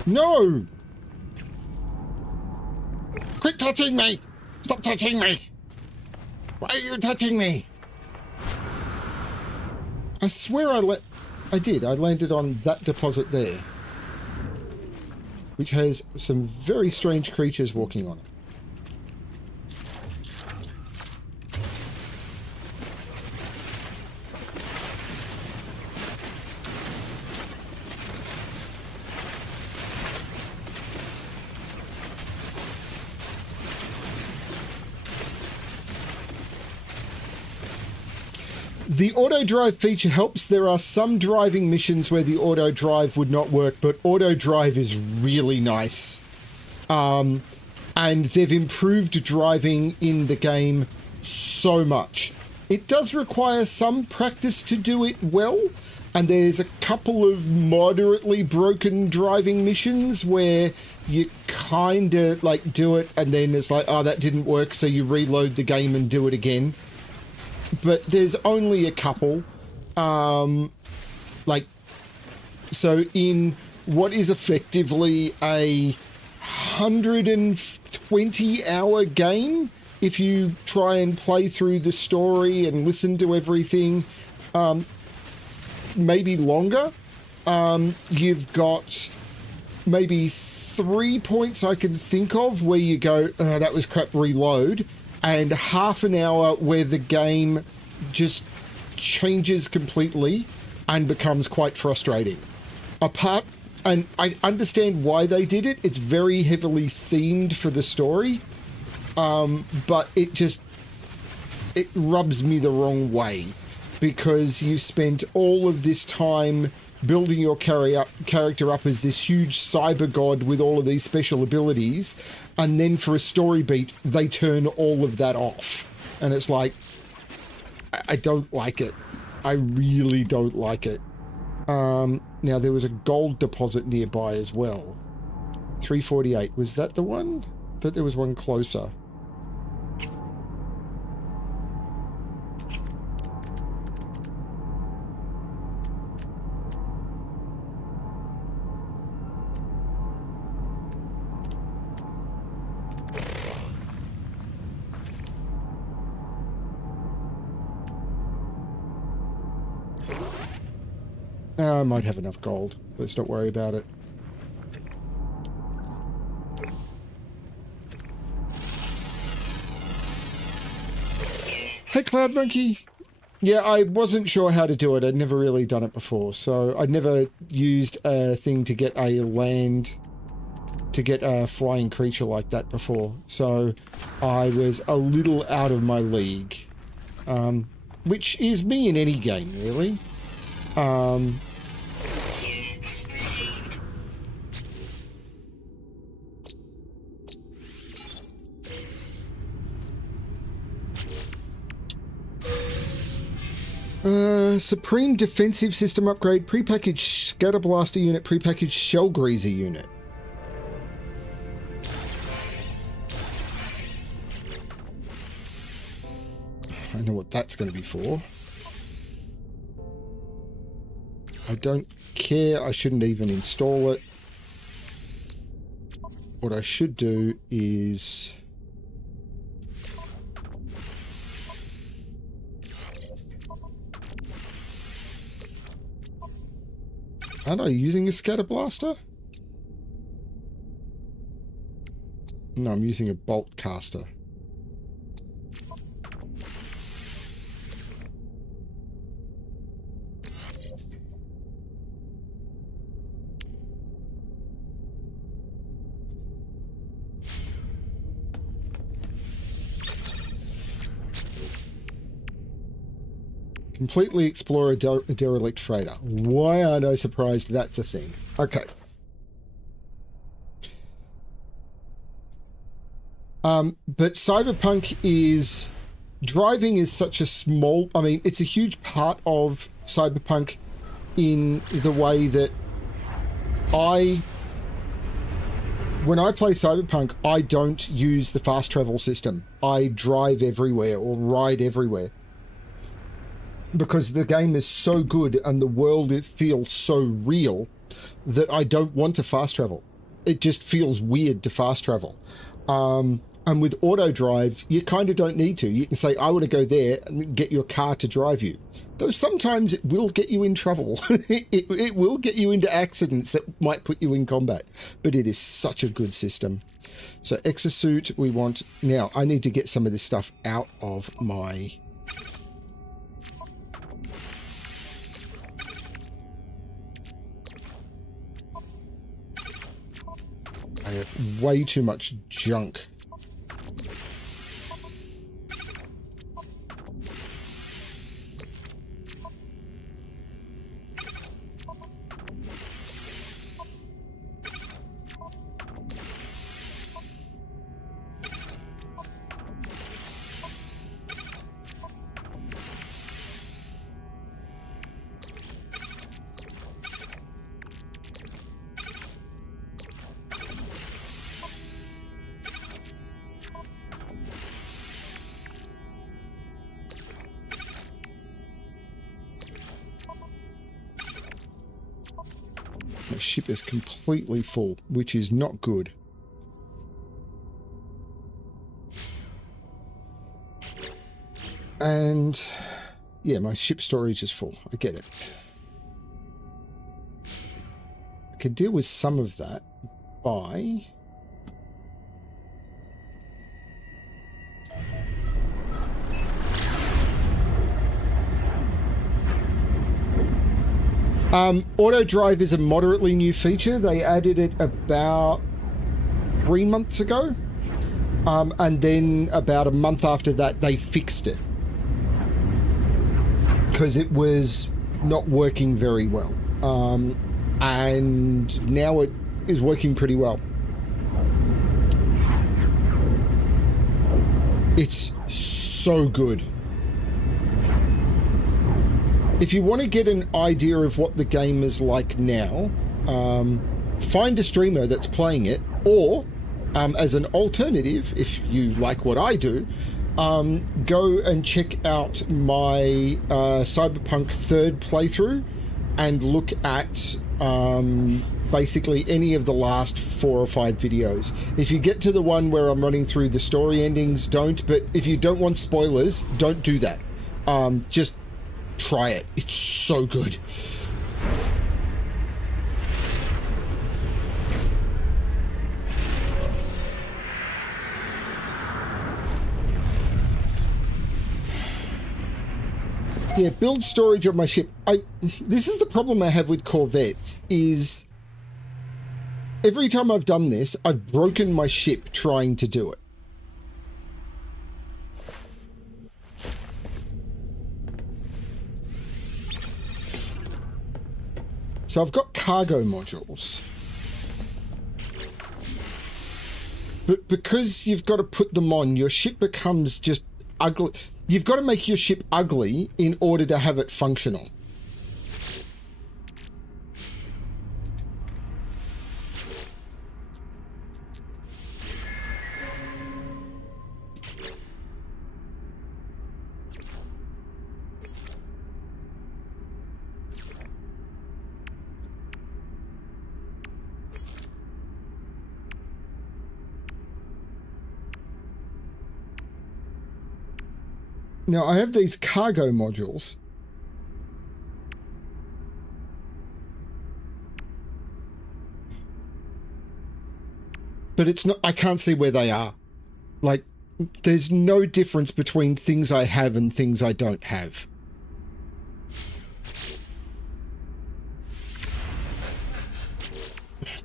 No! Quit touching me! Stop touching me! Why are you touching me? I swear I did. I landed on that deposit there, which has some very strange creatures walking on it. The auto drive feature helps. There are some driving missions where the auto drive would not work, but auto drive is really nice. And they've improved driving in the game so much. It does require some practice to do it well, and there's a couple of moderately broken driving missions where you kind of like do it and then it's like, oh, that didn't work, so you reload the game and do it again. But there's only a couple. So in what is effectively a 120-hour game if you try and play through the story and listen to everything, maybe longer. You've got maybe 3 points I can think of where you go, that was crap, reload, and half an hour where the game just changes completely and becomes quite frustrating. And I understand why they did it. It's very heavily themed for the story, but it rubs me the wrong way, because you spent all of this time building your character up as this huge cyber god with all of these special abilities, and then for a story beat, they turn all of that off. And it's like, I don't like it. I really don't like it. Now, there was a gold deposit nearby as well. 348. Was that the one? I thought there was one closer. I might have enough gold. Let's not worry about it. Hey, Cloud Monkey. Yeah, I wasn't sure how to do it. I'd never really done it before, so I'd never used a thing to get a flying creature like that before. So I was a little out of my league, which is me in any game, really. Supreme Defensive System Upgrade, prepackaged Scatter Blaster Unit, prepackaged Shell Greaser Unit. I know what that's going to be for. I don't care. I shouldn't even install it. What I should do is... Aren't I using a Scatter Blaster? No, I'm using a Bolt Caster. Completely explore a derelict freighter. Why aren't I surprised that's a thing? Okay. But Cyberpunk is... Driving is such a small... I mean, it's a huge part of Cyberpunk in the way that when I play Cyberpunk, I don't use the fast travel system. I drive everywhere or ride everywhere. Because the game is so good and the world, it feels so real that I don't want to fast travel. It just feels weird to fast travel. And with auto drive, you kind of don't need to. You can say, I want to go there and get your car to drive you. Though sometimes it will get you in trouble. it will get you into accidents that might put you in combat. But it is such a good system. So exosuit we want. Now, I need to get some of this stuff out of my... I have way too much junk. My ship is completely full, which is not good. And yeah, my ship storage is full. I get it. I could deal with some of that by... auto drive is a moderately new feature. They added it about 3 months ago. And then about a month after that, they fixed it. Because it was not working very well. And now it is working pretty well. It's so good. If you want to get an idea of what the game is like now, find a streamer that's playing it, or as an alternative, if you like what I do, go and check out my Cyberpunk 3rd playthrough and look at basically any of the last 4 or 5 videos. If you get to the one where I'm running through the story endings, don't. But if you don't want spoilers, don't do that. Just try it. It's so good. Yeah, build storage on my ship. This is the problem I have with Corvettes, is every time I've done this, I've broken my ship trying to do it. So I've got cargo modules. But because you've got to put them on, your ship becomes just ugly. You've got to make your ship ugly in order to have it functional. Now, I have these cargo modules. But it's not, I can't see where they are. Like, there's no difference between things I have and things I don't have.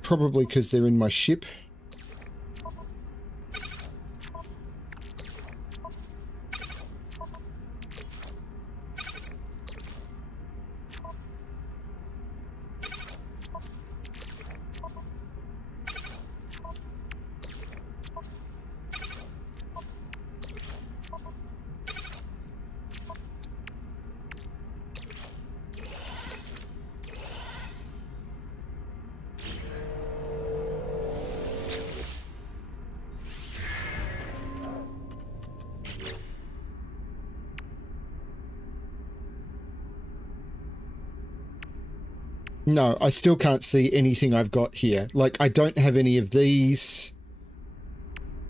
Probably because they're in my ship. No, I still can't see anything I've got here. Like, I don't have any of these.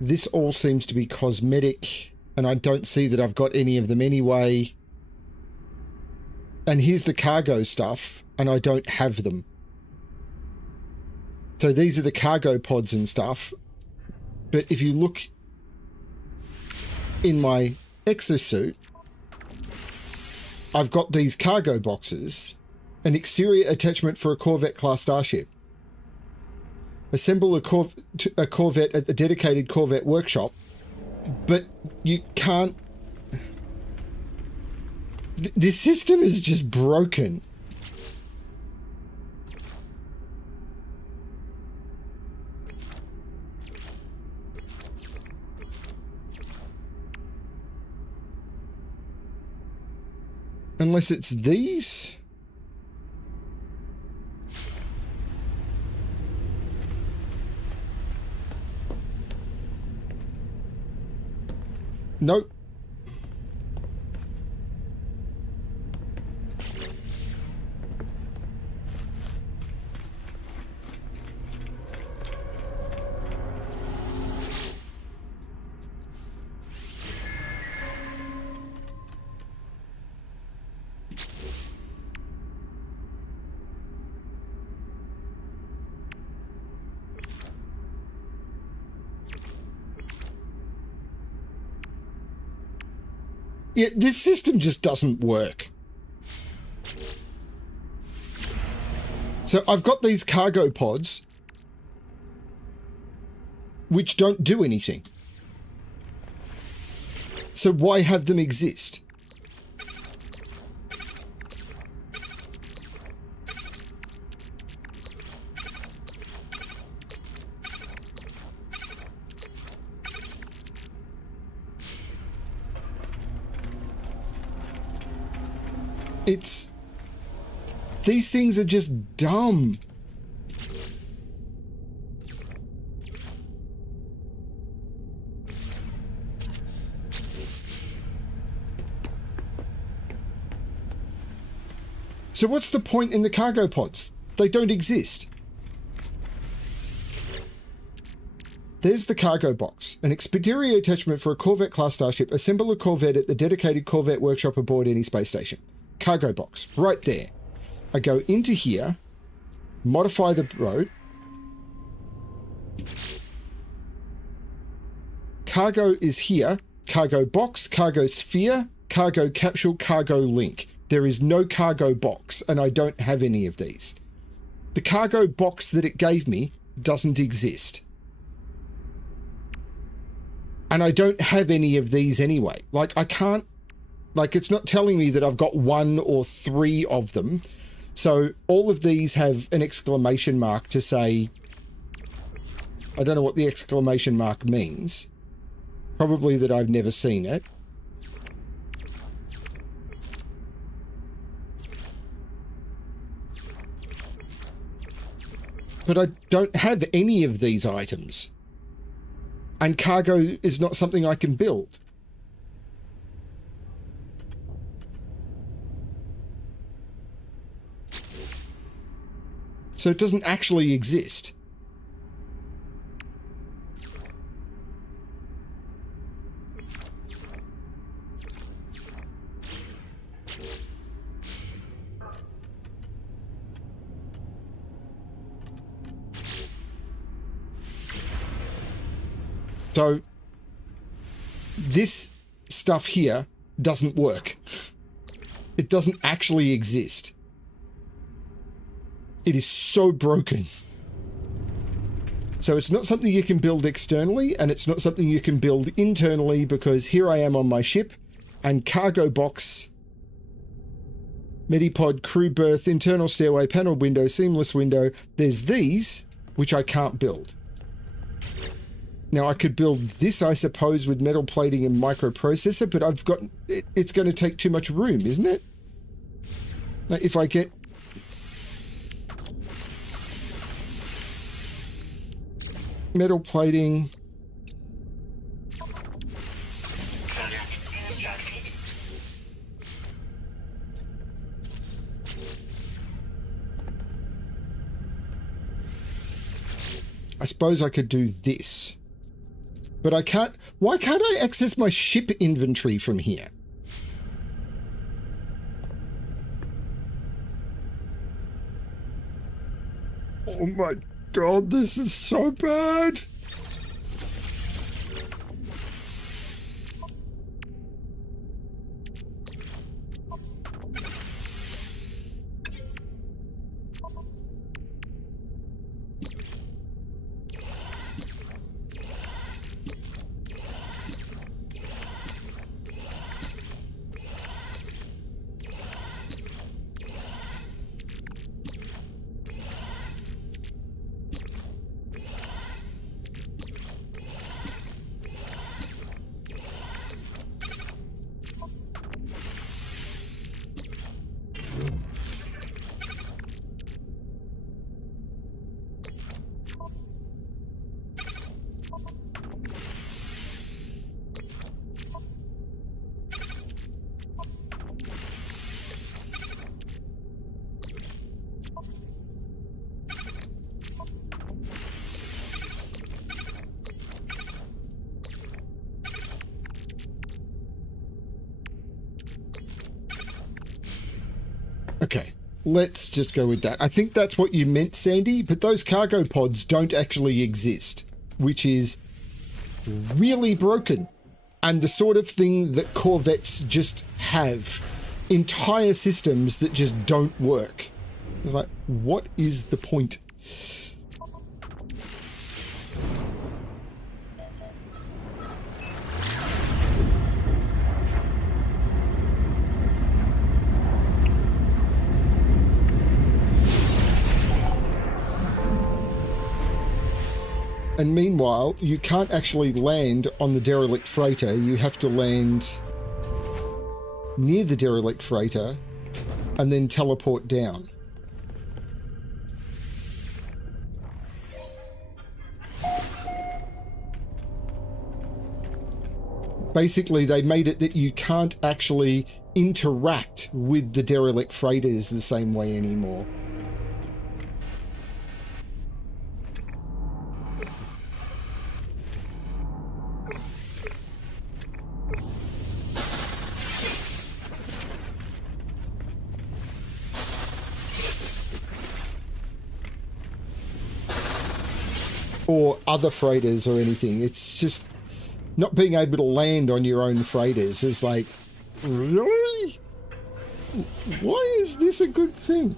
This all seems to be cosmetic, and I don't see that I've got any of them anyway. And here's the cargo stuff, and I don't have them. So these are the cargo pods and stuff. But if you look in my exosuit, I've got these cargo boxes. An exterior attachment for a Corvette-class starship. Assemble a Corvette at the dedicated Corvette workshop. But you can't... This system is just broken. Unless it's these... Nope. Yeah, this system just doesn't work. So I've got these cargo pods which don't do anything. So why have them exist? These things are just dumb. So what's the point in the cargo pods? They don't exist. There's the cargo box, an Expedirio attachment for a Corvette-class starship. Assemble a Corvette at the dedicated Corvette workshop aboard any space station. Cargo box, right there. I go into here, modify the boat. Cargo is here. Cargo box, cargo sphere, cargo capsule, cargo link. There is no cargo box, and I don't have any of these. The cargo box that it gave me doesn't exist. And I don't have any of these anyway. Like, I can't... Like, it's not telling me that I've got 1 or 3 of them. So all of these have an exclamation mark to say... I don't know what the exclamation mark means. Probably that I've never seen it. But I don't have any of these items. And cargo is not something I can build. So it doesn't actually exist. So this stuff here doesn't work. It doesn't actually exist. It is so broken. So it's not something you can build externally, and it's not something you can build internally, because here I am on my ship, and cargo box, Medipod, crew berth, internal stairway, panel window, seamless window. There's these, which I can't build. Now, I could build this, I suppose, with metal plating and microprocessor, but I've got... It's going to take too much room, isn't it? Like, if I get... metal plating... I suppose I could do this. But I can't... Why can't I access my ship inventory from here? Oh my god, this is so bad. Okay, let's just go with that. I think that's what you meant, Sandy, but those cargo pods don't actually exist, which is really broken. and the sort of thing that Corvettes just have. Entire systems that just don't work. It's like, what is the point? And meanwhile, you can't actually land on the derelict freighter. You have to land near the derelict freighter and then teleport down. Basically, they made it that you can't actually interact with the derelict freighters the same way anymore. Or other freighters or anything. It's just not being able to land on your own freighters is like, really? Why is this a good thing?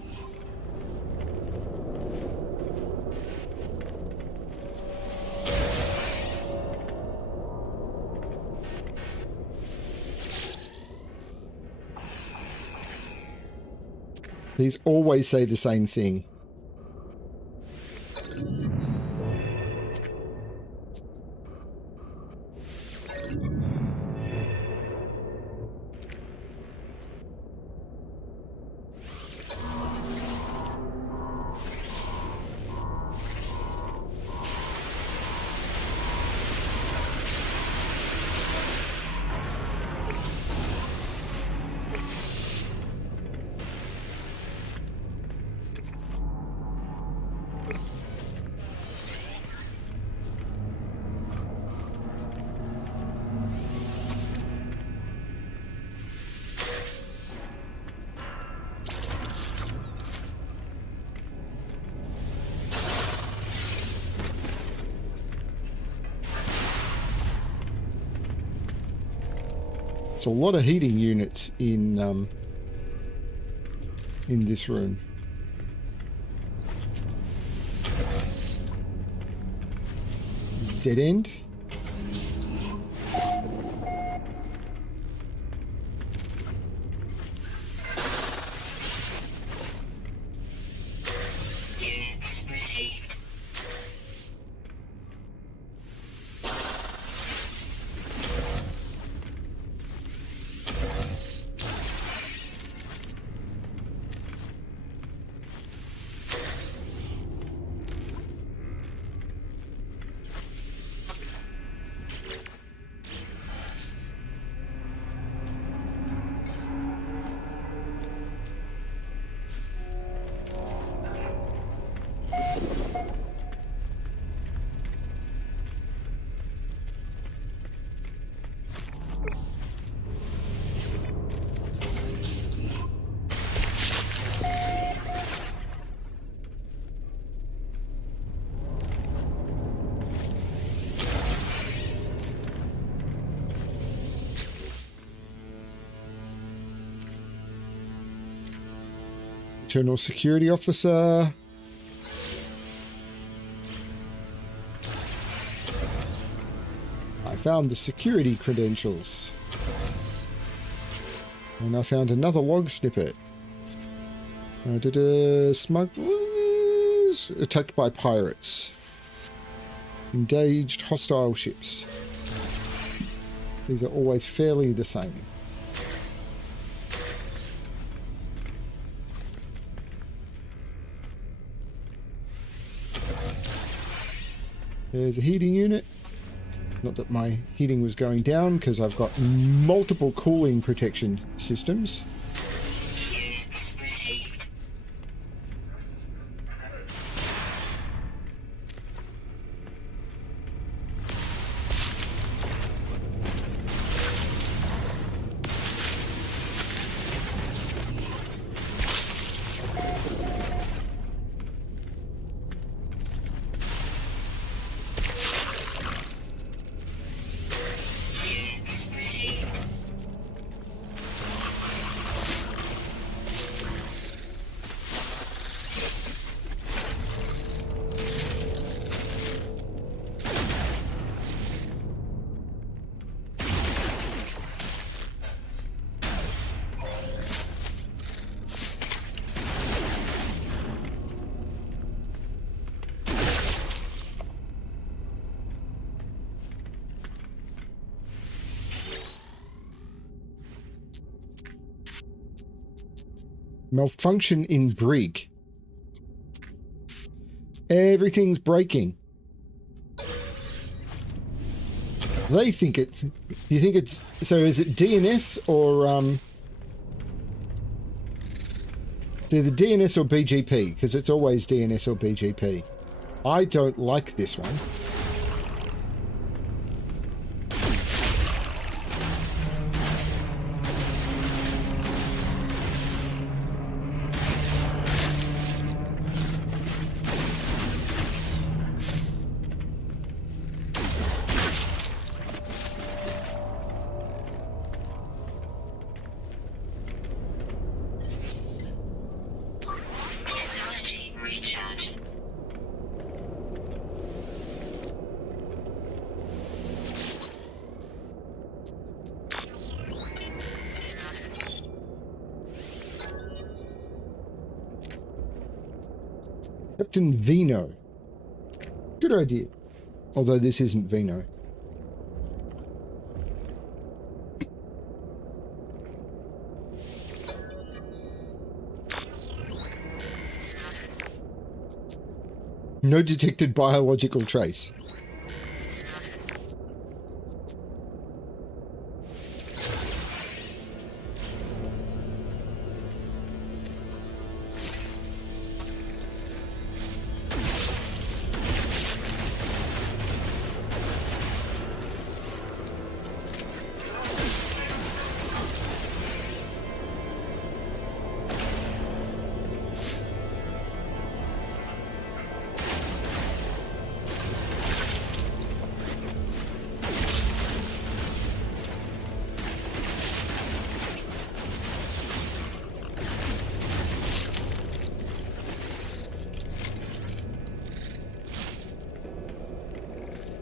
These always say the same thing. It's a lot of heating units in this room. Dead end. Units received. Internal security officer. I found the security credentials. And I found another log snippet. Smugglers attacked by pirates. Engaged hostile ships. These are always fairly the same. There's a heating unit. Not that my heating was going down because I've got multiple cooling protection systems. Units received. Units Malfunction in brig. Everything's breaking. They think it. You think it's. So is it DNS or. It's either DNS or BGP, because it's always DNS or BGP. I don't like this one. Technology recharge. Captain Vino. Good idea. Although this isn't Vino. No detected biological trace.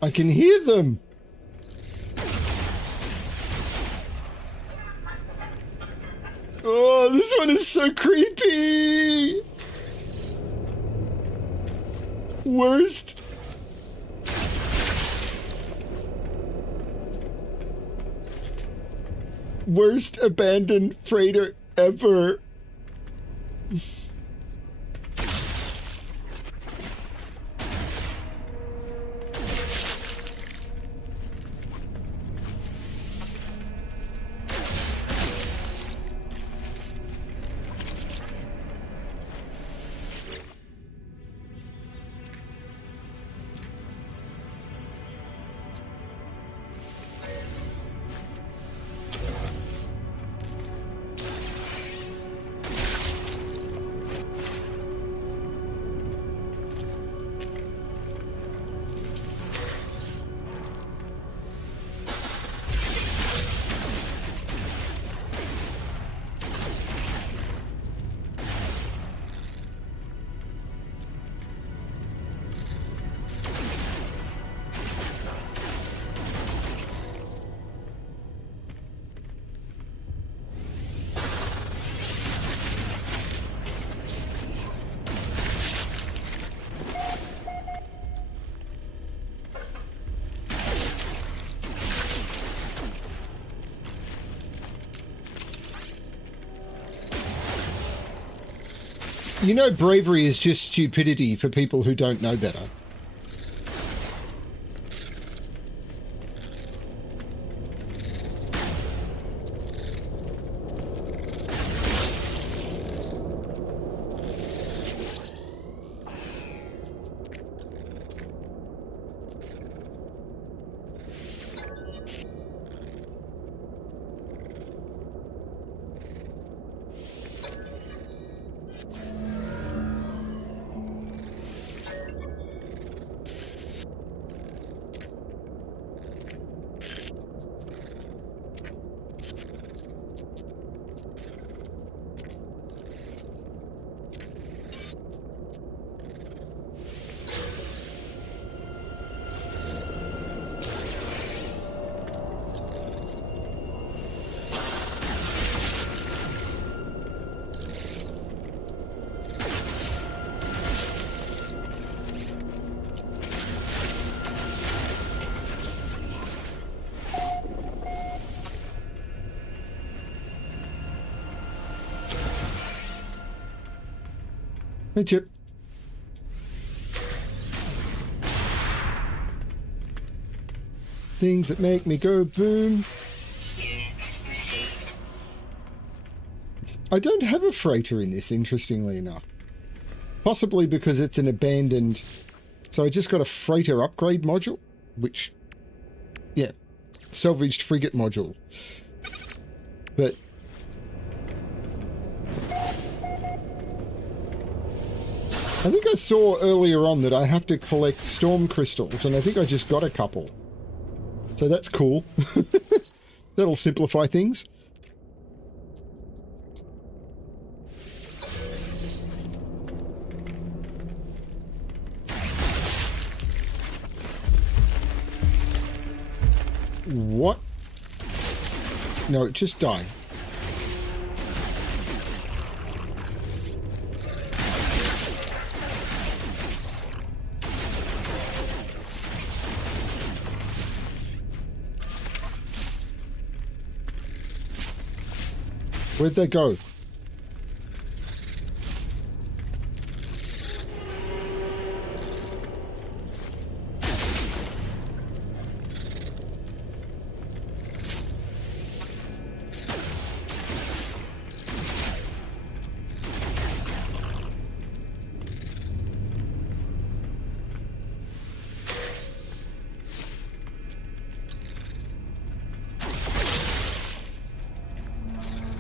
I can hear them. Oh, this one is so creepy. Worst. Worst abandoned freighter ever. You know, bravery is just stupidity for people who don't know better. Hey, Chip. Things that make me go boom. I don't have a freighter in this, interestingly enough. Possibly because it's an abandoned... So I just got a freighter upgrade module, which... Yeah, salvaged frigate module. But... I think I saw earlier on that I have to collect storm crystals, and I think I just got a couple. So that's cool. That'll simplify things. What? No, just die. Where'd they go?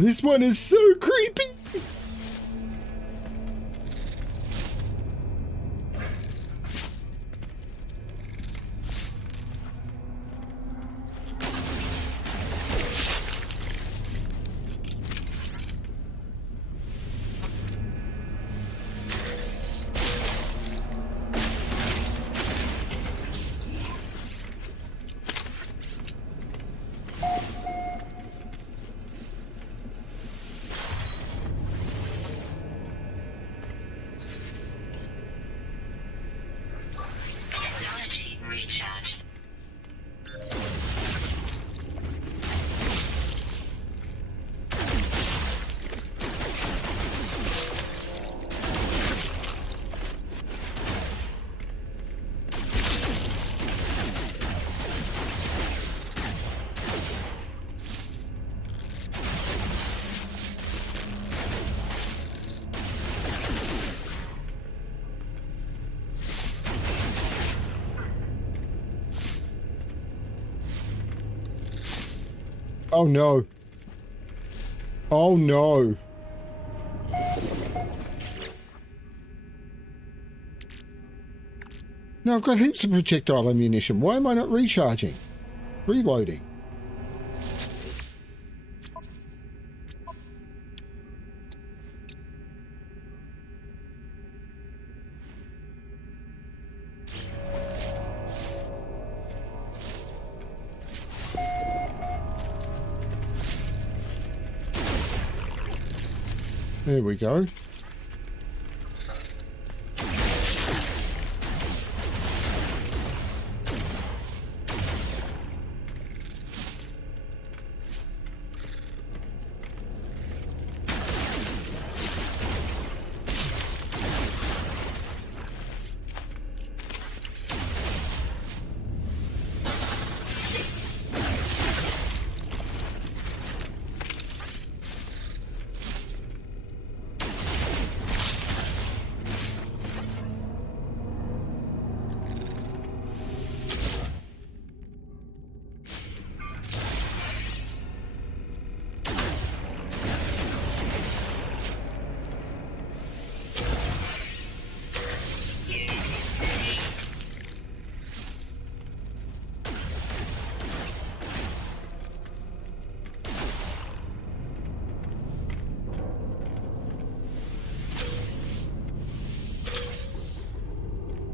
This one is so creepy! Technology recharge. Oh no. Oh no. Now I've got heaps of projectile ammunition. Why am I not recharging? Reloading. There we go.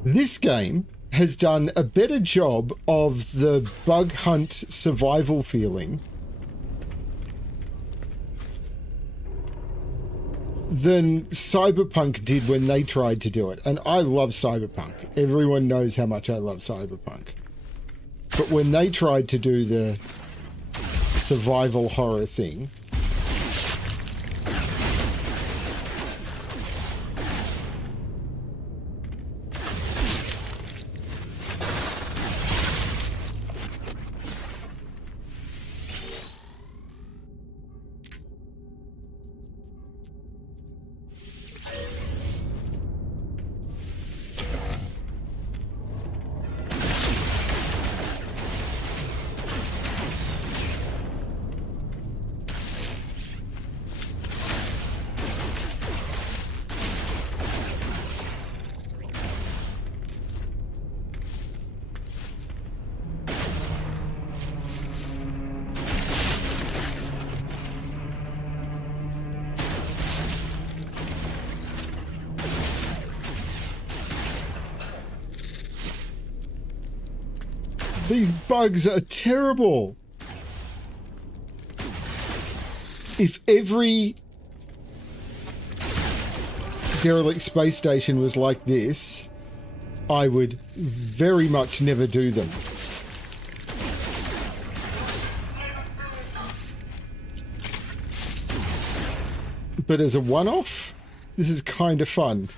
This game has done a better job of the bug hunt survival feeling than Cyberpunk did when they tried to do it. And I love Cyberpunk. Everyone knows how much I love Cyberpunk. But when they tried to do the survival horror thing, These bugs are terrible. If every derelict space station was like this, I would very much never do them. But as a one-off, this is kind of fun.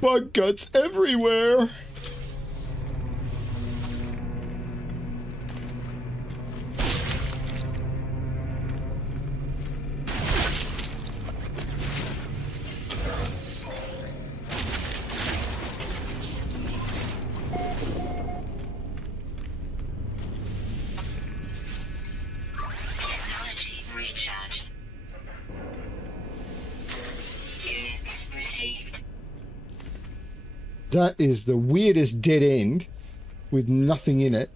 Bug guts everywhere. Technology recharge. Units received. That is the weirdest dead end with nothing in it.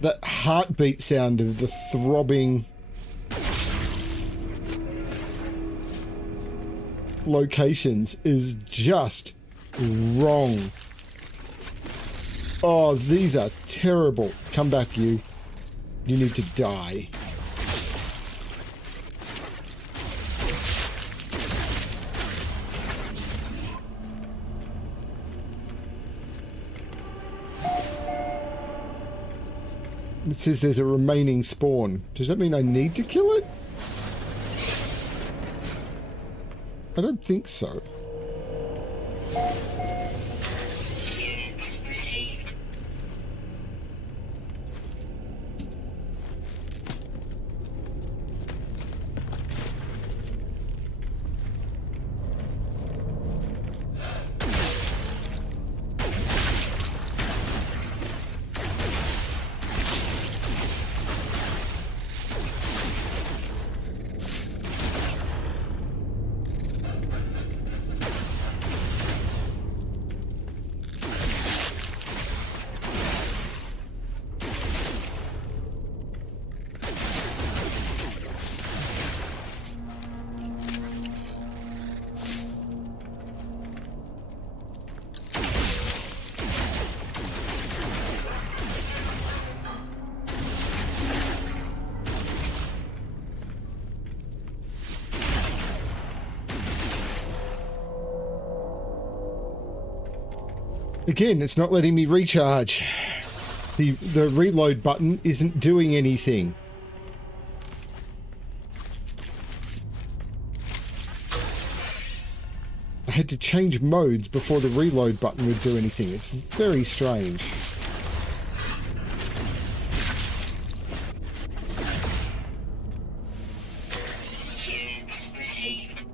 That heartbeat sound of the throbbing locations is just wrong. Oh, these are terrible. Come back, you. You need to die. It says there's a remaining spawn. Does that mean I need to kill it? I don't think so. Units received. Again, it's not letting me recharge. The reload button isn't doing anything. I had to change modes before the reload button would do anything. It's very strange. Units received.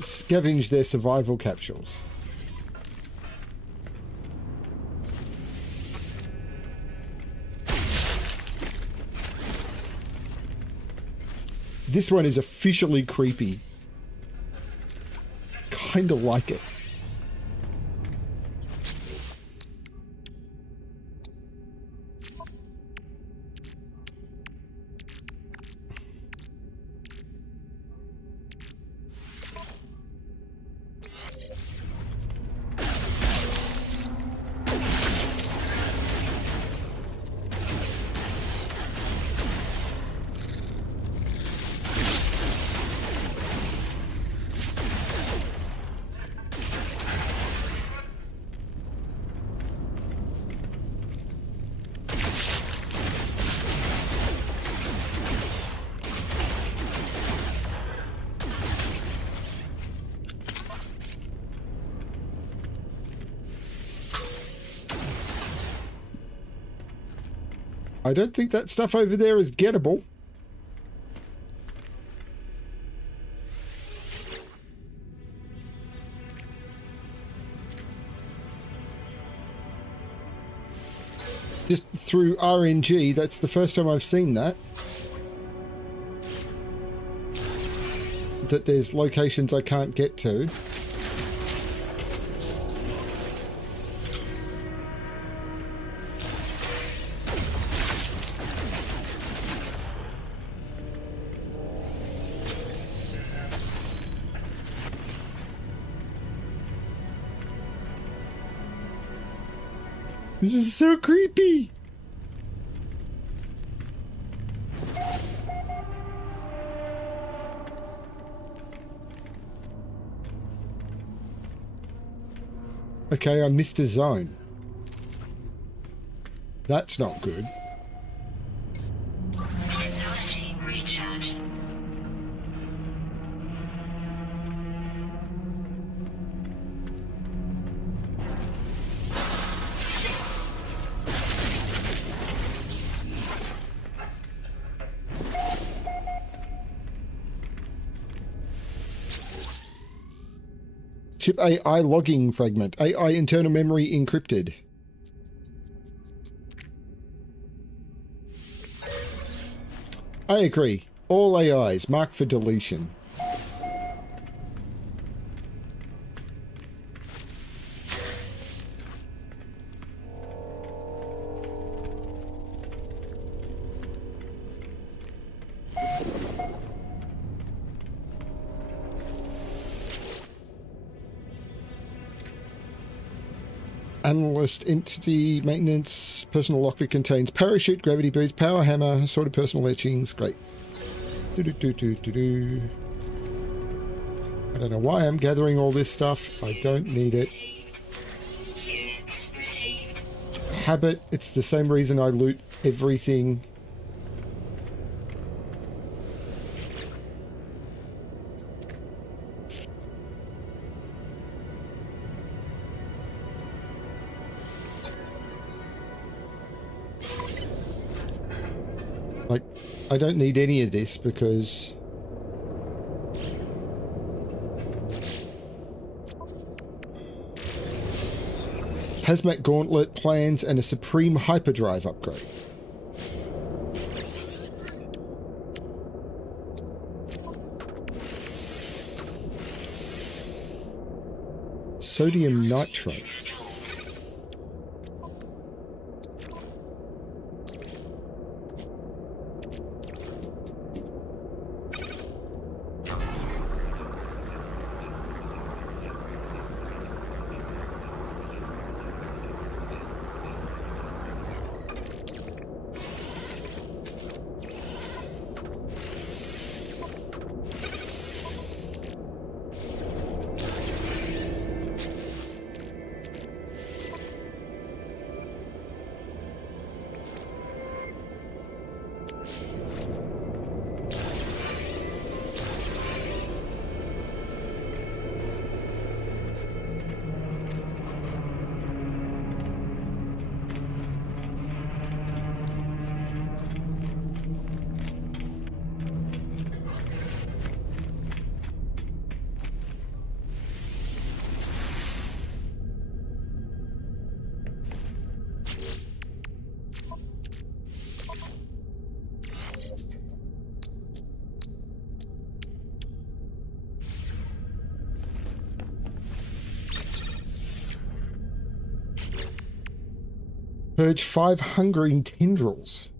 Scavenge their survival capsules. This one is officially creepy. Kinda like it. I don't think that stuff over there is gettable. Just through RNG, that's the first time I've seen that. That there's locations I can't get to. This is so creepy. Okay, I missed a zone. That's not good. Technology recharge. Chip AI logging fragment. AI internal memory encrypted. I agree. All AIs marked for deletion. Analyst entity maintenance. Personal locker contains parachute, gravity boots, power hammer, assorted personal etchings. Great. I don't know why I'm gathering all this stuff. I don't need it. Habit. It's the same reason I loot everything. Like, I don't need any of this because Hazmat Gauntlet plans and a Supreme Hyperdrive upgrade. Sodium nitrate. Purge 5 hungering tendrils.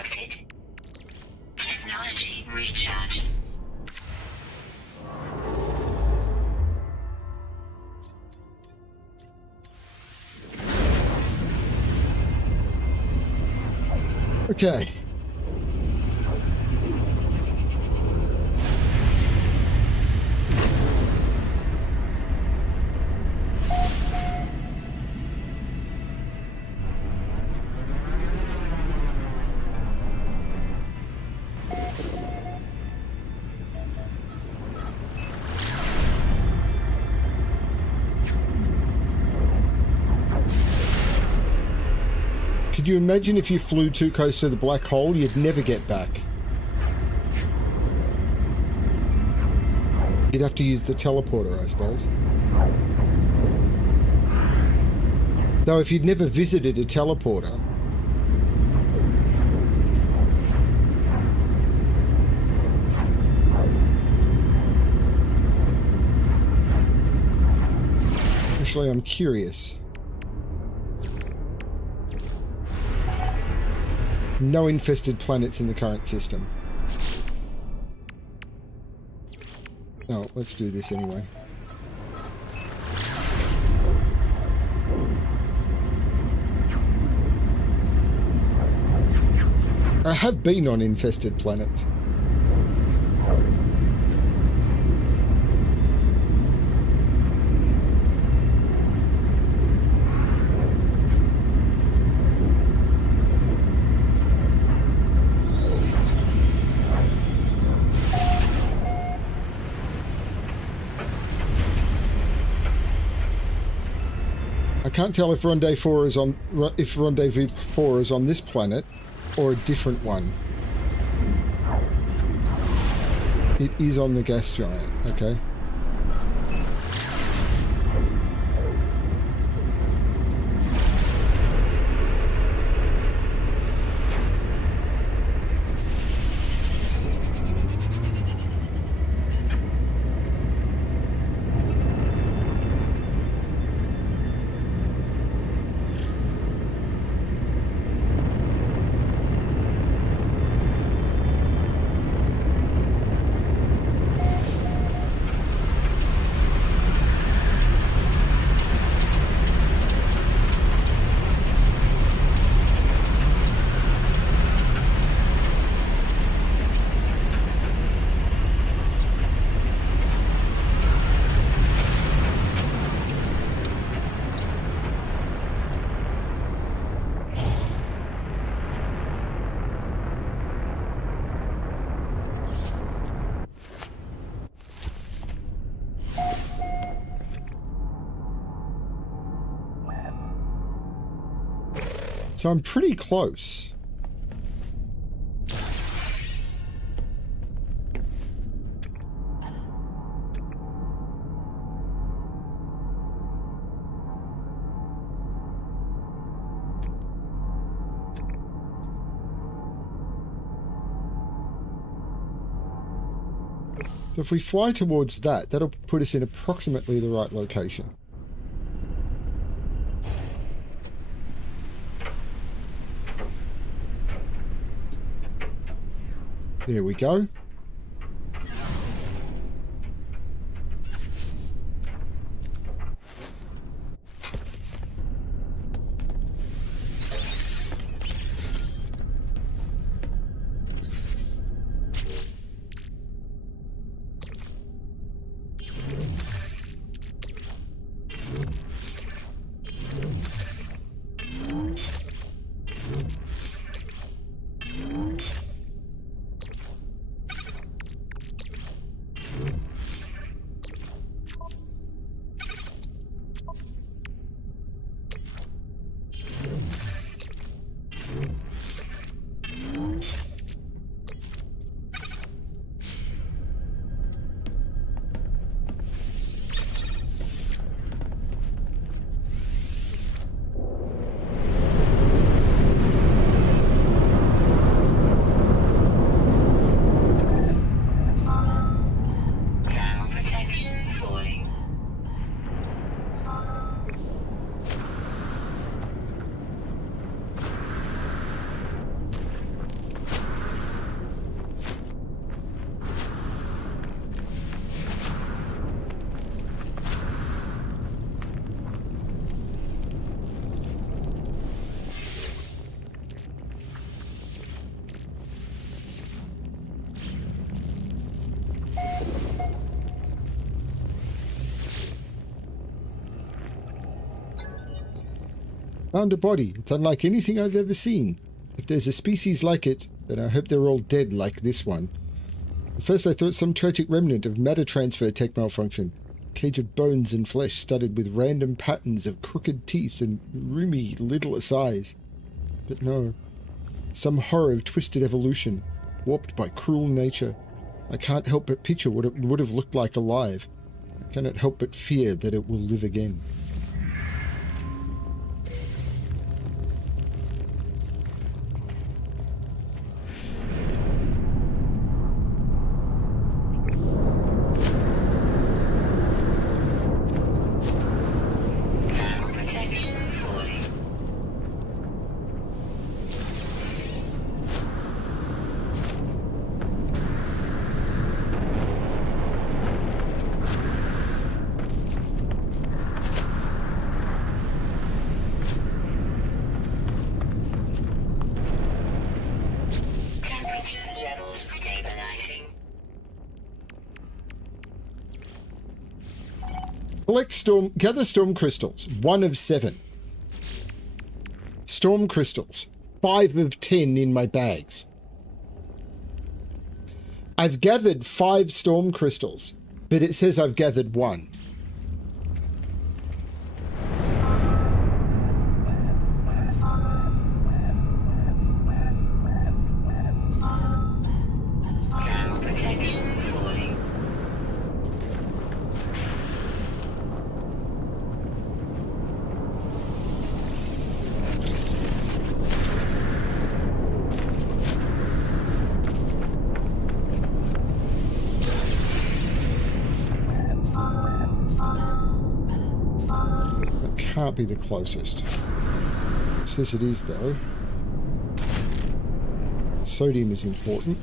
constructed. Technology recharge. Okay. Could you imagine if you flew too close to the black hole, you'd never get back? You'd have to use the teleporter, I suppose. Though if you'd never visited a teleporter, actually, I'm curious. No infested planets in the current system. Oh, let's do this anyway. I have been on infested planets. I can't tell if Rendezvous 4 is on this planet or a different one. It is on the gas giant, okay. So I'm pretty close. So if we fly towards that, that'll put us in approximately the right location. There we go. Found a body. It's unlike anything I've ever seen. If there's a species like it, then I hope they're all dead like this one. At first I thought some tragic remnant of matter transfer tech malfunction. A cage of bones and flesh studded with random patterns of crooked teeth and roomy, lidless eyes. But no. Some horror of twisted evolution, warped by cruel nature. I can't help but picture what it would have looked like alive. I cannot help but fear that it will live again. Gather storm crystals, 1 of 7. Storm crystals, 5 of 10 in my bags. I've gathered 5 storm crystals, but it says I've gathered 1. Can't be the closest. It says it is though. Sodium is important.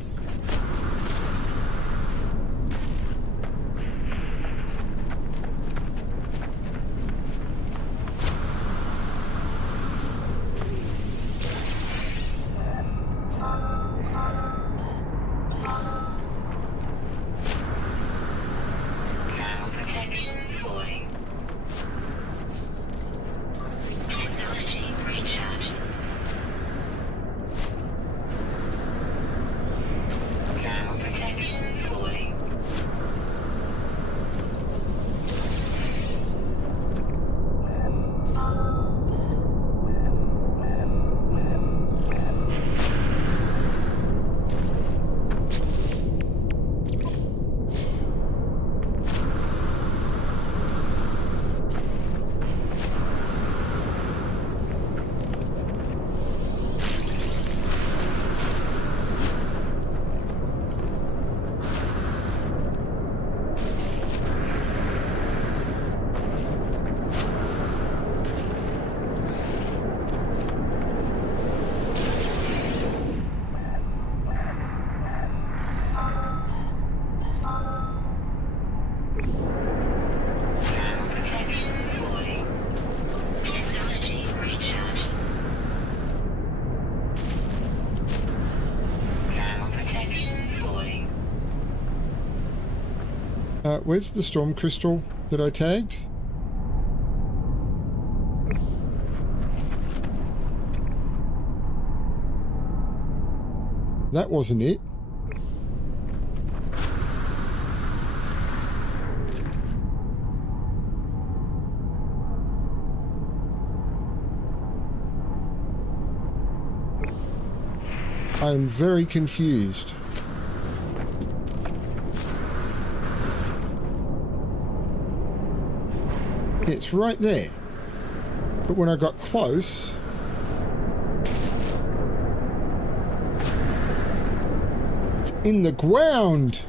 Where's the storm crystal that I tagged? That wasn't it. I'm very confused. It's right there. But when I got close... it's in the ground!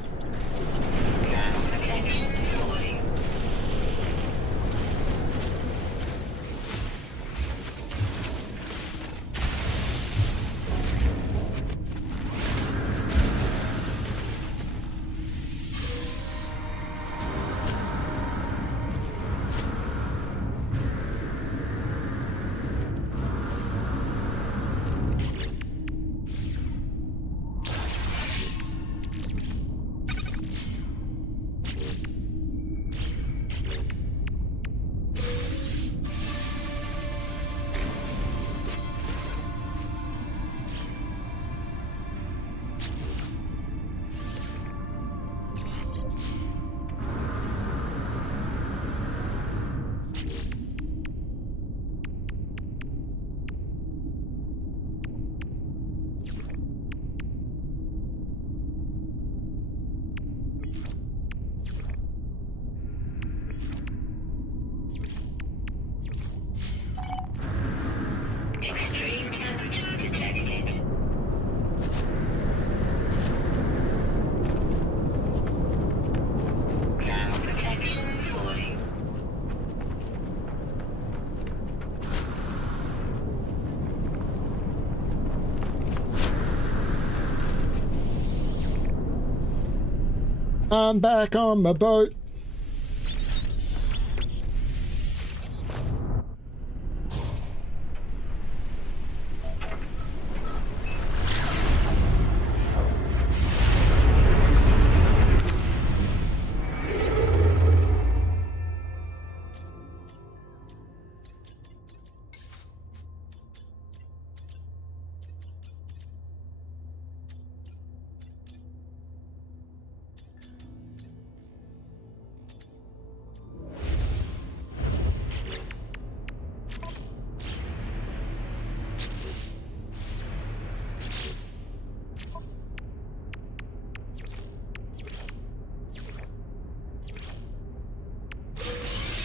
I'm back on my boat.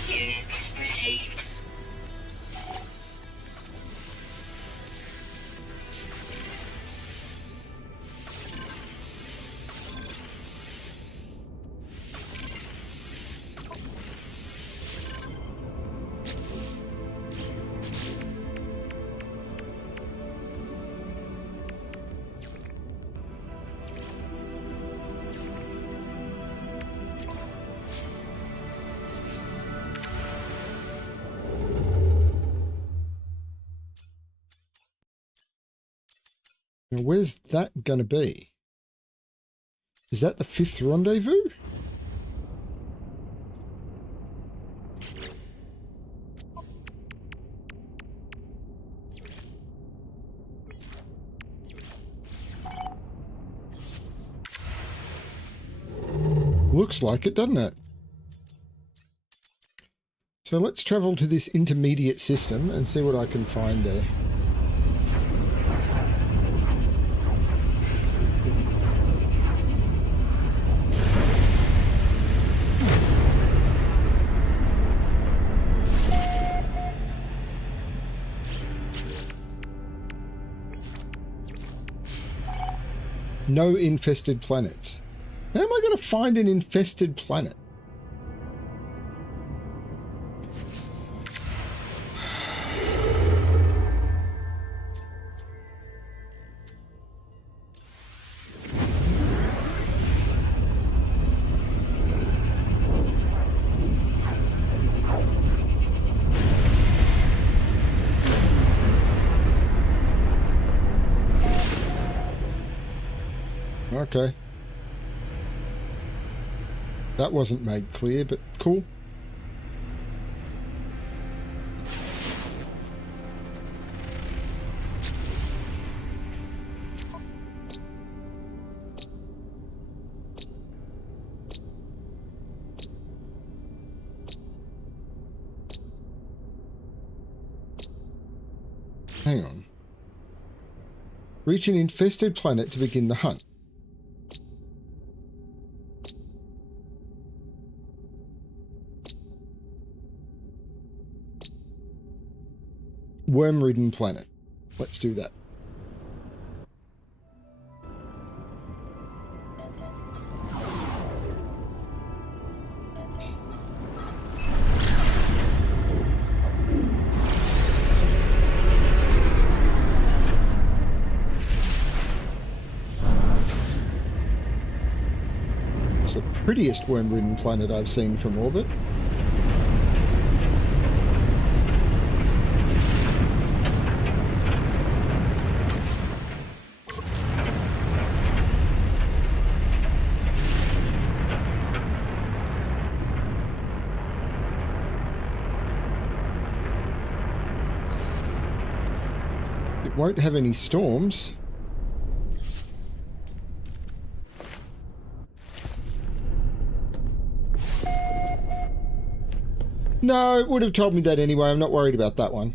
Units received. Now, where's that going to be? Is that the 5th rendezvous? Looks like it, doesn't it? So let's travel to this intermediate system and see what I can find there. No infested planets. How am I going to find an infested planet? Okay. That wasn't made clear, but cool. Hang on. Reach an infested planet to begin the hunt. Worm-ridden planet. Let's do that. It's the prettiest worm-ridden planet I've seen from orbit. Won't have any storms. No, it would have told me that anyway. I'm not worried about that one.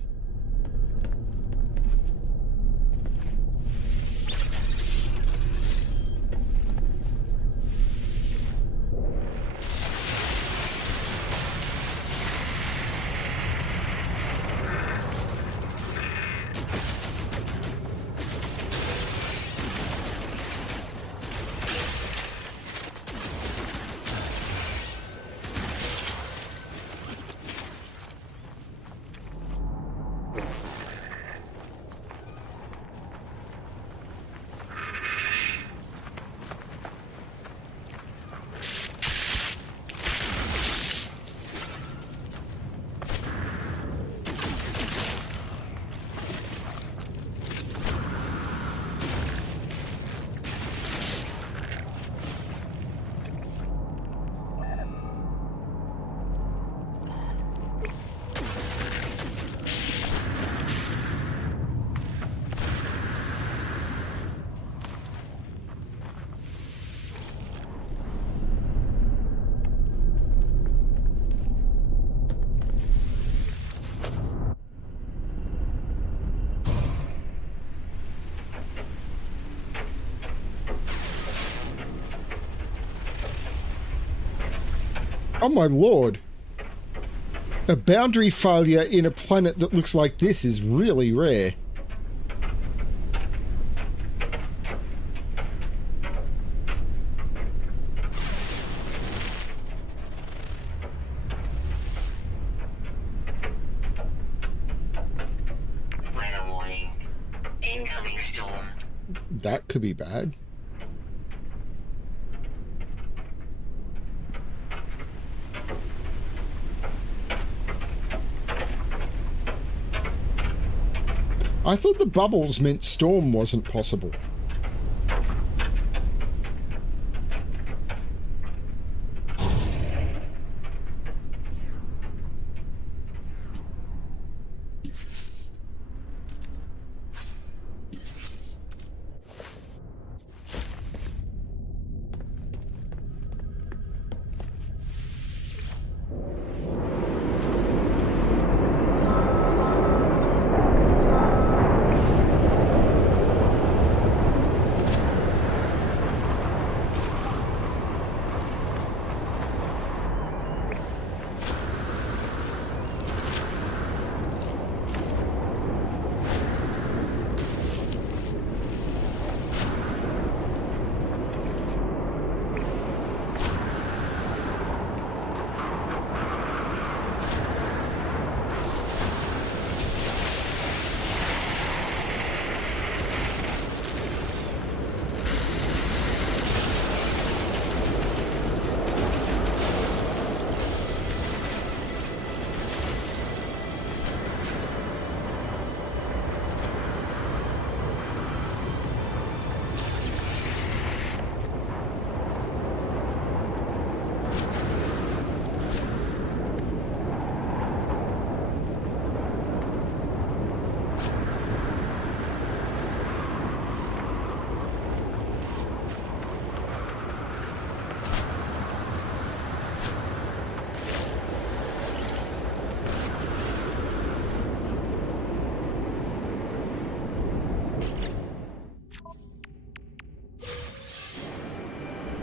Oh my lord. A boundary failure in a planet that looks like this is really rare. Weather warning. Incoming storm. That could be bad. I thought the bubbles meant storm wasn't possible.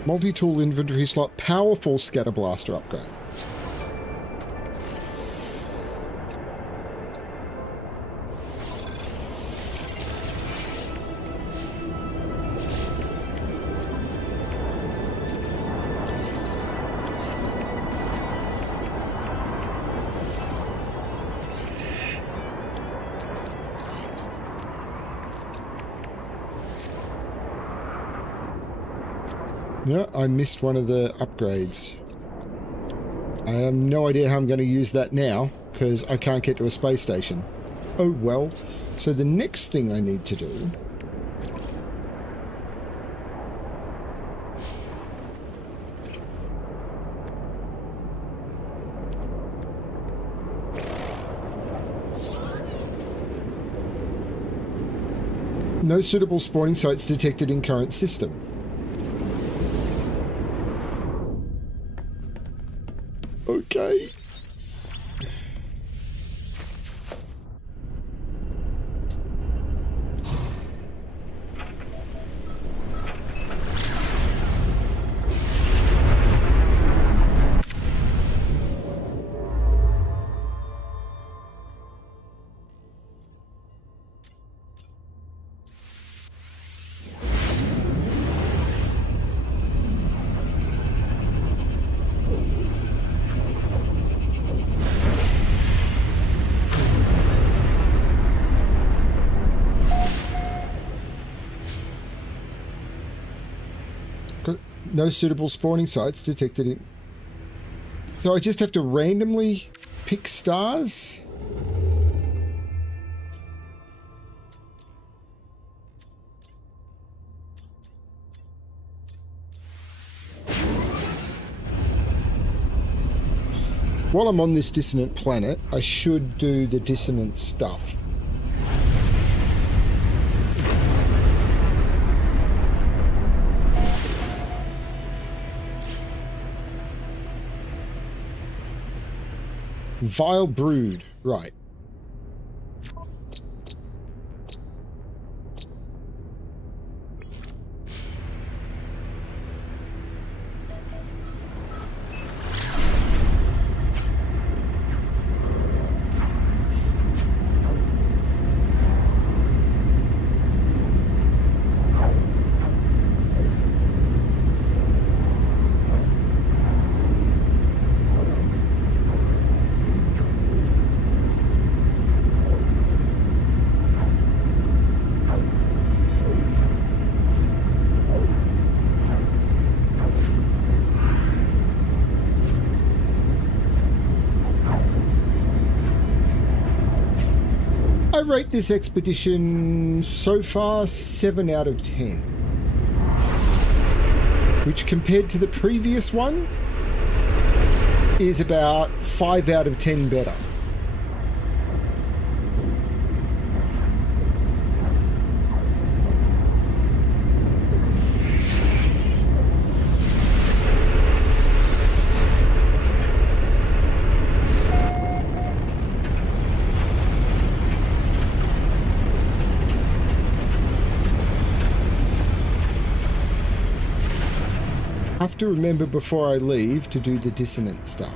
Multi-tool inventory slot, powerful scatter blaster upgrade. Yeah, I missed one of the upgrades. I have no idea how I'm going to use that now, because I can't get to a space station. Oh well. So the next thing I need to do... No suitable spawning sites detected in current system. Okay. No suitable spawning sites detected in... So I just have to randomly pick stars? While I'm on this dissonant planet, I should do the dissonant stuff. Vile brood, right. rate this expedition so far 7 out of 10. Which compared to the previous one is about 5 out of 10 better. Have to remember before I leave to do the dissonant stuff.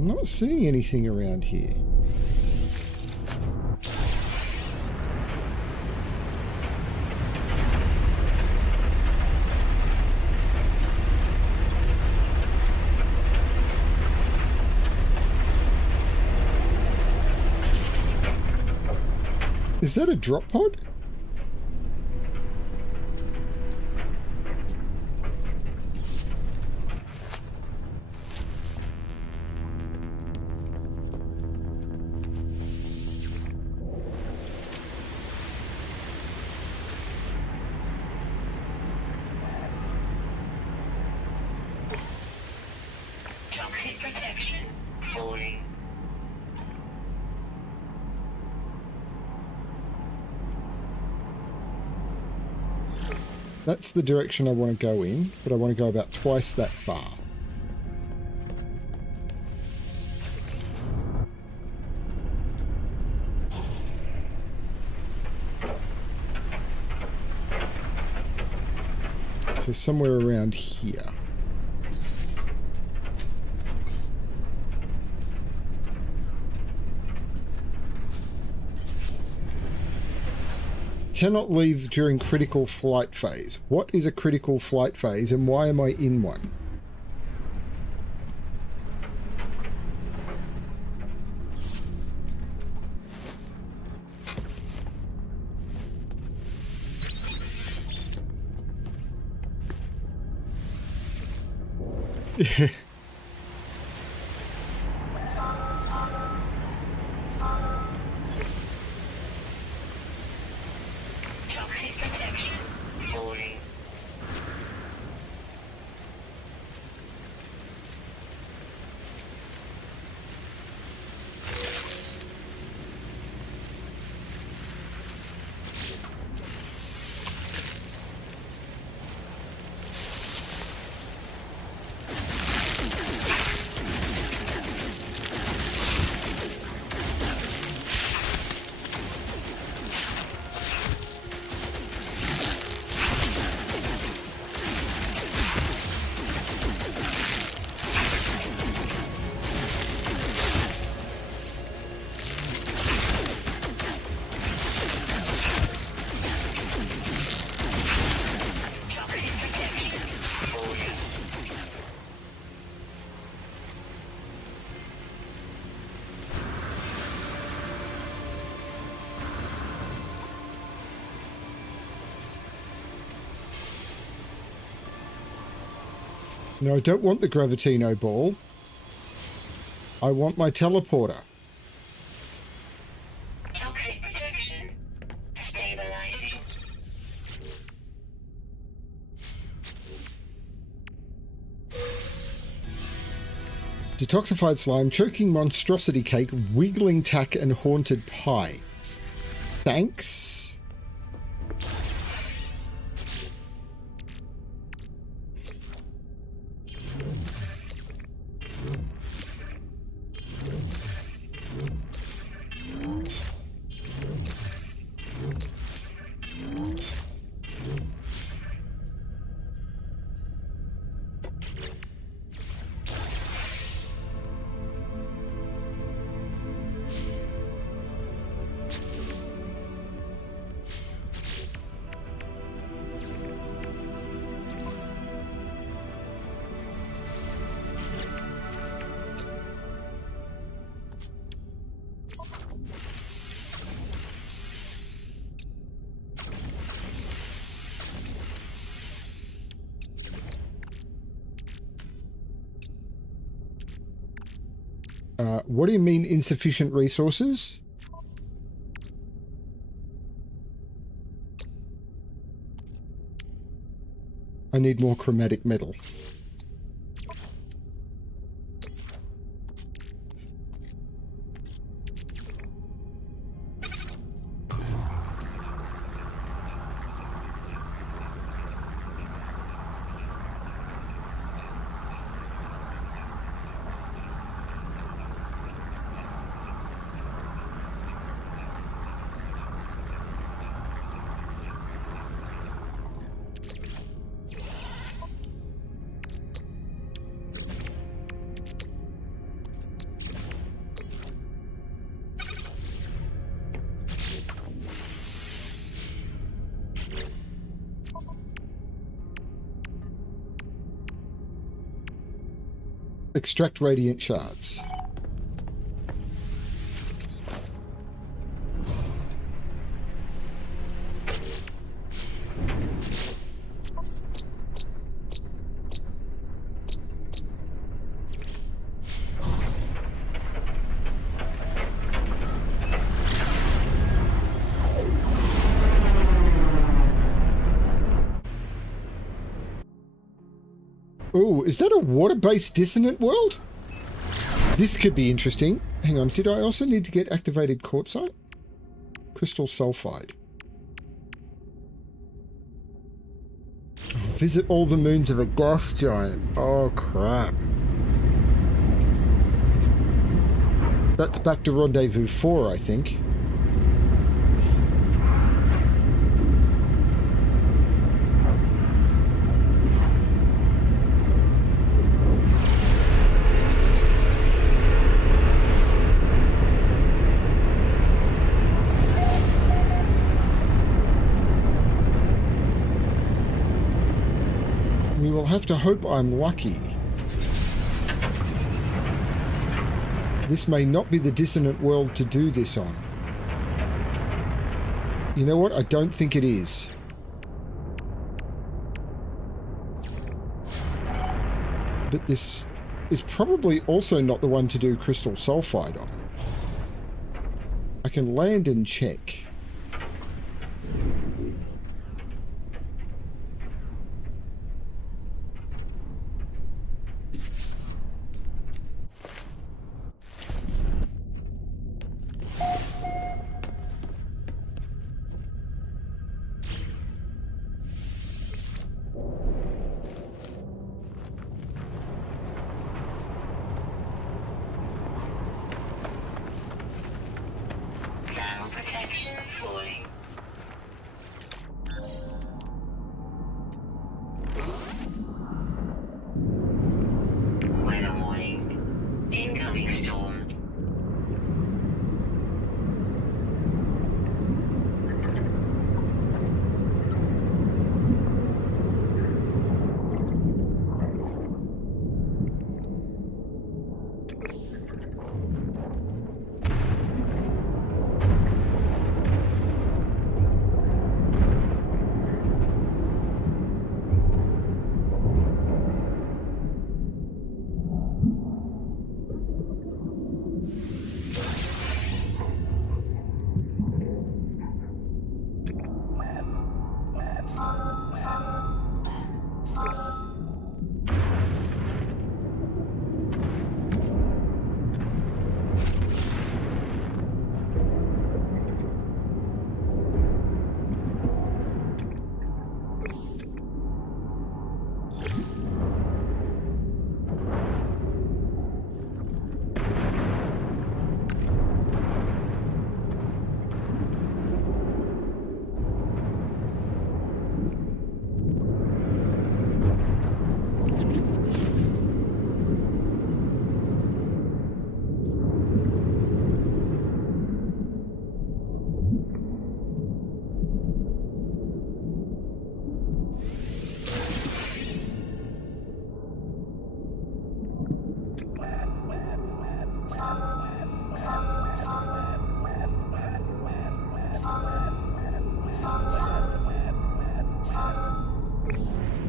Not seeing anything around here. Is that a drop pod? Toxic protection falling. That's the direction I want to go in, but I want to go about twice that far. So somewhere around here. Cannot leave during critical flight phase. What is a critical flight phase and why am I in one? Toxic protection falling. Toxic protection falling. No, I don't want the Gravitino ball. I want my teleporter. Toxic protection stabilizing. Detoxified slime, choking monstrosity cake, wiggling tack, and haunted pie. Thanks. What do you mean insufficient resources? I need more chromatic metal. Extract radiant shards. Ooh, is that a water-based dissonant world? This could be interesting. Hang on, did I also need to get activated quartzite? Crystal sulfide. Visit all the moons of a gas giant. Oh, crap. That's back to Rendezvous 4, I think. We will have to hope I'm lucky. This may not be the dissonant world to do this on. You know what? I don't think it is. But this is probably also not the one to do crystal sulfide on. I can land and check. Thermal protection falling. Weather warning. Incoming storm.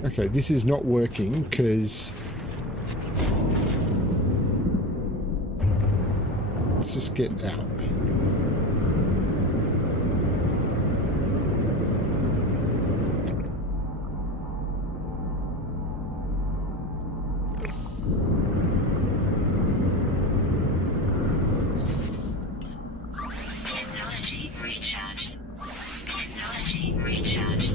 Okay, this is not working because get out. Technology recharge. Technology recharge.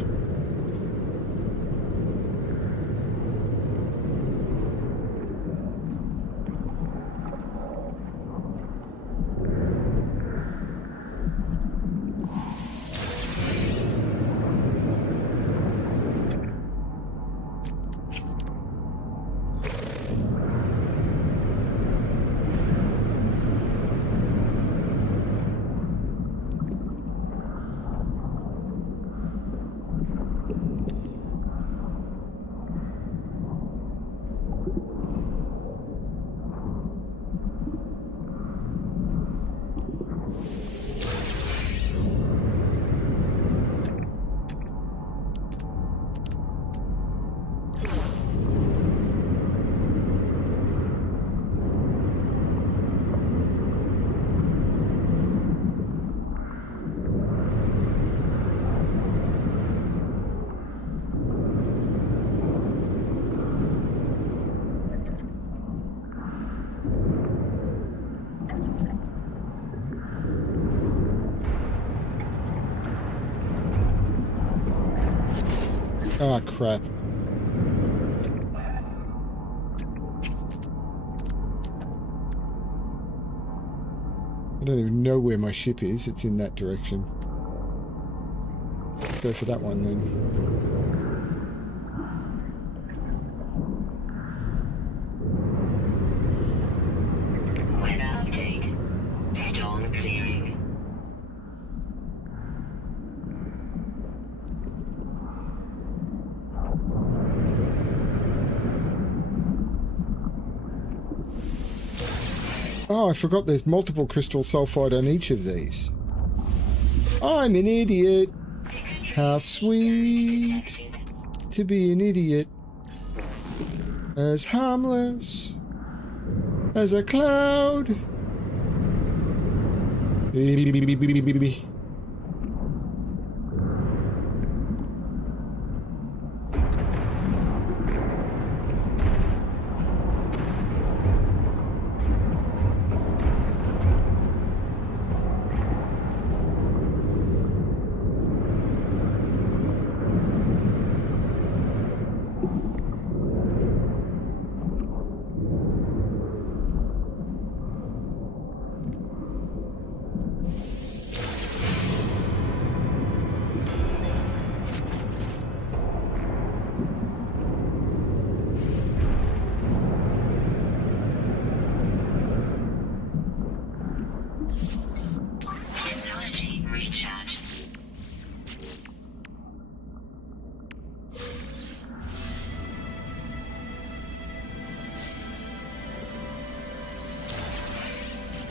Ah, crap. I don't even know where my ship is. It's in that direction. Let's go for that one then. Weather update. Storm clearing. Oh, I forgot there's multiple crystal sulfide on each of these. I'm an idiot. How sweet Detected. to be an idiot. As harmless as a cloud. Technology recharge.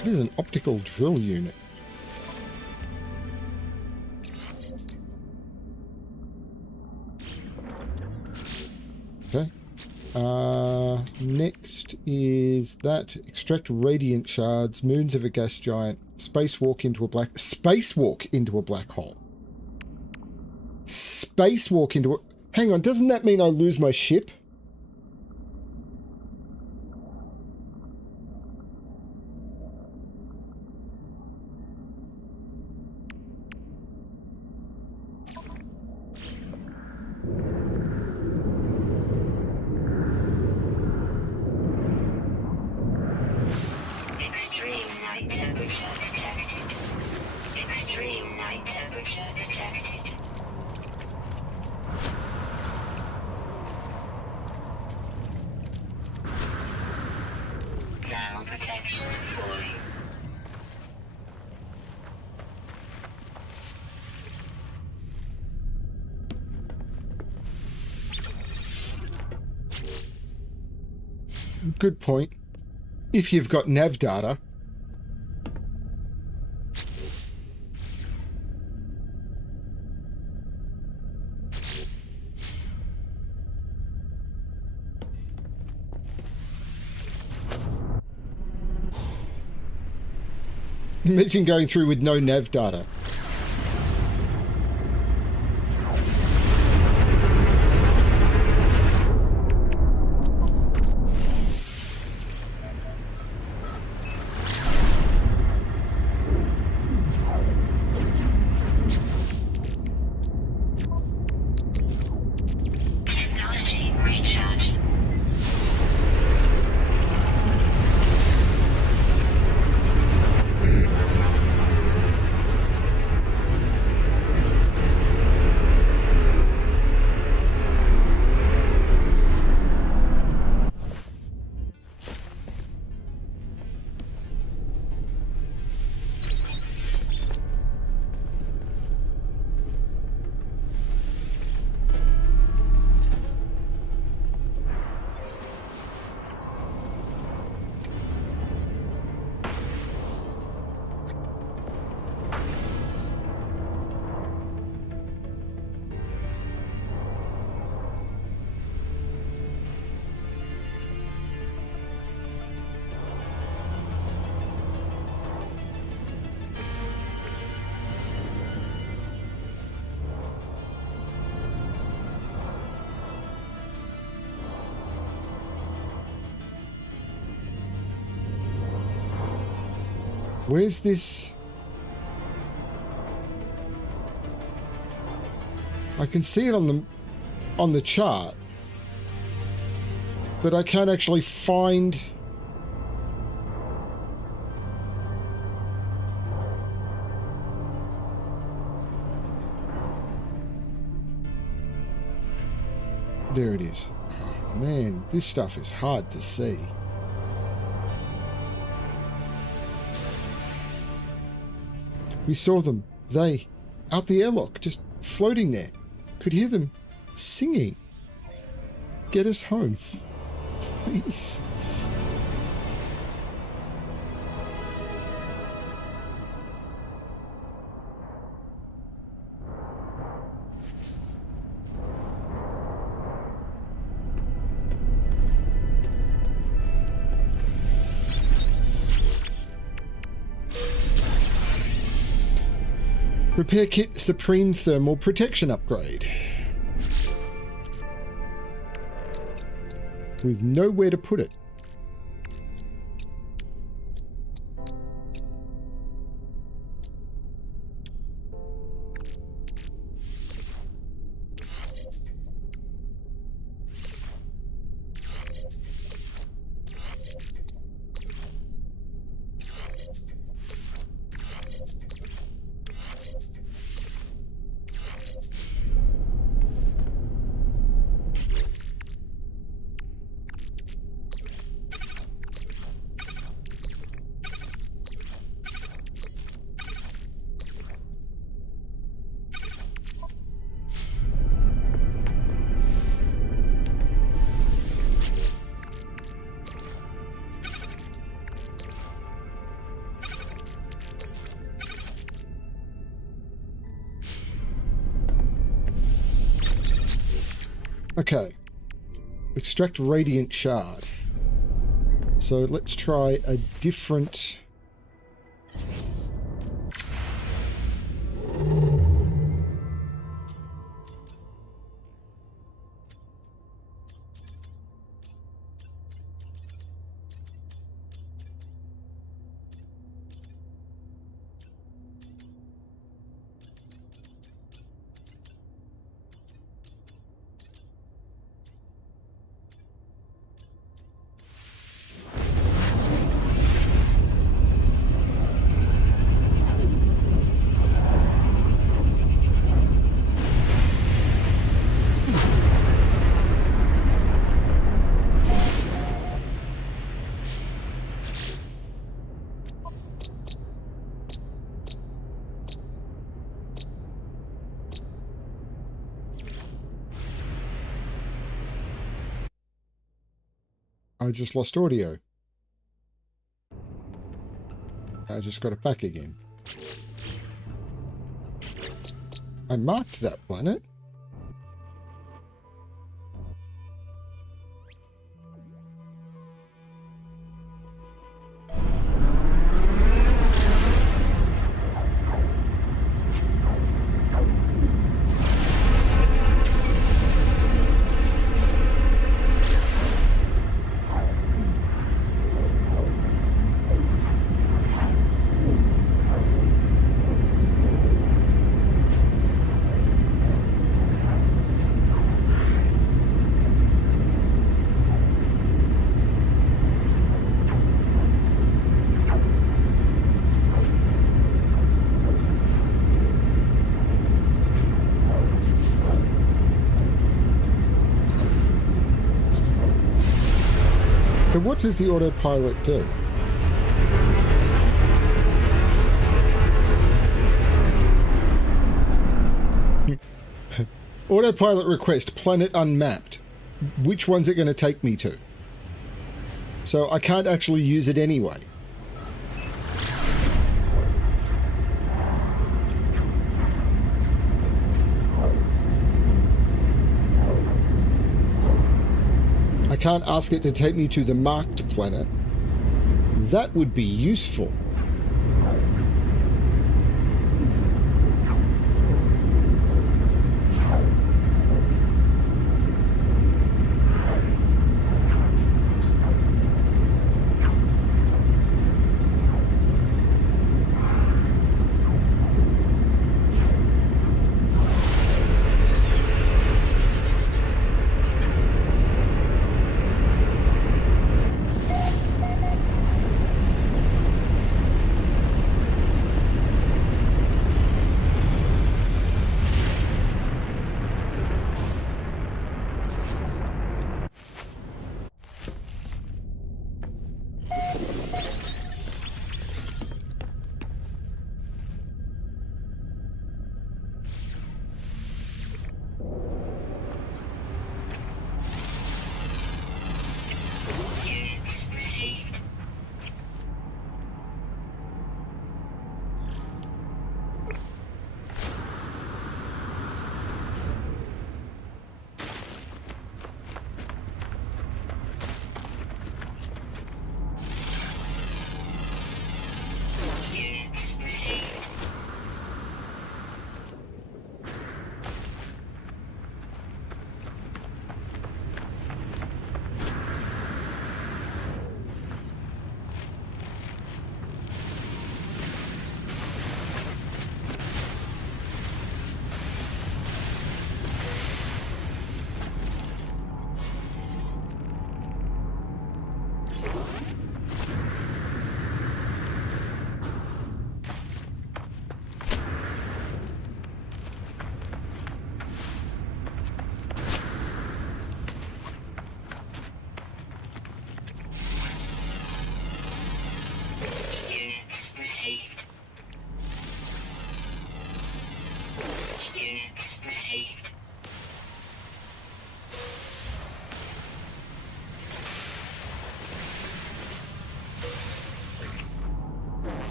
It is an optical drill unit. Okay. Next is that. Extract radiant shards, moons of a gas giant, spacewalk into a black hole. Spacewalk into a... Hang on, doesn't that mean I lose my ship? Extreme night temperature detected. Extreme night temperature detected. Thermal protection falling. Good point. If you've got nav data. Imagine going through with no nav data. Technology recharge. Where's this? I can see it on the chart, but I can't actually find. There it is. Oh, man, this stuff is hard to see. We saw them. They, out the airlock, just floating there. Could hear them singing. Get us home. Please. Repair kit Supreme Thermal Protection Upgrade. With nowhere to put it. Okay. Extract Radiant Shard. So let's try a different... I just lost audio. I just got it back again. I marked that planet. what does the autopilot do? Autopilot request, planet unmapped. Which one's it going to take me to? So I can't actually use it anyway. I can't ask it to take me to the marked planet. That would be useful.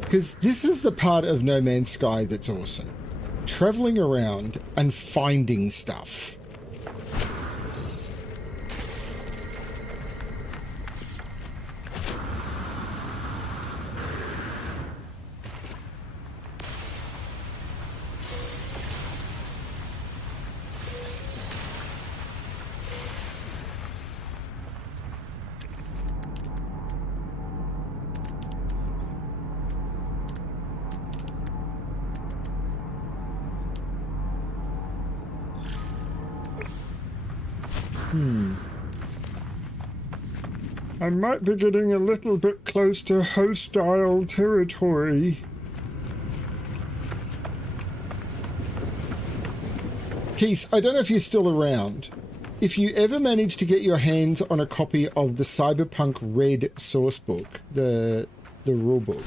Because this is the part of No Man's Sky that's awesome. Traveling around and finding stuff. I might be getting a little bit close to hostile territory. Keith, I don't know if you're still around. If you ever manage to get your hands on a copy of the Cyberpunk Red sourcebook, the rulebook,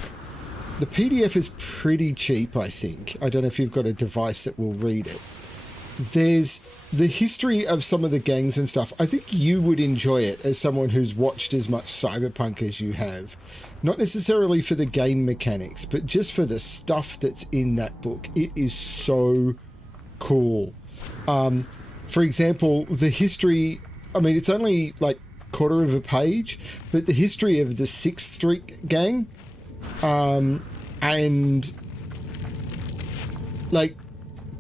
the PDF is pretty cheap, I think. I don't know if you've got a device that will read it. There's the history of some of the gangs and stuff. I think you would enjoy it as someone who's watched as much Cyberpunk as you have. Not necessarily for the game mechanics, but just for the stuff that's in that book. It is so cool. For example, the history, I mean, it's only like quarter of a page, but the history of the 6th Street gang, and like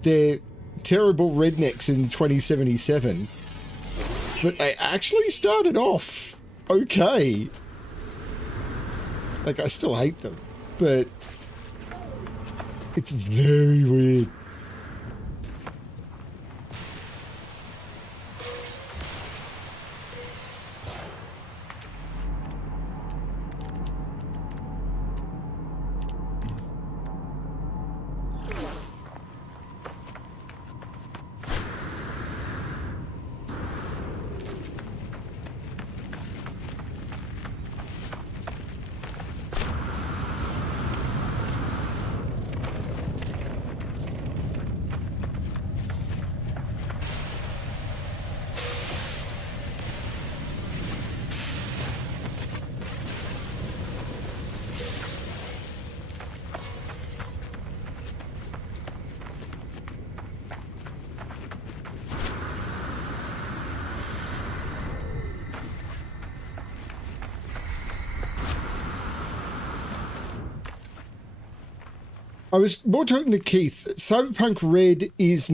they're terrible rednecks in 2077, but they actually started off okay. Like, I still hate them, but it's very weird. I was more talking to Keith. Cyberpunk Red is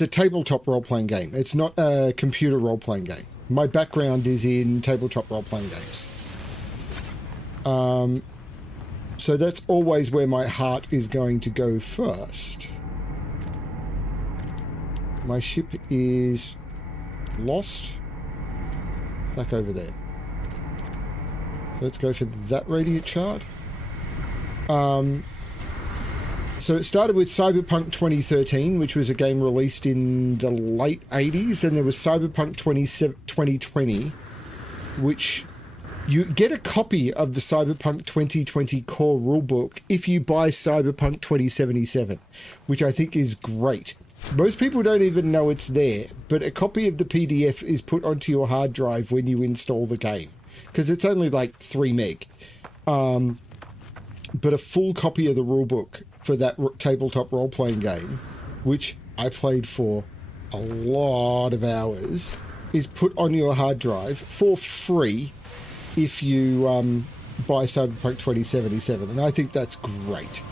a tabletop role-playing game. It's not a computer role-playing game. My background is in tabletop role-playing games. So that's always where my heart is going to go first. My ship is lost. Back over there. So let's go for that radiant shard. So it started with Cyberpunk 2013, which was a game released in the late 80s, and there was Cyberpunk 2020, which you get a copy of the Cyberpunk 2020 core rulebook if you buy Cyberpunk 2077, which I think is great. Most people don't even know it's there, but a copy of the PDF is put onto your hard drive when you install the game, because it's only like 3 meg. But a full copy of the rulebook for that tabletop role-playing game, which I played for a lot of hours, is put on your hard drive for free if you buy Cyberpunk 2077, and I think that's great.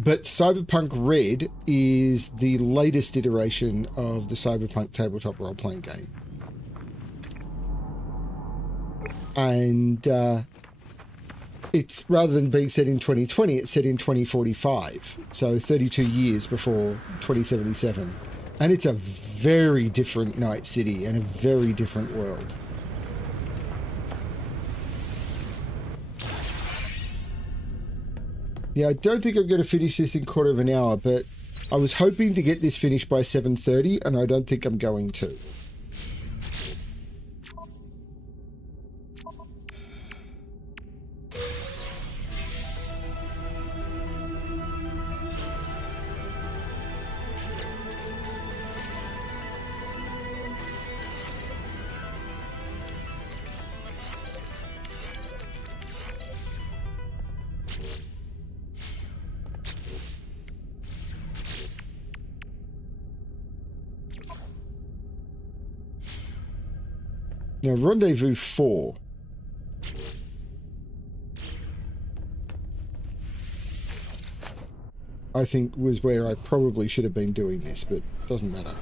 But Cyberpunk Red is the latest iteration of the Cyberpunk tabletop role-playing game. And it's, rather than being set in 2020, it's set in 2045. So 32 years before 2077. And it's a very different Night City and a very different world. Yeah, I don't think I'm going to finish this in quarter of an hour, but I was hoping to get this finished by 7:30, and I don't think I'm going to. Now, Rendezvous 4. I think was where I probably should have been doing this, but it doesn't matter.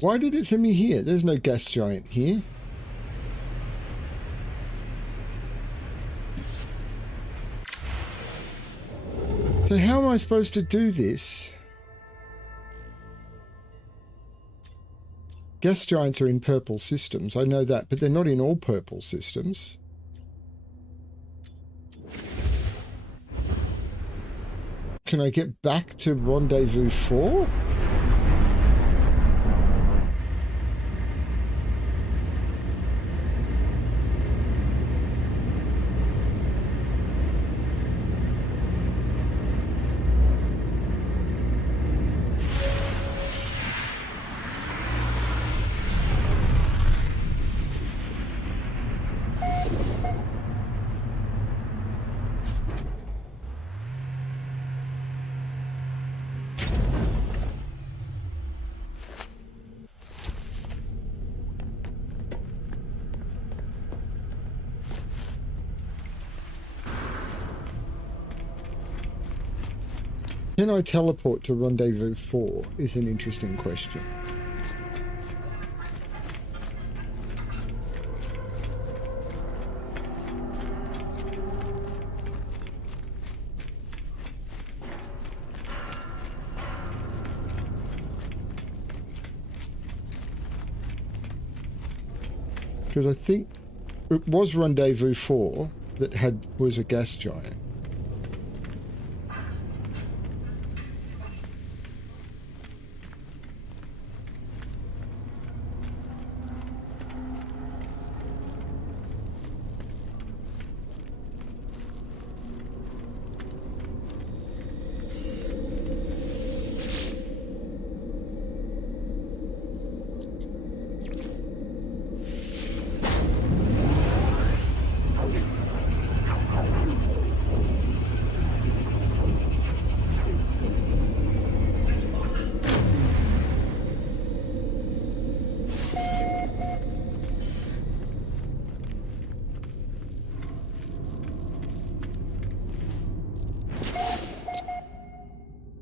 Why did it send me here? There's no gas giant here. So how am I supposed to do this? Gas giants are in purple systems, I know that, but they're not in all purple systems. Can I get back to Rendezvous 4? Can I teleport to Rendezvous 4 is an interesting question. Because I think it was Rendezvous 4 that was a gas giant.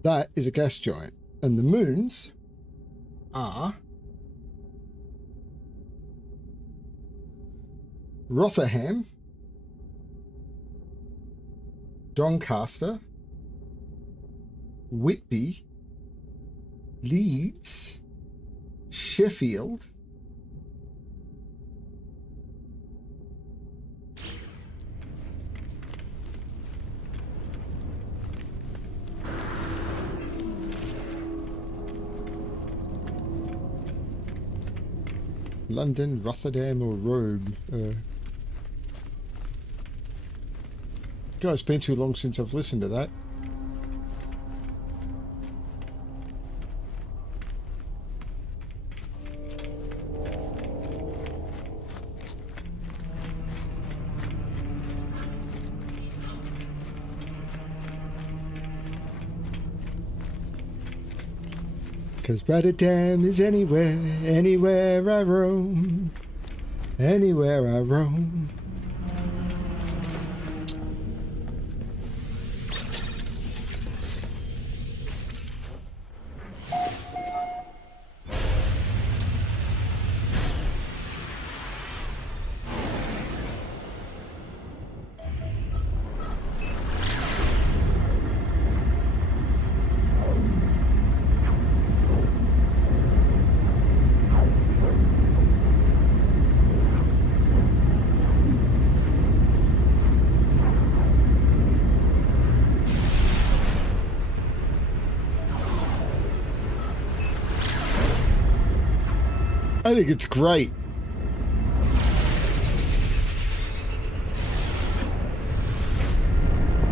That is a gas giant. And the moons are Rotherham, Doncaster, Whitby, Leeds, Sheffield, London, Rotterdam, or Rome. God, it's been too long since I've listened to that. Cause Rotterdam is anywhere, anywhere I roam, anywhere I roam. I think it's great.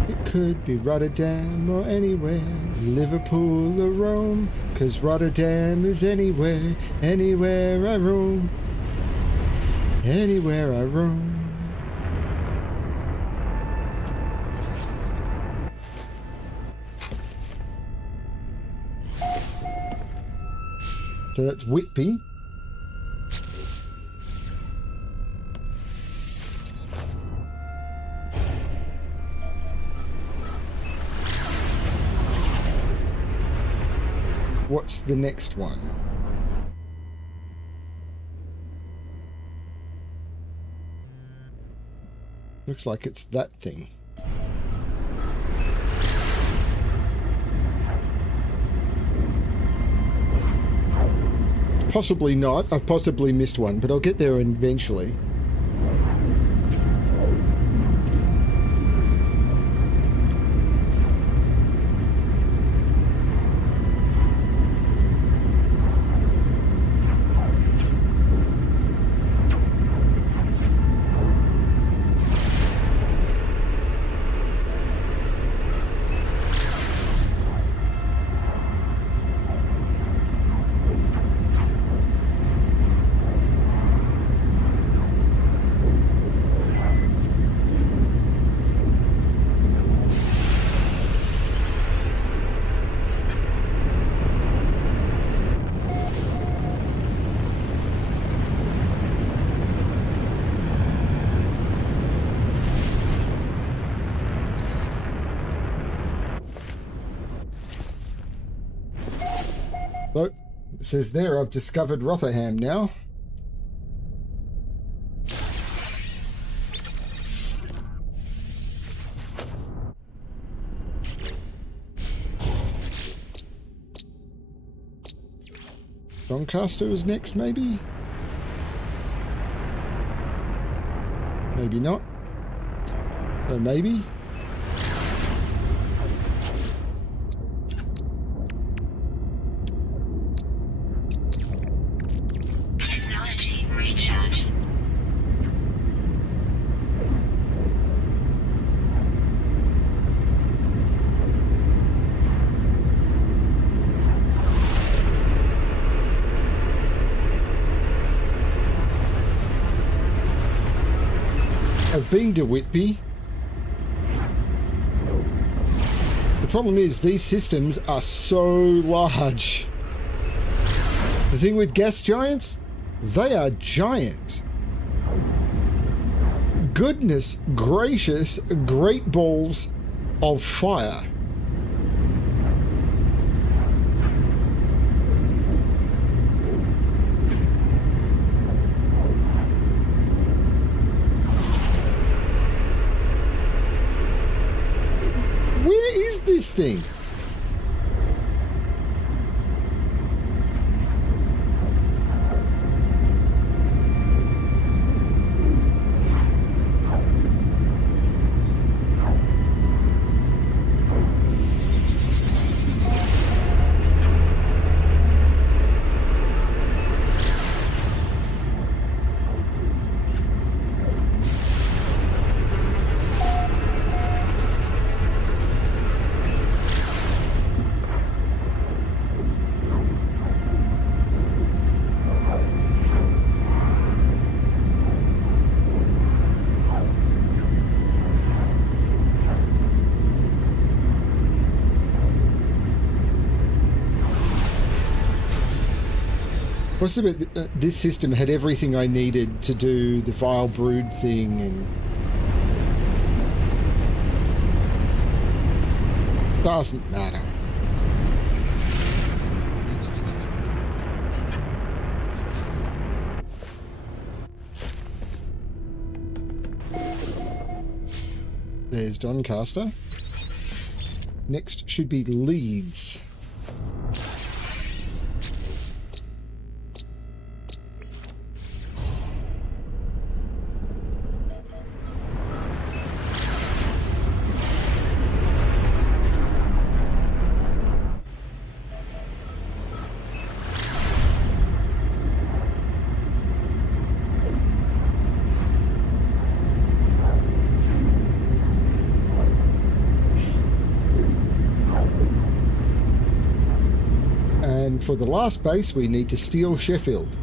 It could be Rotterdam or anywhere, Liverpool or Rome, 'cause Rotterdam is anywhere, anywhere I roam, anywhere I roam. So that's Whitby. What's the next one? Looks like it's that thing. Possibly not. I've possibly missed one, but I'll get there eventually. So, it says there, I've discovered Rotherham now. Doncaster is next, maybe? Maybe not. maybe? Technology recharge. I've been to Whitby. The problem is these systems are so large. The thing with gas giants, they are giant. Goodness gracious, great balls of fire. Where is this thing? What's the bit? This system had everything I needed to do the vile brood thing, and doesn't matter. There's Doncaster. Next should be Leeds. And for the last base, we need to steal Sheffield.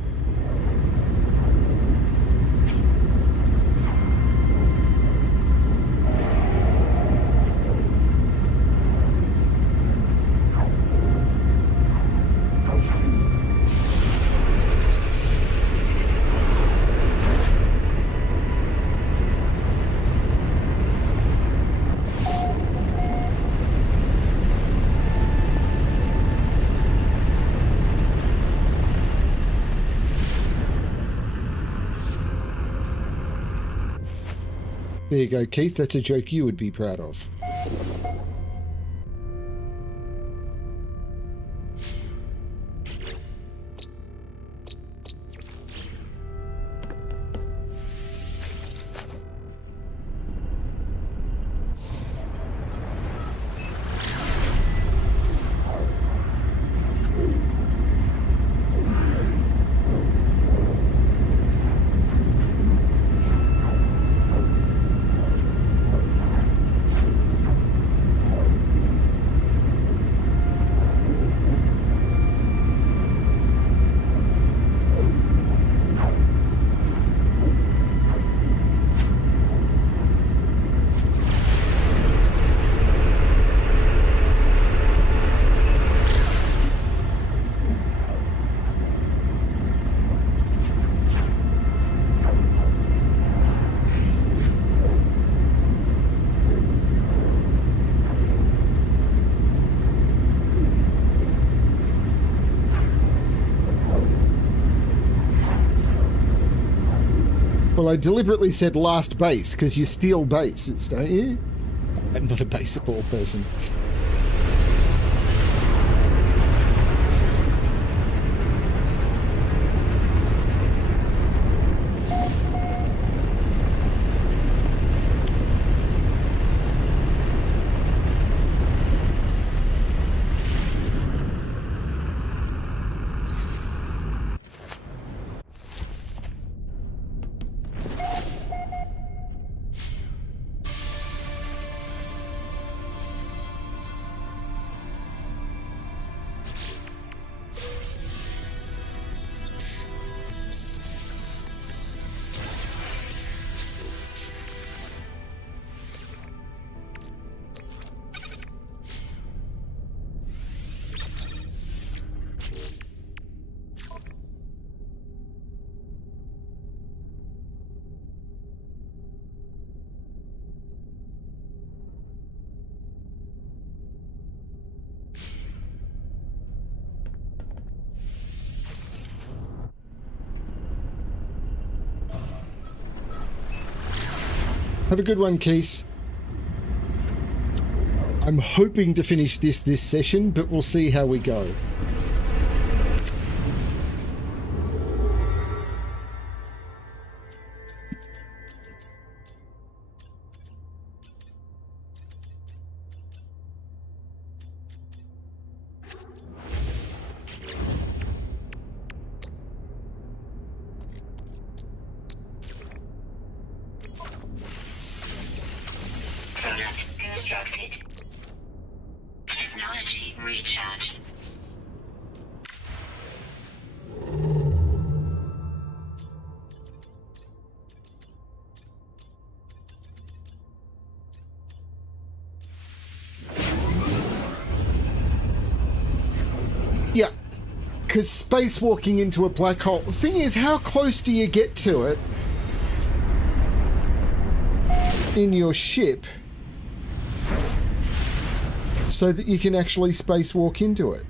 There you go, Keith. That's a joke you would be proud of. Well, I deliberately said last base because you steal bases, don't you? I'm not a baseball person. Have a good one, Keith. I'm hoping to finish this session, but we'll see how we go. Product constructed. Technology recharge. Yeah, because spacewalking into a black hole... The thing is, how close do you get to it in your ship so that you can actually spacewalk into it?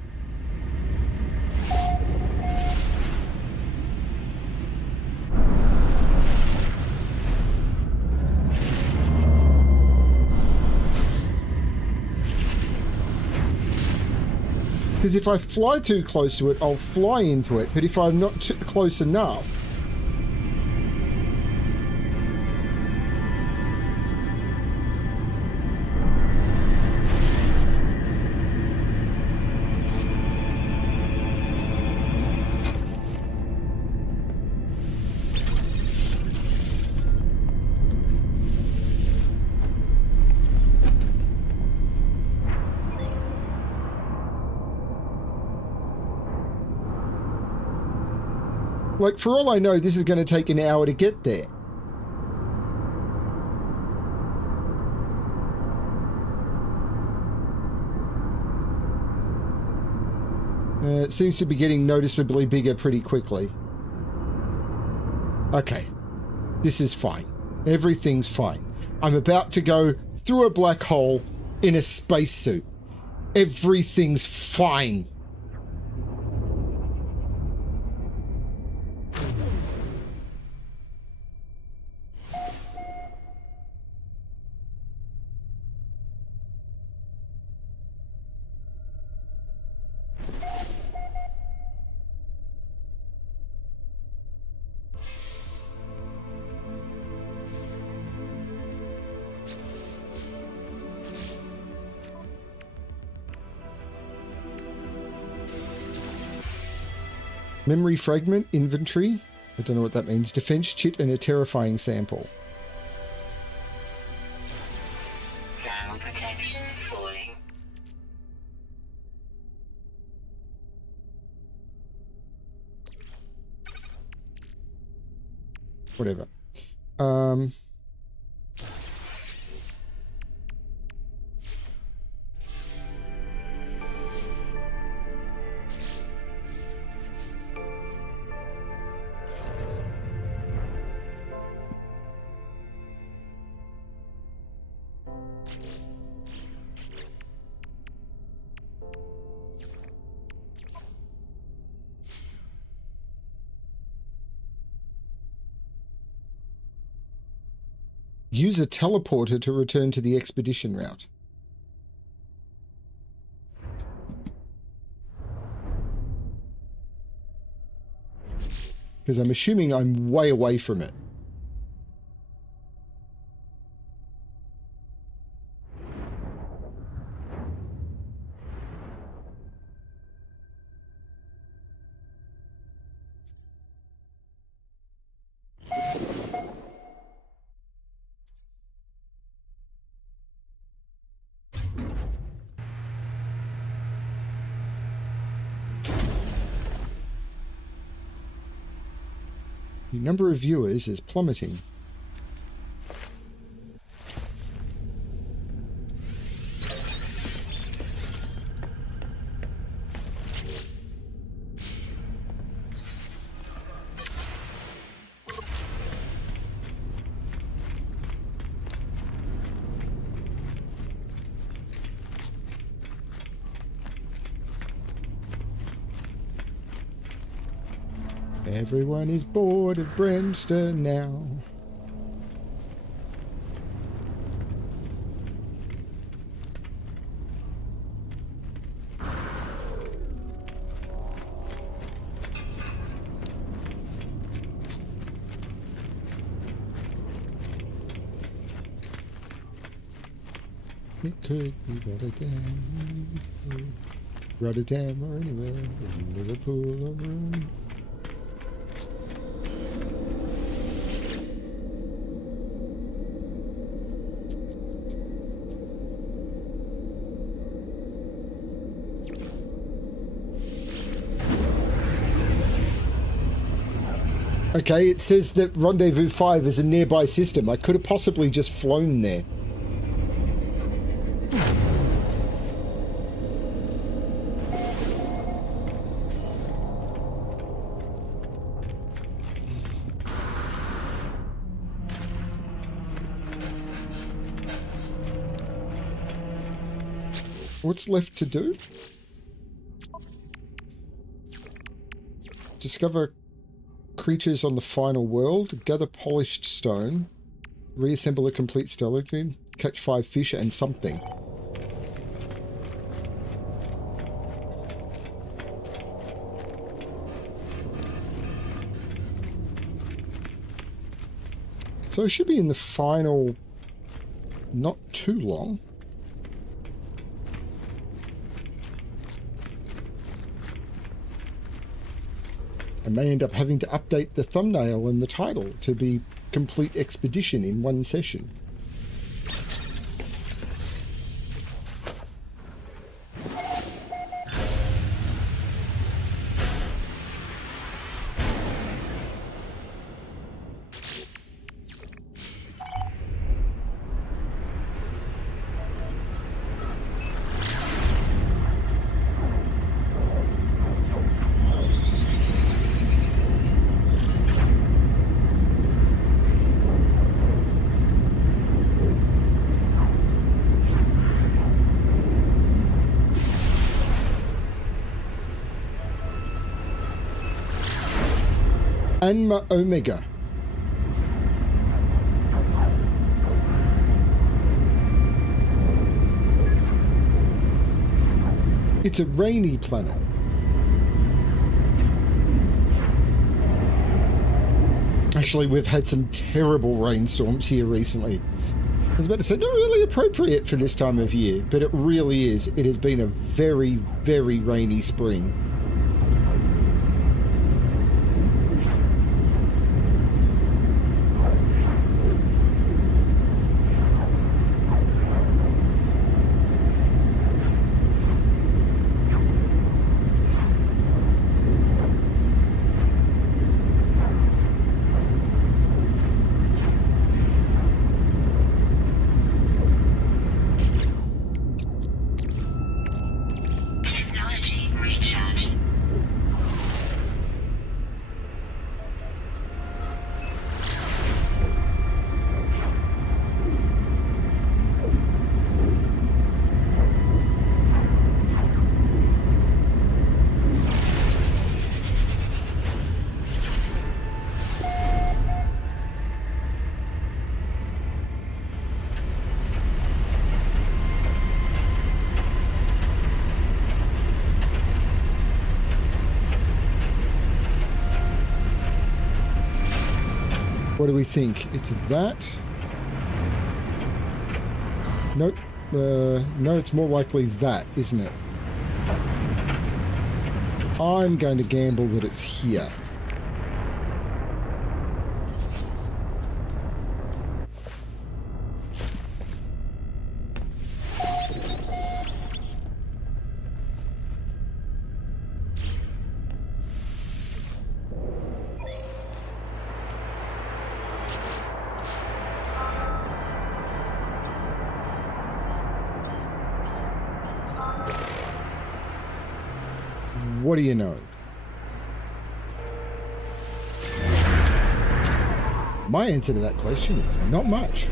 Because if I fly too close to it, I'll fly into it. But if I'm not too close enough... Like, for all I know, this is going to take an hour to get there. It seems to be getting noticeably bigger pretty quickly. Okay. This is fine. Everything's fine. I'm about to go through a black hole in a spacesuit. Everything's fine. Memory fragment, inventory. I don't know what that means. Defense chit and a terrifying sample. Thermal protection falling. Whatever. Use a teleporter to return to the expedition route. Because I'm assuming I'm way away from it. The number of viewers is plummeting. Everyone is bored of Bremster now. It could be Rotterdam. Rotterdam or anywhere. In Liverpool or Rome. Okay, it says that Rendezvous 5 is a nearby system. I could have possibly just flown there. What's left to do? Discover creatures on the final world, gather polished stone, reassemble a complete skeleton, catch 5 fish and something. So it should be in the final not too long. I may end up having to update the thumbnail and the title to be complete expedition in one session. Anma Omega. It's a rainy planet. Actually, we've had some terrible rainstorms here recently. I was about to say, not really appropriate for this time of year, but it really is. It has been a very, very rainy spring. Technology recharge. What do we think? It's that? Nope. No, it's more likely that, isn't it? I'm going to gamble that it's here. What do you know? My answer to that question is not much.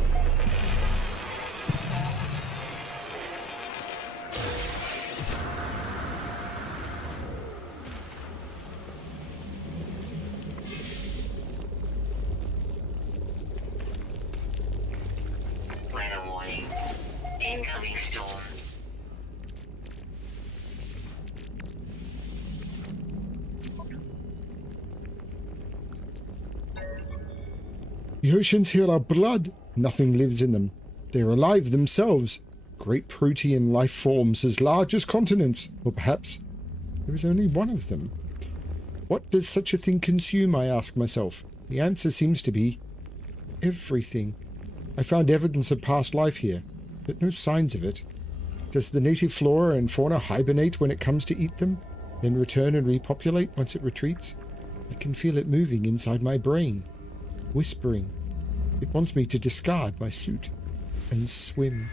Weather warning. Incoming storm. The oceans here are blood. Nothing lives in them. They are alive themselves. great protean life forms as large as continents. Or perhaps there is only one of them. What does such a thing consume, I ask myself. The answer seems to be everything. I found evidence of past life here, but no signs of it. Does the native flora and fauna hibernate when it comes to eat them, then return and repopulate once it retreats? I can feel it moving inside my brain, whispering. It wants me to discard my suit and swim.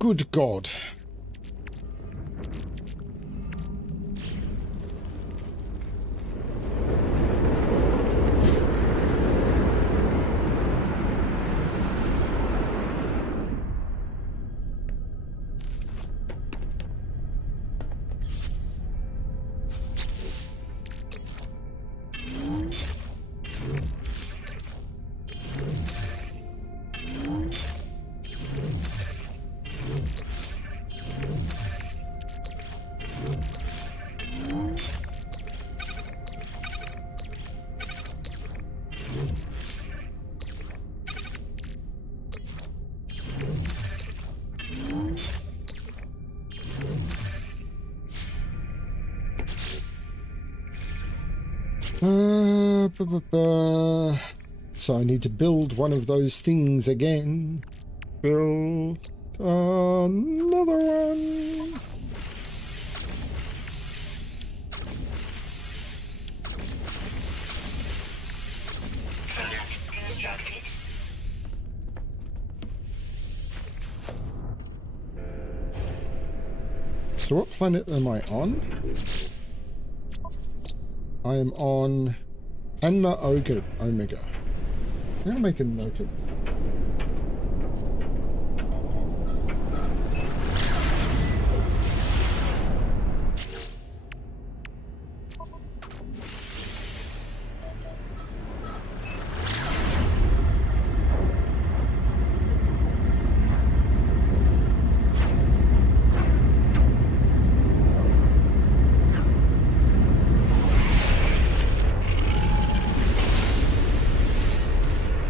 Good God. So I need to build one of those things again. Build another one. Product constructed. So what planet am I on? I am on Anma Omega. I'll make a note of that.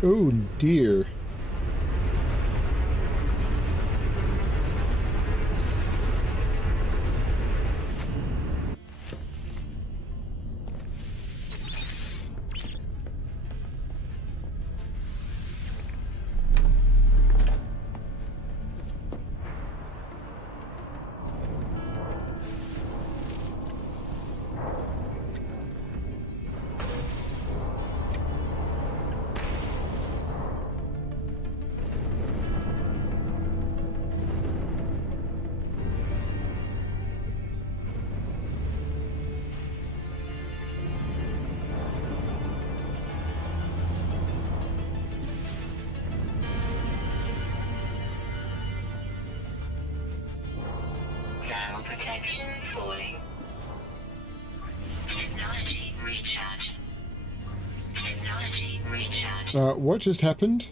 Oh dear. Thermal protection falling. Technology recharge. Technology recharge. What just happened?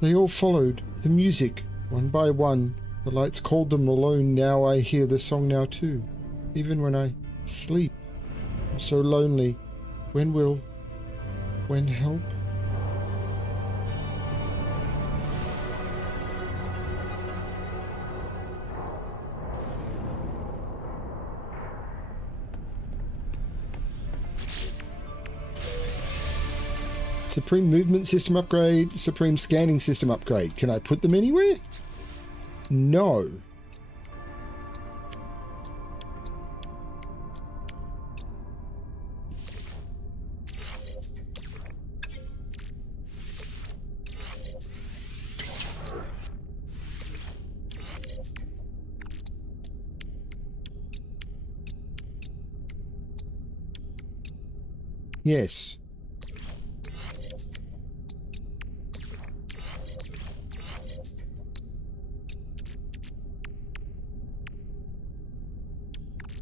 They all followed the music, one by one. The lights called them alone. Now I hear the song now too. Even when I sleep, I'm so lonely. When help? Supreme movement system upgrade, supreme scanning system upgrade. Can I put them anywhere? No. Yes.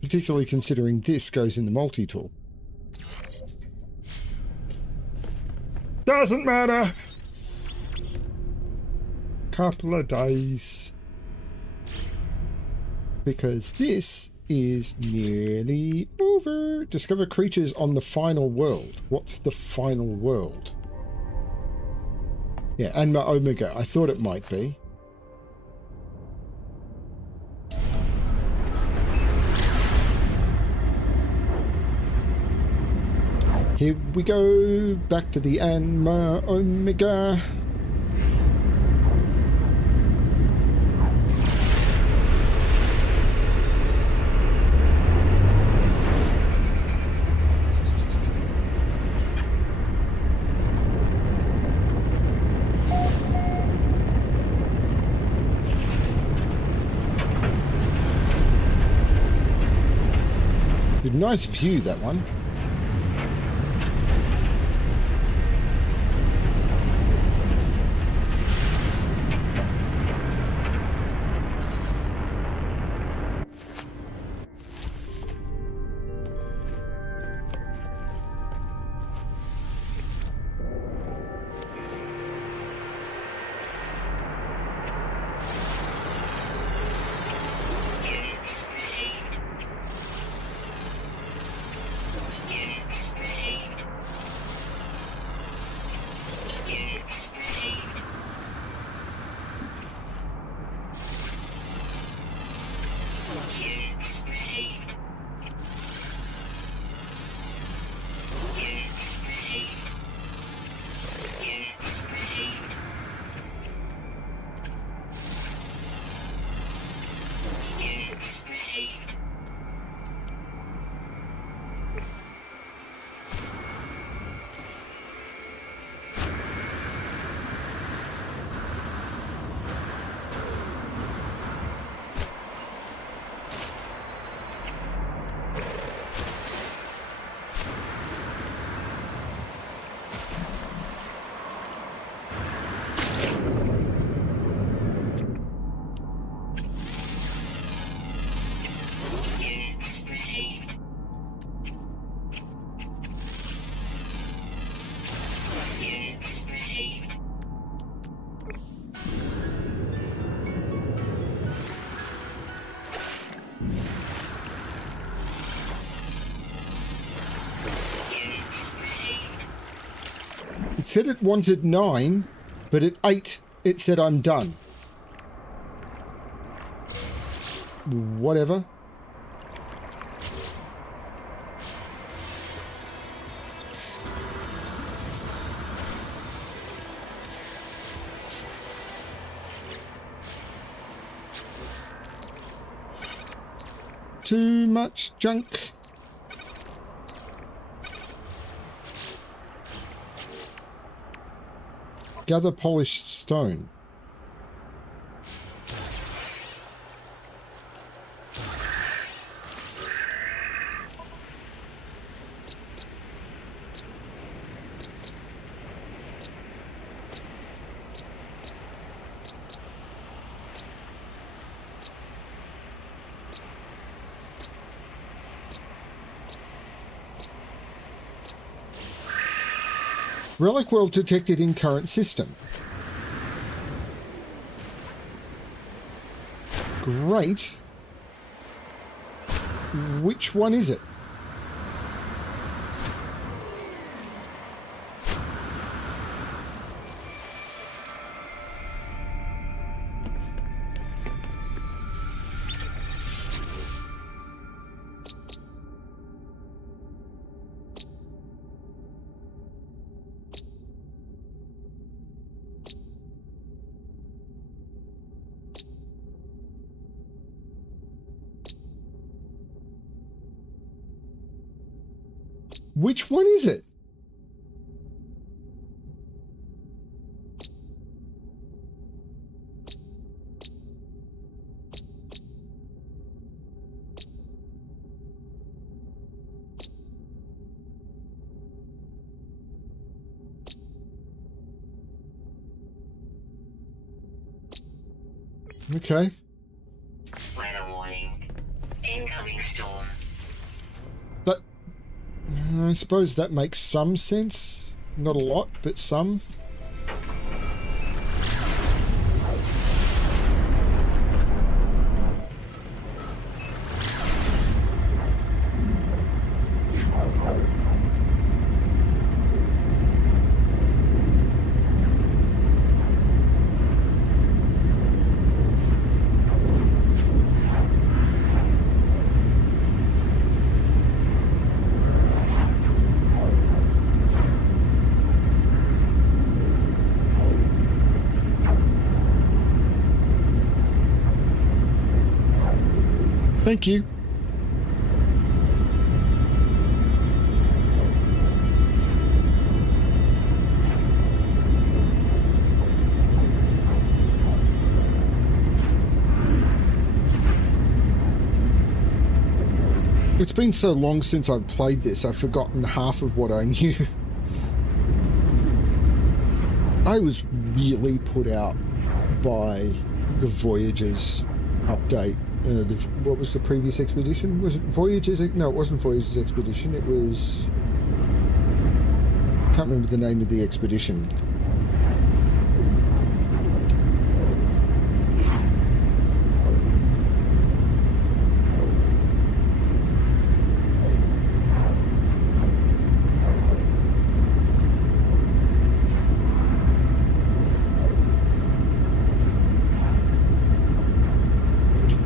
particularly considering this goes in the multi-tool. Doesn't matter. Couple of days. Because this is nearly over. Discover creatures on the final world. What's the final world? Yeah, Anma Omega. I thought it might be. Here we go. Back to the Anma Omega. Nice view, that one. It said it wanted 9, but at 8 it said I'm done. Whatever. Too much junk. Gather polished stone. Relic world detected in current system. Great. Which one is it? Which one is it? Okay. Weather warning. Incoming storm. I suppose that makes some sense. Not a lot, but some. Thank you. It's been so long since I've played this, I've forgotten half of what I knew. I was really put out by the Voyagers update. What was the previous expedition? Was it Voyagers? No, it wasn't Voyagers expedition. It was... I can't remember the name of the expedition.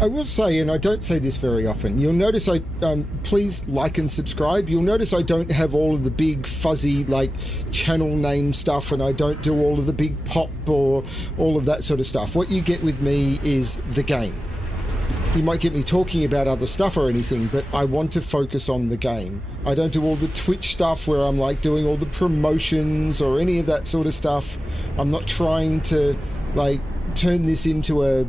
I will say, and I don't say this very often, you'll notice I, please like and subscribe. You'll notice I don't have all of the big fuzzy, like, channel name stuff, and I don't do all of the big pop or all of that sort of stuff. What you get with me is the game. You might get me talking about other stuff or anything, but I want to focus on the game. I don't do all the Twitch stuff where I'm, like, doing all the promotions or any of that sort of stuff. I'm not trying to, like, turn this into a...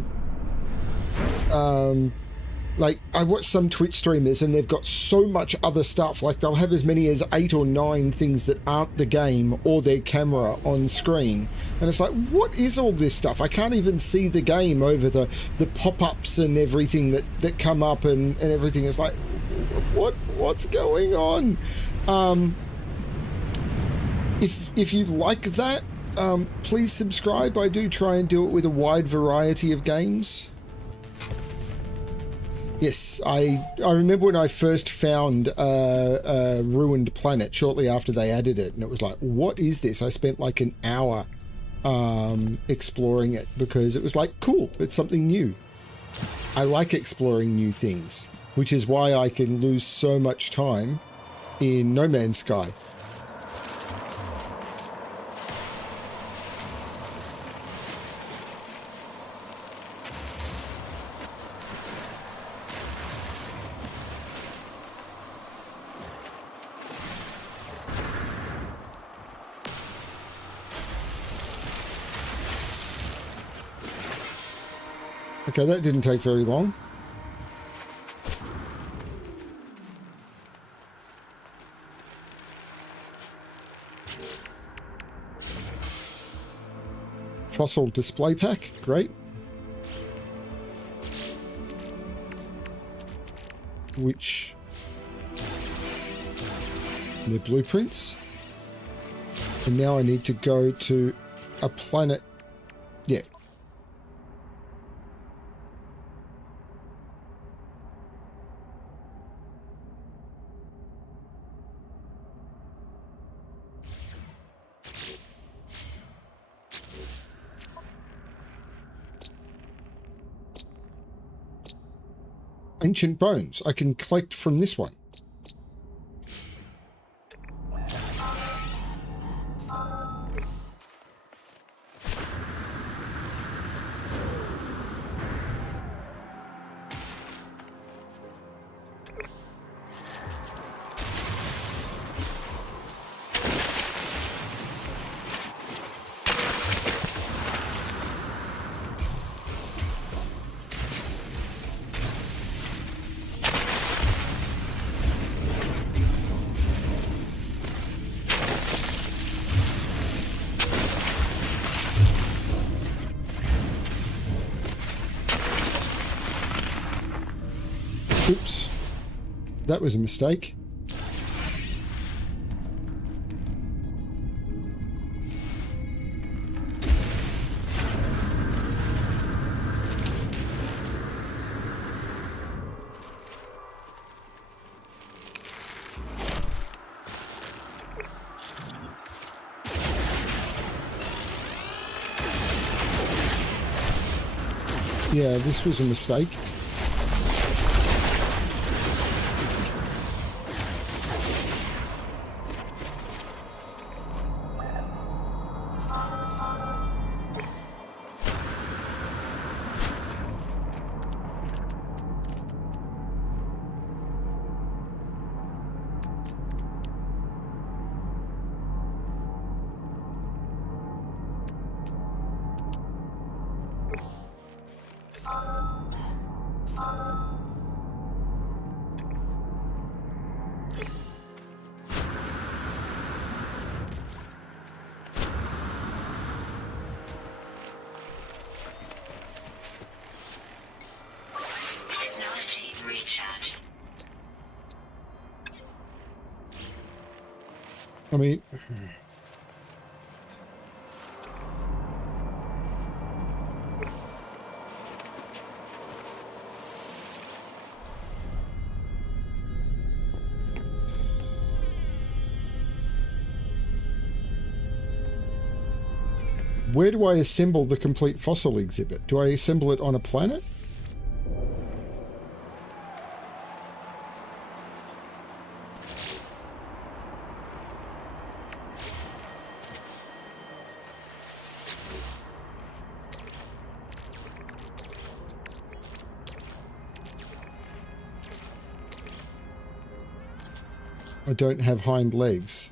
like, I watch some Twitch streamers and they've got so much other stuff, like they'll have as many as 8 or 9 things that aren't the game or their camera on screen, and it's like, what is all this stuff? I can't even see the game over the pop-ups and everything that come up and everything. Is like, what's going on? If you like that, please subscribe. I do try and do it with a wide variety of games. Yes, I remember when I first found Ruined Planet shortly after they added it, and it was like, what is this? I spent like an hour exploring it because it was like, cool, it's something new. I like exploring new things, which is why I can lose so much time in No Man's Sky. Okay, that didn't take very long. Fossil display pack, great. Which... they're blueprints. And now I need to go to a planet... yeah. Ancient bones. I can collect from this one. Oops, that was a mistake. Yeah, this was a mistake. Technology recharging. I mean, where do I assemble the complete fossil exhibit? Do I assemble it on a planet? I don't have hind legs.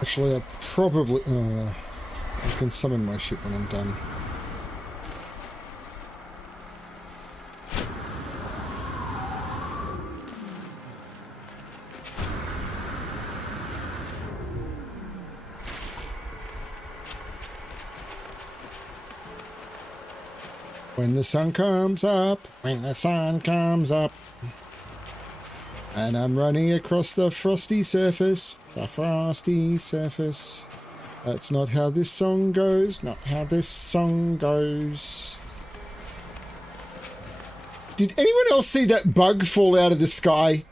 Actually, I probably... I can summon my ship when I'm done. When the sun comes up, when the sun comes up. And I'm running across the frosty surface. The frosty surface. That's not how this song goes. Not how this song goes. Did anyone else see that bug fall out of the sky?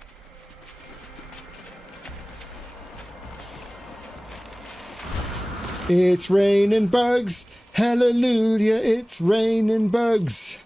It's raining bugs. Hallelujah, it's raining bugs.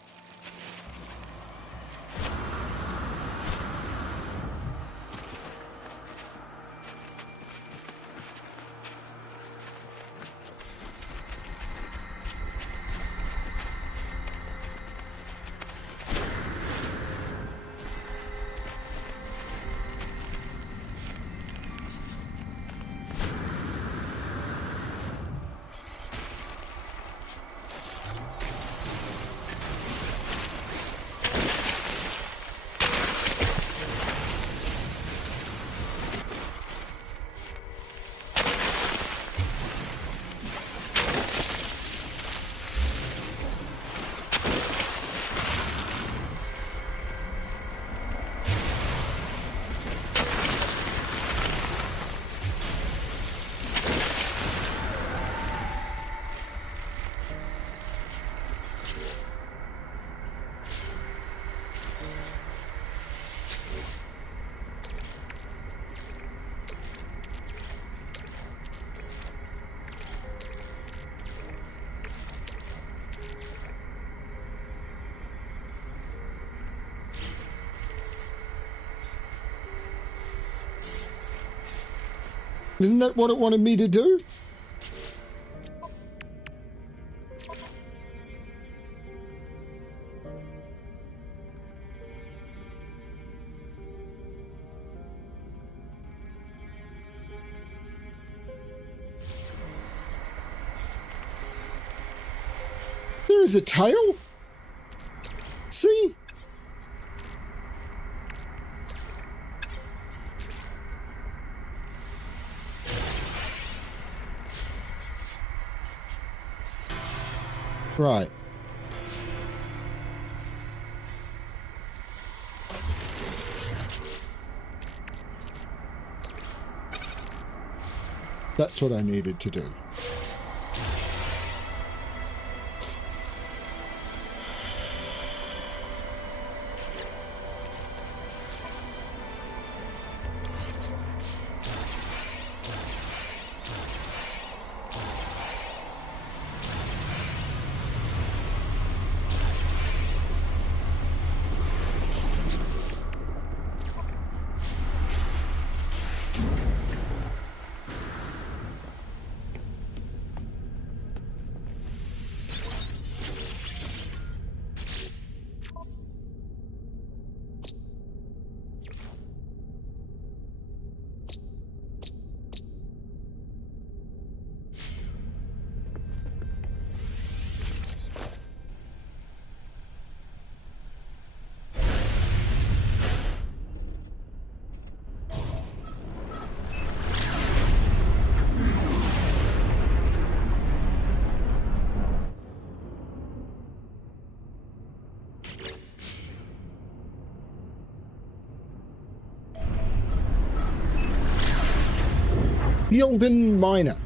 Isn't that what it wanted me to do? There is a tail. See? Right. That's what I needed to do. Yilden Miner.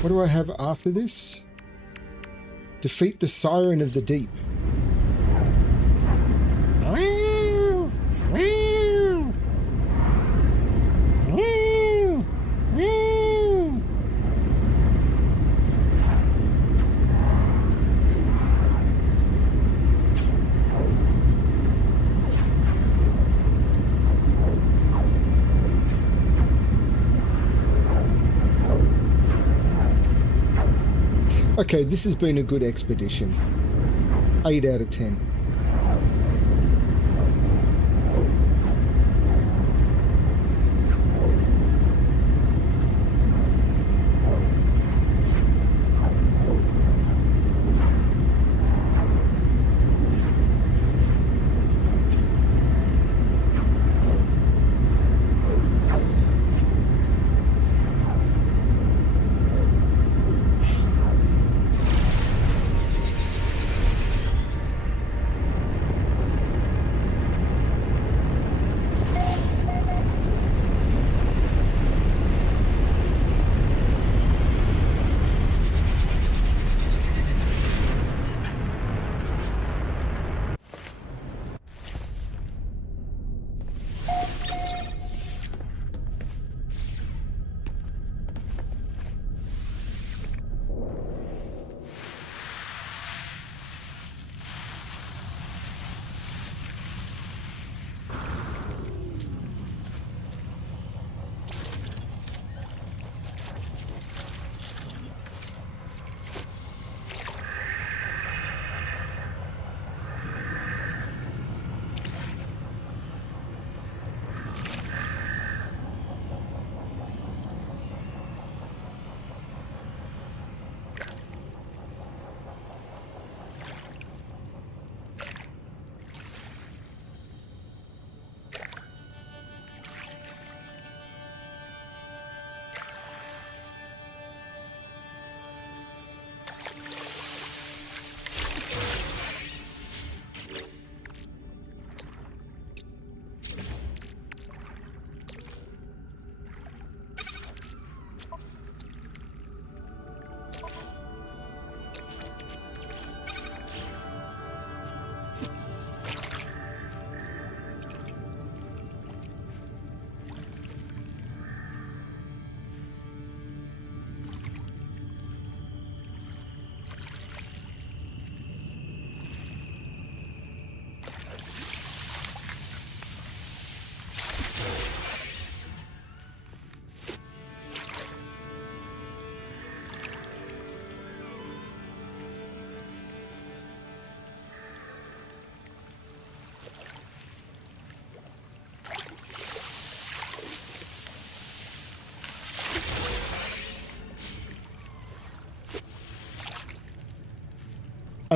What do I have after this? Defeat the Siren of the Deep. Okay, this has been a good expedition. 8 out of 10.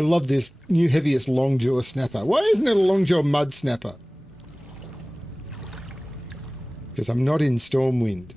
I love this new heaviest longjaw snapper. Why isn't it a longjaw mud snapper? Because I'm not in Stormwind.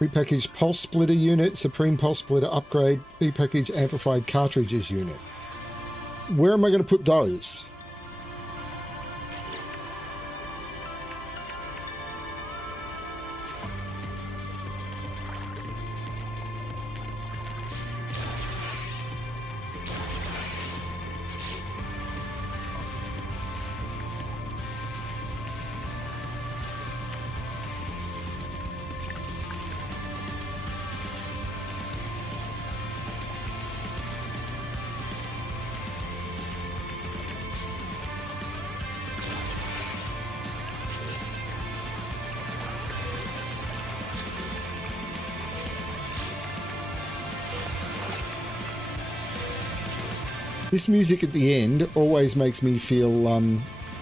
Prepackaged pulse splitter unit, Supreme pulse splitter upgrade, prepackaged amplified cartridges unit. Where am I going to put those? This music at the end always makes me feel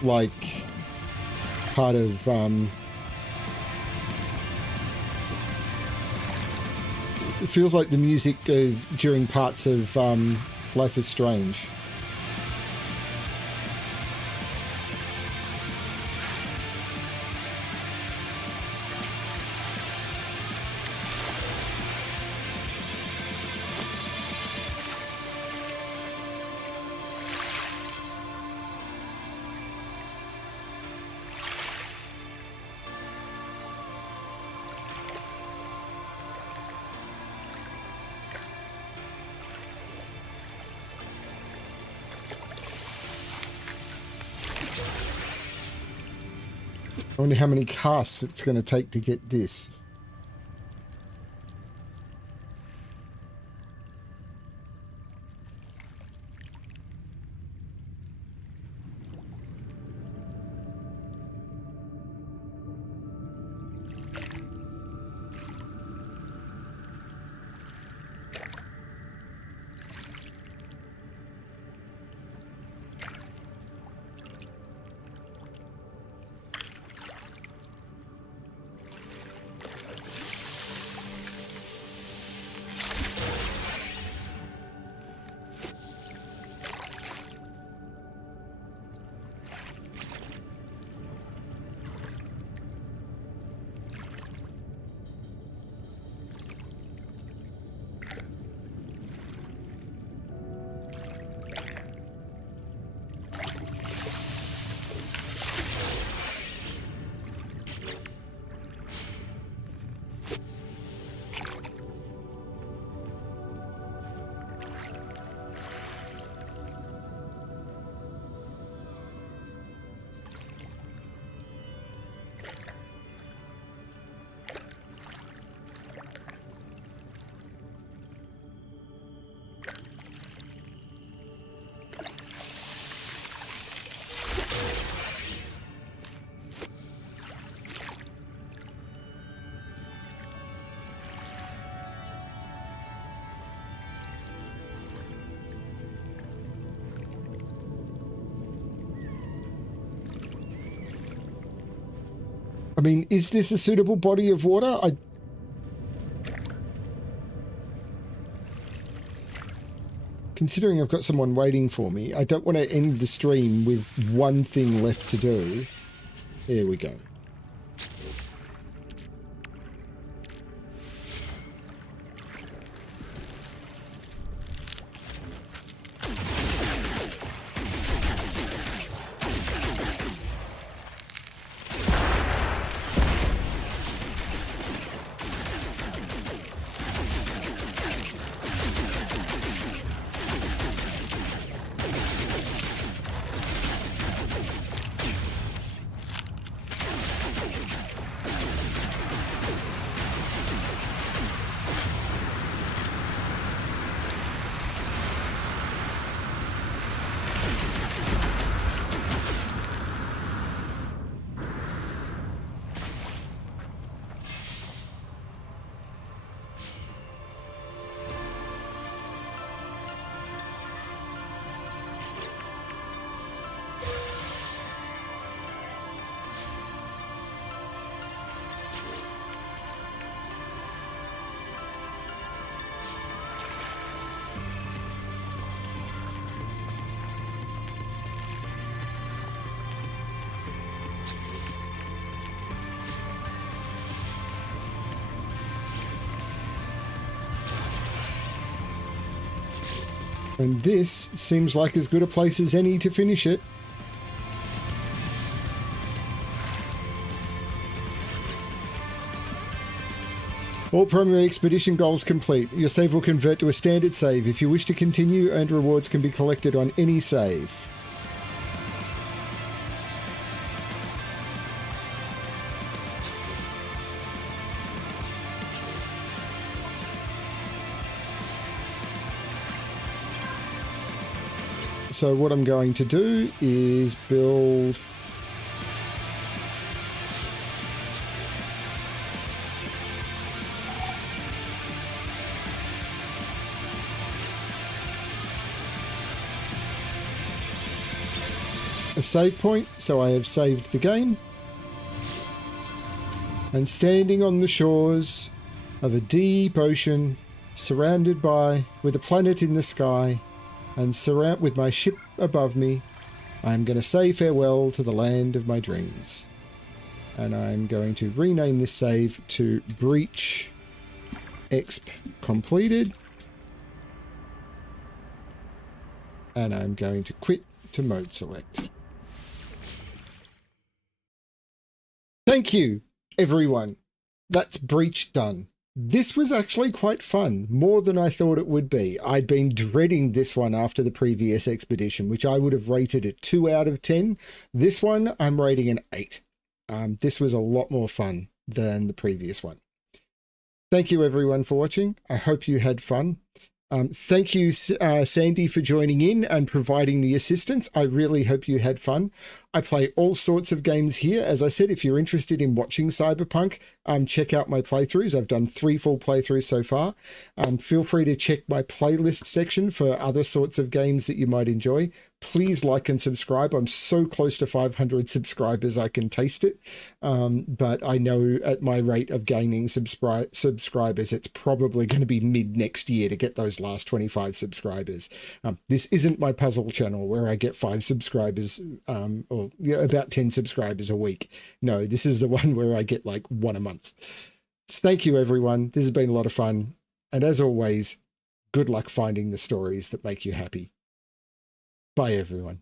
like part of it feels like the music during parts of Life is Strange. I wonder how many casts it's going to take to get this. I mean, is this a suitable body of water? Considering I've got someone waiting for me, I don't want to end the stream with one thing left to do. There we go. And this seems like as good a place as any to finish it. All primary expedition goals complete. Your save will convert to a standard save. If you wish to continue, earned rewards can be collected on any save. So what I'm going to do is build a save point, so I have saved the game. And standing on the shores of a deep ocean, surrounded with a planet in the sky, and with my ship above me, I'm going to say farewell to the land of my dreams. And I'm going to rename this save to Breach Exp Completed. And I'm going to quit to mode select. Thank you, everyone. That's Breach done. This was actually quite fun, more than I thought it would be. I'd been dreading this one after the previous expedition, which I would have rated a 2 out of 10. This one, I'm rating an 8. This was a lot more fun than the previous one. Thank you, everyone, for watching. I hope you had fun. Thank you, Sandy, for joining in and providing the assistance. I really hope you had fun. I play all sorts of games here. As I said, if you're interested in watching Cyberpunk, check out my playthroughs. I've done 3 full playthroughs so far. Feel free to check my playlist section for other sorts of games that you might enjoy. Please like and subscribe. I'm so close to 500 subscribers, I can taste it. But I know at my rate of gaining subscribers, it's probably going to be mid next year to get those last 25 subscribers. This isn't my puzzle channel where I get 5 subscribers or about 10 subscribers a week. No, this is the one where I get like 1 a month. Thank you, everyone. This has been a lot of fun. And as always, good luck finding the stories that make you happy. Bye, everyone.